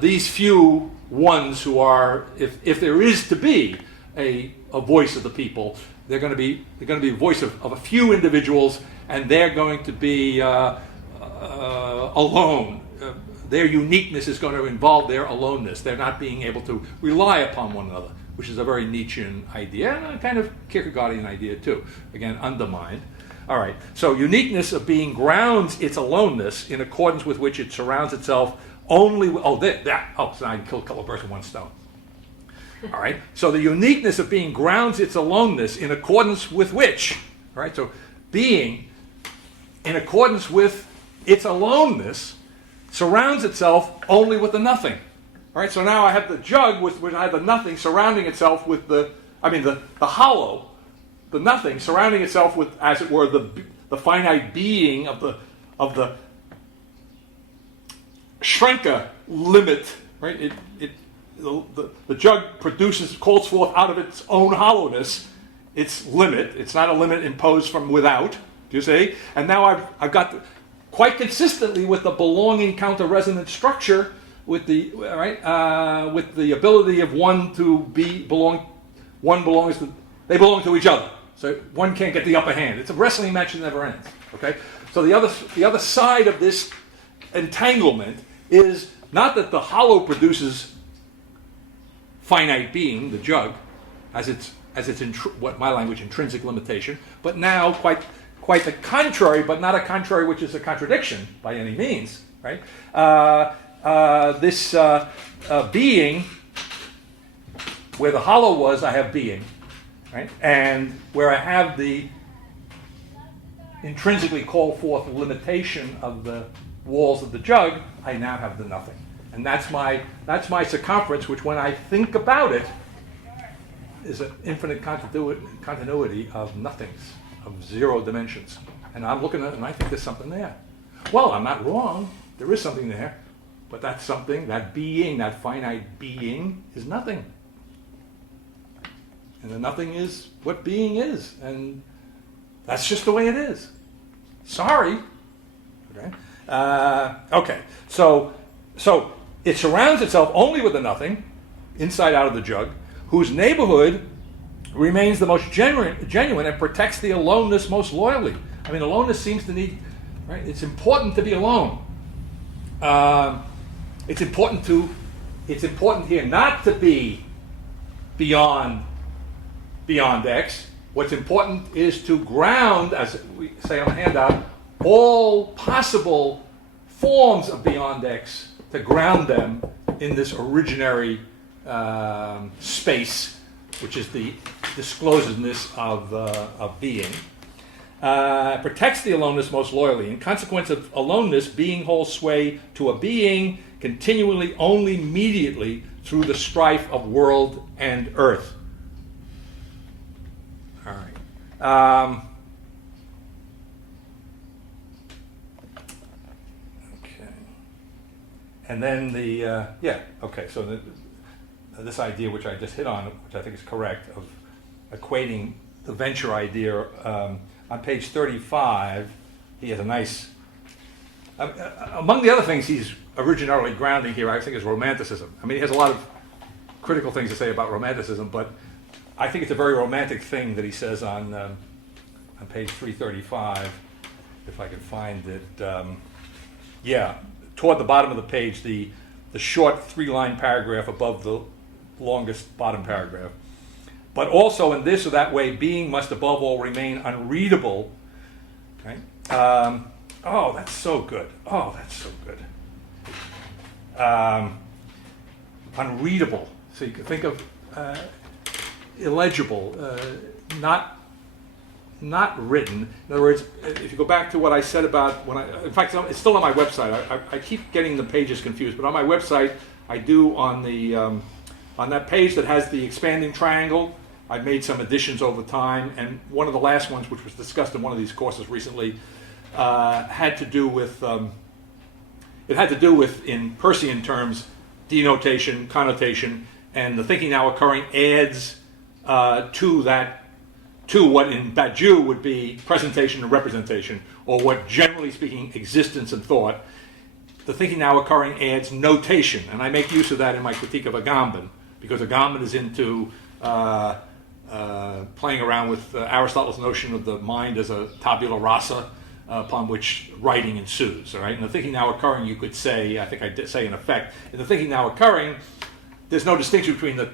these few ones who are, if there is to be a voice of the people, they're going to be a voice of a few individuals, and they're going to be alone. Their uniqueness is going to involve their aloneness. They're not being able to rely upon one another, which is a very Nietzschean idea, and a kind of Kierkegaardian idea too. Again, undermined. All right, so uniqueness of being grounds its aloneness in accordance with which it surrounds itself only with, so now I can kill a couple of birds with one stone. All right, so the uniqueness of being grounds its aloneness in accordance with which, all right, so being in accordance with its aloneness surrounds itself only with the nothing. All right, so now I have the jug with which I have the nothing surrounding itself with the hollow, the nothing surrounding itself with, as it were, the finite being of the Schrenke limit, right? The jug calls forth out of its own hollowness its limit. It's not a limit imposed from without. Do you see? And now I've got quite consistently with the belonging counter-resonant structure, with the with the ability of one to they belong to each other. So one can't get the upper hand. It's a wrestling match that never ends. Okay. So the other side of this entanglement is not that the hollow produces finite being, the jug, as its what my language intrinsic limitation, but now quite the contrary, but not a contrary which is a contradiction by any means, right? This being, where the hollow was, I have being, right? And where I have the intrinsically called forth limitation of the walls of the jug, I now have the nothing. And that's my circumference, which when I think about it, is an infinite continuity of nothings, of zero dimensions. And I'm looking at it and I think there's something there. Well, I'm not wrong. There is something there. But that something, that being, that finite being, is nothing. And the nothing is what being is. And That's just the way it is. Sorry. Okay. Okay. So it surrounds itself only with the nothing, inside out of the jug, whose neighborhood remains the most genuine and protects the aloneness most loyally. I mean, aloneness seems to need, right? It's important to be alone. It's important here not to be beyond X. What's important is to ground, as we say on the handout, all possible forms of beyond X, to ground them in this originary space, which is the disclosedness of being. Protects the aloneness most loyally. In consequence of aloneness, being holds sway to a being continually, only mediately, through the strife of world and earth. All right. Okay. And then so this idea, which I just hit on, which I think is correct, of equating the venture idea, on page 35, he has a nice, among the other things he's originally grounding here, I think, is romanticism. I mean, he has a lot of critical things to say about romanticism, but I think it's a very romantic thing that he says on page 335, if I can find it. Toward the bottom of the page, the short 3-line paragraph above the longest bottom paragraph. But also in this or that way, being must above all remain unreadable. Right? Oh, that's so good. Oh, that's so good. Unreadable. So you can think of illegible, not written. In other words, if you go back to what I said about in fact, it's still on my website. I keep getting the pages confused, but on my website, I do on that page that has the expanding triangle. I've made some additions over time, and one of the last ones, which was discussed in one of these courses recently, had to do with in Persian terms, denotation, connotation, and the thinking now occurring adds to what in Badiou would be presentation and representation, or what generally speaking existence and thought. The thinking now occurring adds notation, and I make use of that in my critique of Agamben, because Agamben is into playing around with Aristotle's notion of the mind as a tabula rasa upon which writing ensues. All right, and the thinking now occurring, you could say, I think I did say in effect, in the thinking now occurring, there's no distinction between the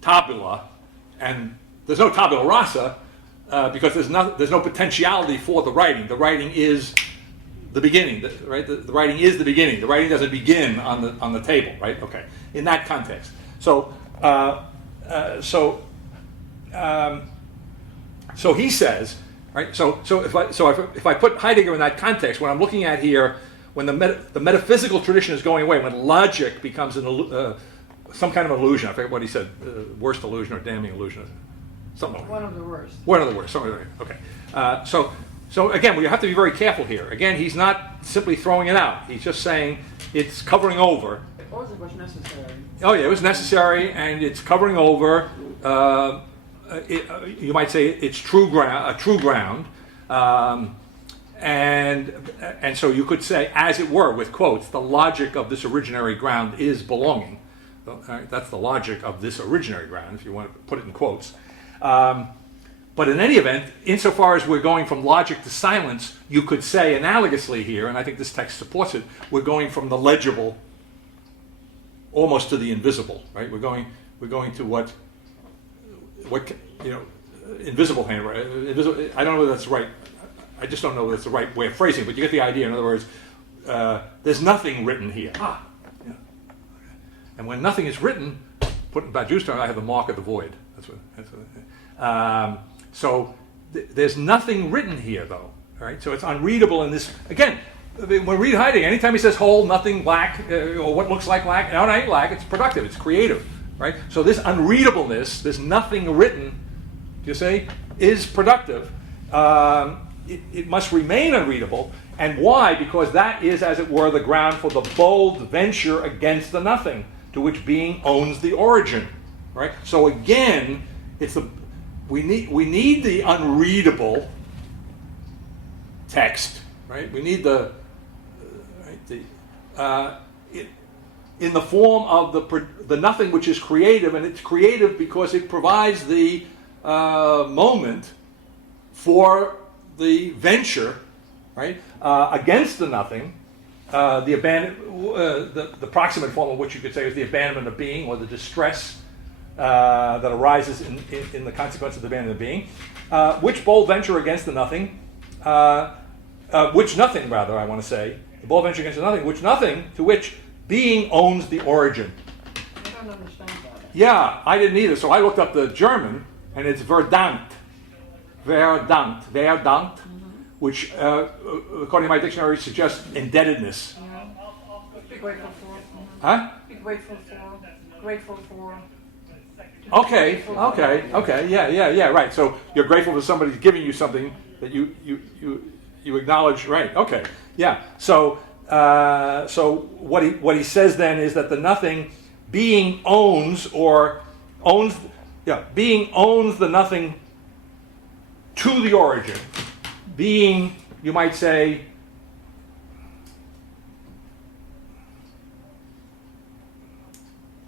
tabula and there's no tabula rasa because there's no potentiality for the writing. The writing is the beginning, right? The writing is the beginning. The writing doesn't begin on the table, right? Okay, in that context. So he says, right? So if I put Heidegger in that context, what I'm looking at here, when the metaphysical tradition is going away, when logic becomes some kind of illusion, I forget what he said, worst illusion or damning illusion, something like that. One of the worst. One of the worst. Something like that. Okay. So again, we have to be very careful here. Again, he's not simply throwing it out. He's just saying it's covering over. Or it was necessary. Oh yeah, it was necessary, and it's covering over. You might say it's true ground, and so you could say, as it were, with quotes, the logic of this originary ground is belonging. That's the logic of this originary ground, if you want to put it in quotes. But in any event, insofar as we're going from logic to silence, you could say analogously here, and I think this text supports it, we're going from the legible almost to the invisible, right? We're going to what invisible handwriting. I don't know whether that's right. I just don't know whether that's the right way of phrasing, but you get the idea. In other words, there's nothing written here. And when nothing is written, put in Badiou's term, I have the mark of the void. So there's nothing written here, though. All right, so it's unreadable in this. Again, when we read Heidegger, anytime he says whole, nothing, lack, or what looks like lack, no, it ain't lack. It's productive. It's creative. Right? So this unreadableness, this nothing written, you say, is productive. It must remain unreadable. And why? Because that is, as it were, the ground for the bold venture against the nothing, to which being owns the origin. Right? So again, we need the unreadable text, right? We need in the form of the nothing which is creative, and it's creative because it provides the moment for the venture, right, against the nothing, the proximate form of which you could say is the abandonment of being, or the distress that arises in the consequence of the abandonment of being, which bold venture against the nothing, which nothing, rather, I want to say, the bold venture against the nothing, which nothing to which being owns the origin. I don't understand that. Yeah, I didn't either, so I looked up the German, and it's verdammt, which, according to my dictionary, suggests indebtedness. Yeah. Be grateful for. Huh? Be grateful for. Grateful for. Okay, yeah, right. So you're grateful for somebody giving you something that you acknowledge, right? Okay, yeah. So what he says then is that the nothing, being being owns the nothing to the origin. Being, you might say,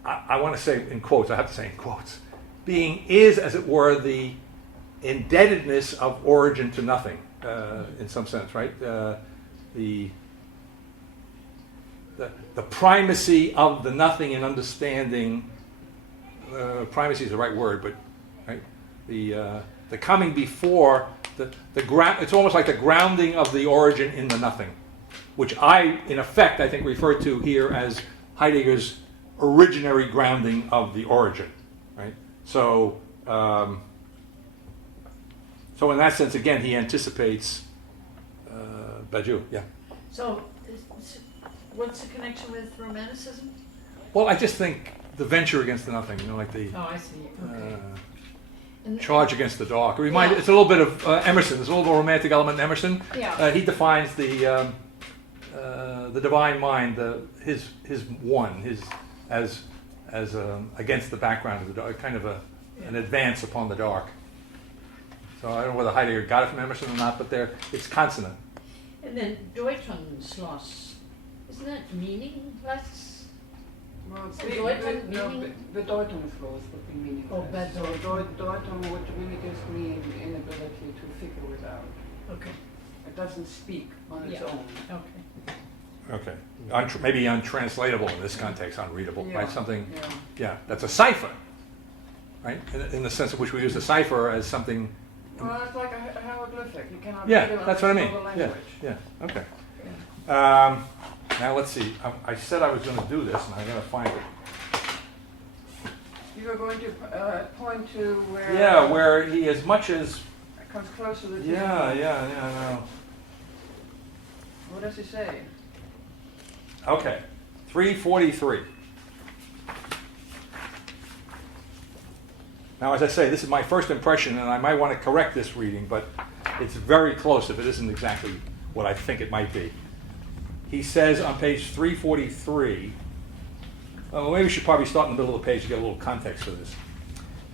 I want to say in quotes, I have to say in quotes, being is, as it were, the indebtedness of origin to nothing, in some sense, right? The primacy of the nothing in understanding, primacy is the right word, but right, the coming before the ground. It's almost like the grounding of the origin in the nothing, which in effect, I think refer to here as Heidegger's originary grounding of the origin, right? So in that sense, again, he anticipates Badiou, yeah. So, what's the connection with Romanticism? Well, I just think the venture against the nothing, like the Oh, I see. Okay. charge against the dark. It's a little bit of Emerson. There's a little romantic element in Emerson. Yeah. He defines the divine mind, his as against the background of the dark, kind of an advance upon the dark. So I don't know whether Heidegger got it from Emerson or not, but it's consonant. And then Deutungsschloss, isn't that meaningless? Well, bedeutungslos would be meaningless. Oh, Bedeutung would really just mean inability to figure it out. Okay. It doesn't speak on its own. Okay. Okay. Maybe untranslatable in this context, unreadable, Yeah. right? Something, Yeah. that's a cipher, right? In the sense in which we use a cipher as something. Well, it's like a hieroglyphic. You cannot Yeah, read it that's what I unless mean. you know the Yeah, language. okay. Now let's see. I said I was going to do this, and I'm going to find it. You were going to point to where. Yeah, where he, as much as. It comes closer to the. Yeah, I know. What does he say? Okay, 343. Now, as I say, this is my first impression, and I might want to correct this reading, but it's very close if it isn't exactly what I think it might be. He says on page 343, well, maybe we should probably start in the middle of the page to get a little context for this.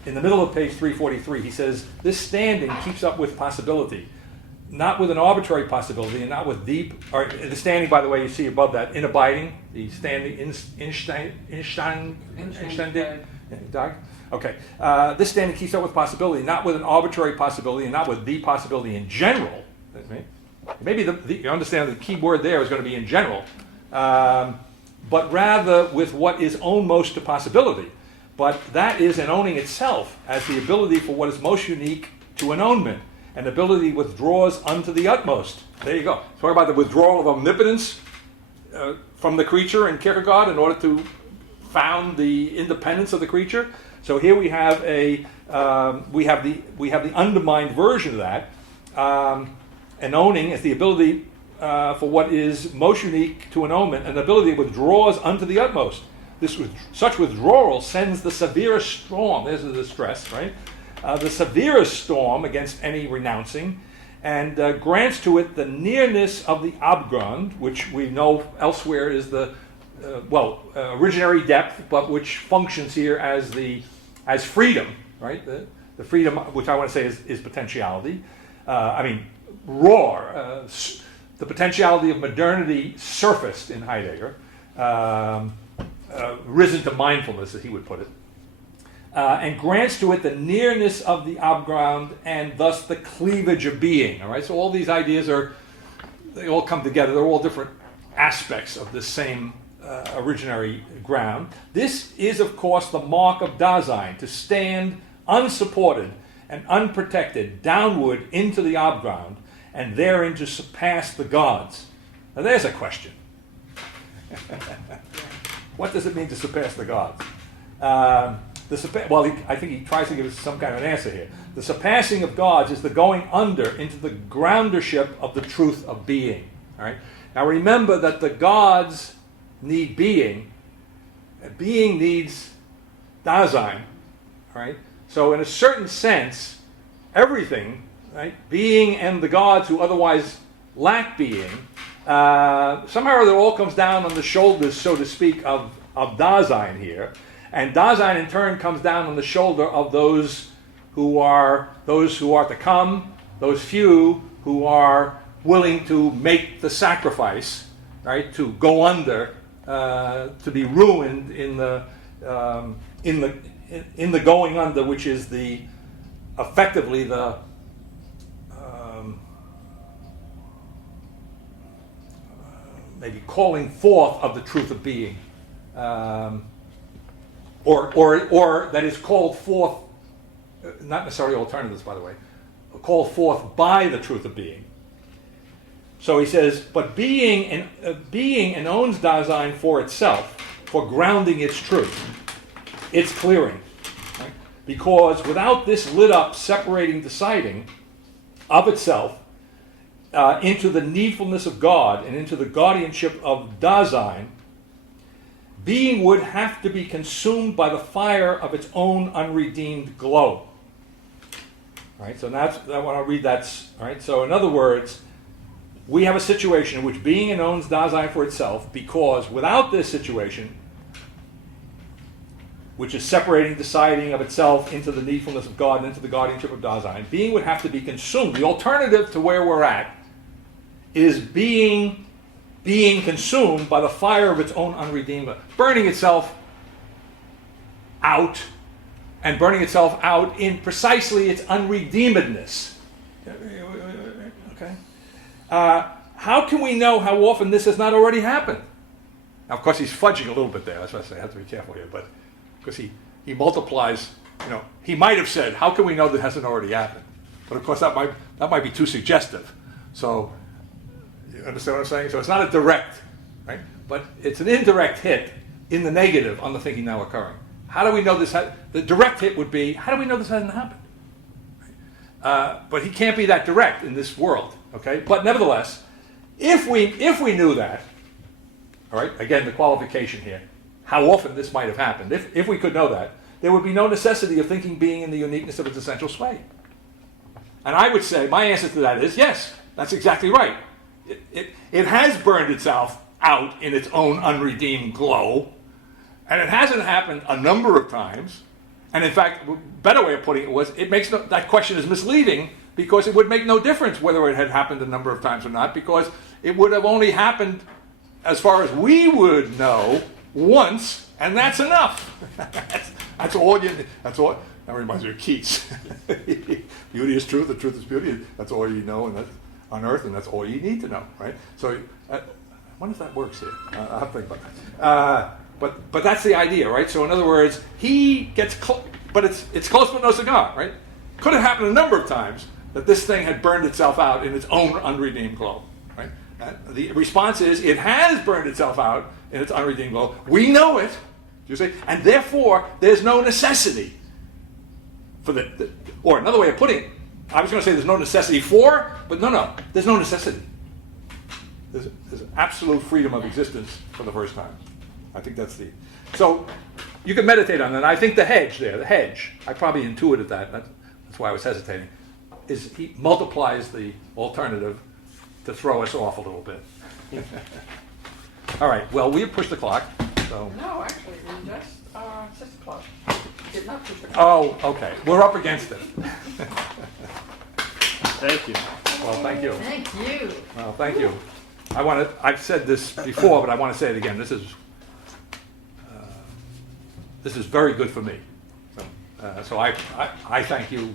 In the middle of page 343, he says, this standing keeps up with possibility, not with an arbitrary possibility, and not with deep, or the standing, by the way, you see above that, in abiding, the standing, okay. This standing keeps up with possibility, not with an arbitrary possibility, and not with the possibility in general. Maybe you understand the key word there is going to be in general, but rather with what is own most to possibility. But that is an owning itself as the ability for what is most unique to an ownment. An ability withdraws unto the utmost. There you go. Talk about the withdrawal of omnipotence from the creature in Kierkegaard in order to found the independence of the creature. So here we have the undermined version of that. An owning is the ability for what is most unique to an ownment, an ability that withdraws unto the utmost. Such withdrawal sends the severest storm. There's the stress, right? The severest storm against any renouncing, and grants to it the nearness of the Abgrund, which we know elsewhere is the originary depth, but which functions here as freedom, right? The freedom, which I want to say is potentiality. roar. The potentiality of modernity surfaced in Heidegger, risen to mindfulness, as he would put it, and grants to it the nearness of the abground and thus the cleavage of being. All right, so all these ideas they all come together. They're all different aspects of this same originary ground. This is, of course, the mark of Dasein, to stand unsupported and unprotected downward into the abground, and therein to surpass the gods. Now there's a question. What does it mean to surpass the gods? I think he tries to give us some kind of an answer here. The surpassing of gods is the going under into the groundership of the truth of being. All right? Now remember that the gods need being. Being needs Dasein. All right? So in a certain sense, everything, right, being and the gods who otherwise lack being, somehow or other all comes down on the shoulders, so to speak, of Dasein here. And Dasein in turn comes down on the shoulder of those who are to come, those few who are willing to make the sacrifice, right, to go under, to be ruined in the going under, which is effectively the maybe calling forth of the truth of being, or that is called forth, not necessarily alternatives, by the way, called forth by the truth of being. So he says, but being and owns Dasein for itself, for grounding its truth, its clearing, right? Because without this lit up, separating, deciding of itself, into the needfulness of God and into the guardianship of Dasein, being would have to be consumed by the fire of its own unredeemed glow. All right, so that's, I want to read that. All right, so in other words, we have a situation in which being and owns Dasein for itself, because without this situation, which is separating, deciding of itself into the needfulness of God and into the guardianship of Dasein, being would have to be consumed. The alternative to where we're at is being consumed by the fire of its own unredeemed, burning itself out, and burning itself out in precisely its unredeemedness. Okay? How can we know how often this has not already happened? Now, of course, he's fudging a little bit there. That's why I say I have to be careful here, but because he multiplies, he might have said, how can we know that hasn't already happened? But of course, that might be too suggestive. So, you understand what I'm saying? So it's not a direct, right? But it's an indirect hit in the negative on the thinking now occurring. How do we know this? The direct hit would be, how do we know this hasn't happened? But he can't be that direct in this world, okay? But nevertheless, if we knew that, all right, again, the qualification here, how often this might have happened, if we could know that, there would be no necessity of thinking being in the uniqueness of its essential sway. And I would say, my answer to that is, yes, that's exactly right. It has burned itself out in its own unredeemed glow, and it hasn't happened a number of times. And in fact, a better way of putting it was, that question is misleading, because it would make no difference whether it had happened a number of times or not, because it would have only happened, as far as we would know, once, and that's enough. That's all you. That's all. That reminds me of Keats. Beauty is truth. The truth is beauty. That's all you know, and that's on earth, and that's all you need to know, right? So, I wonder if that works here. I'll have to think about that. But that's the idea, right? So in other words, he gets close, but it's close but no cigar, right? Could have happened a number of times that this thing had burned itself out in its own unredeemed glow, right? The response is, it has burned itself out in its unredeemed glow. We know it, you see, and therefore there's no necessity for or another way of putting it, I was going to say there's no necessity for, but no, there's no necessity. There's absolute freedom of existence for the first time. I think that's so you can meditate on that. I think the hedge, I probably intuited that. That's why I was hesitating, is he multiplies the alternative to throw us off a little bit. All right, well, we have pushed the clock. So. No, actually, we just 6 o'clock. Did not push the clock. Oh, okay. We're up against it. Thank you. Well, thank you. Thank you. Well, thank you. I've said this before, but I want to say it again. This is very good for me. So I thank you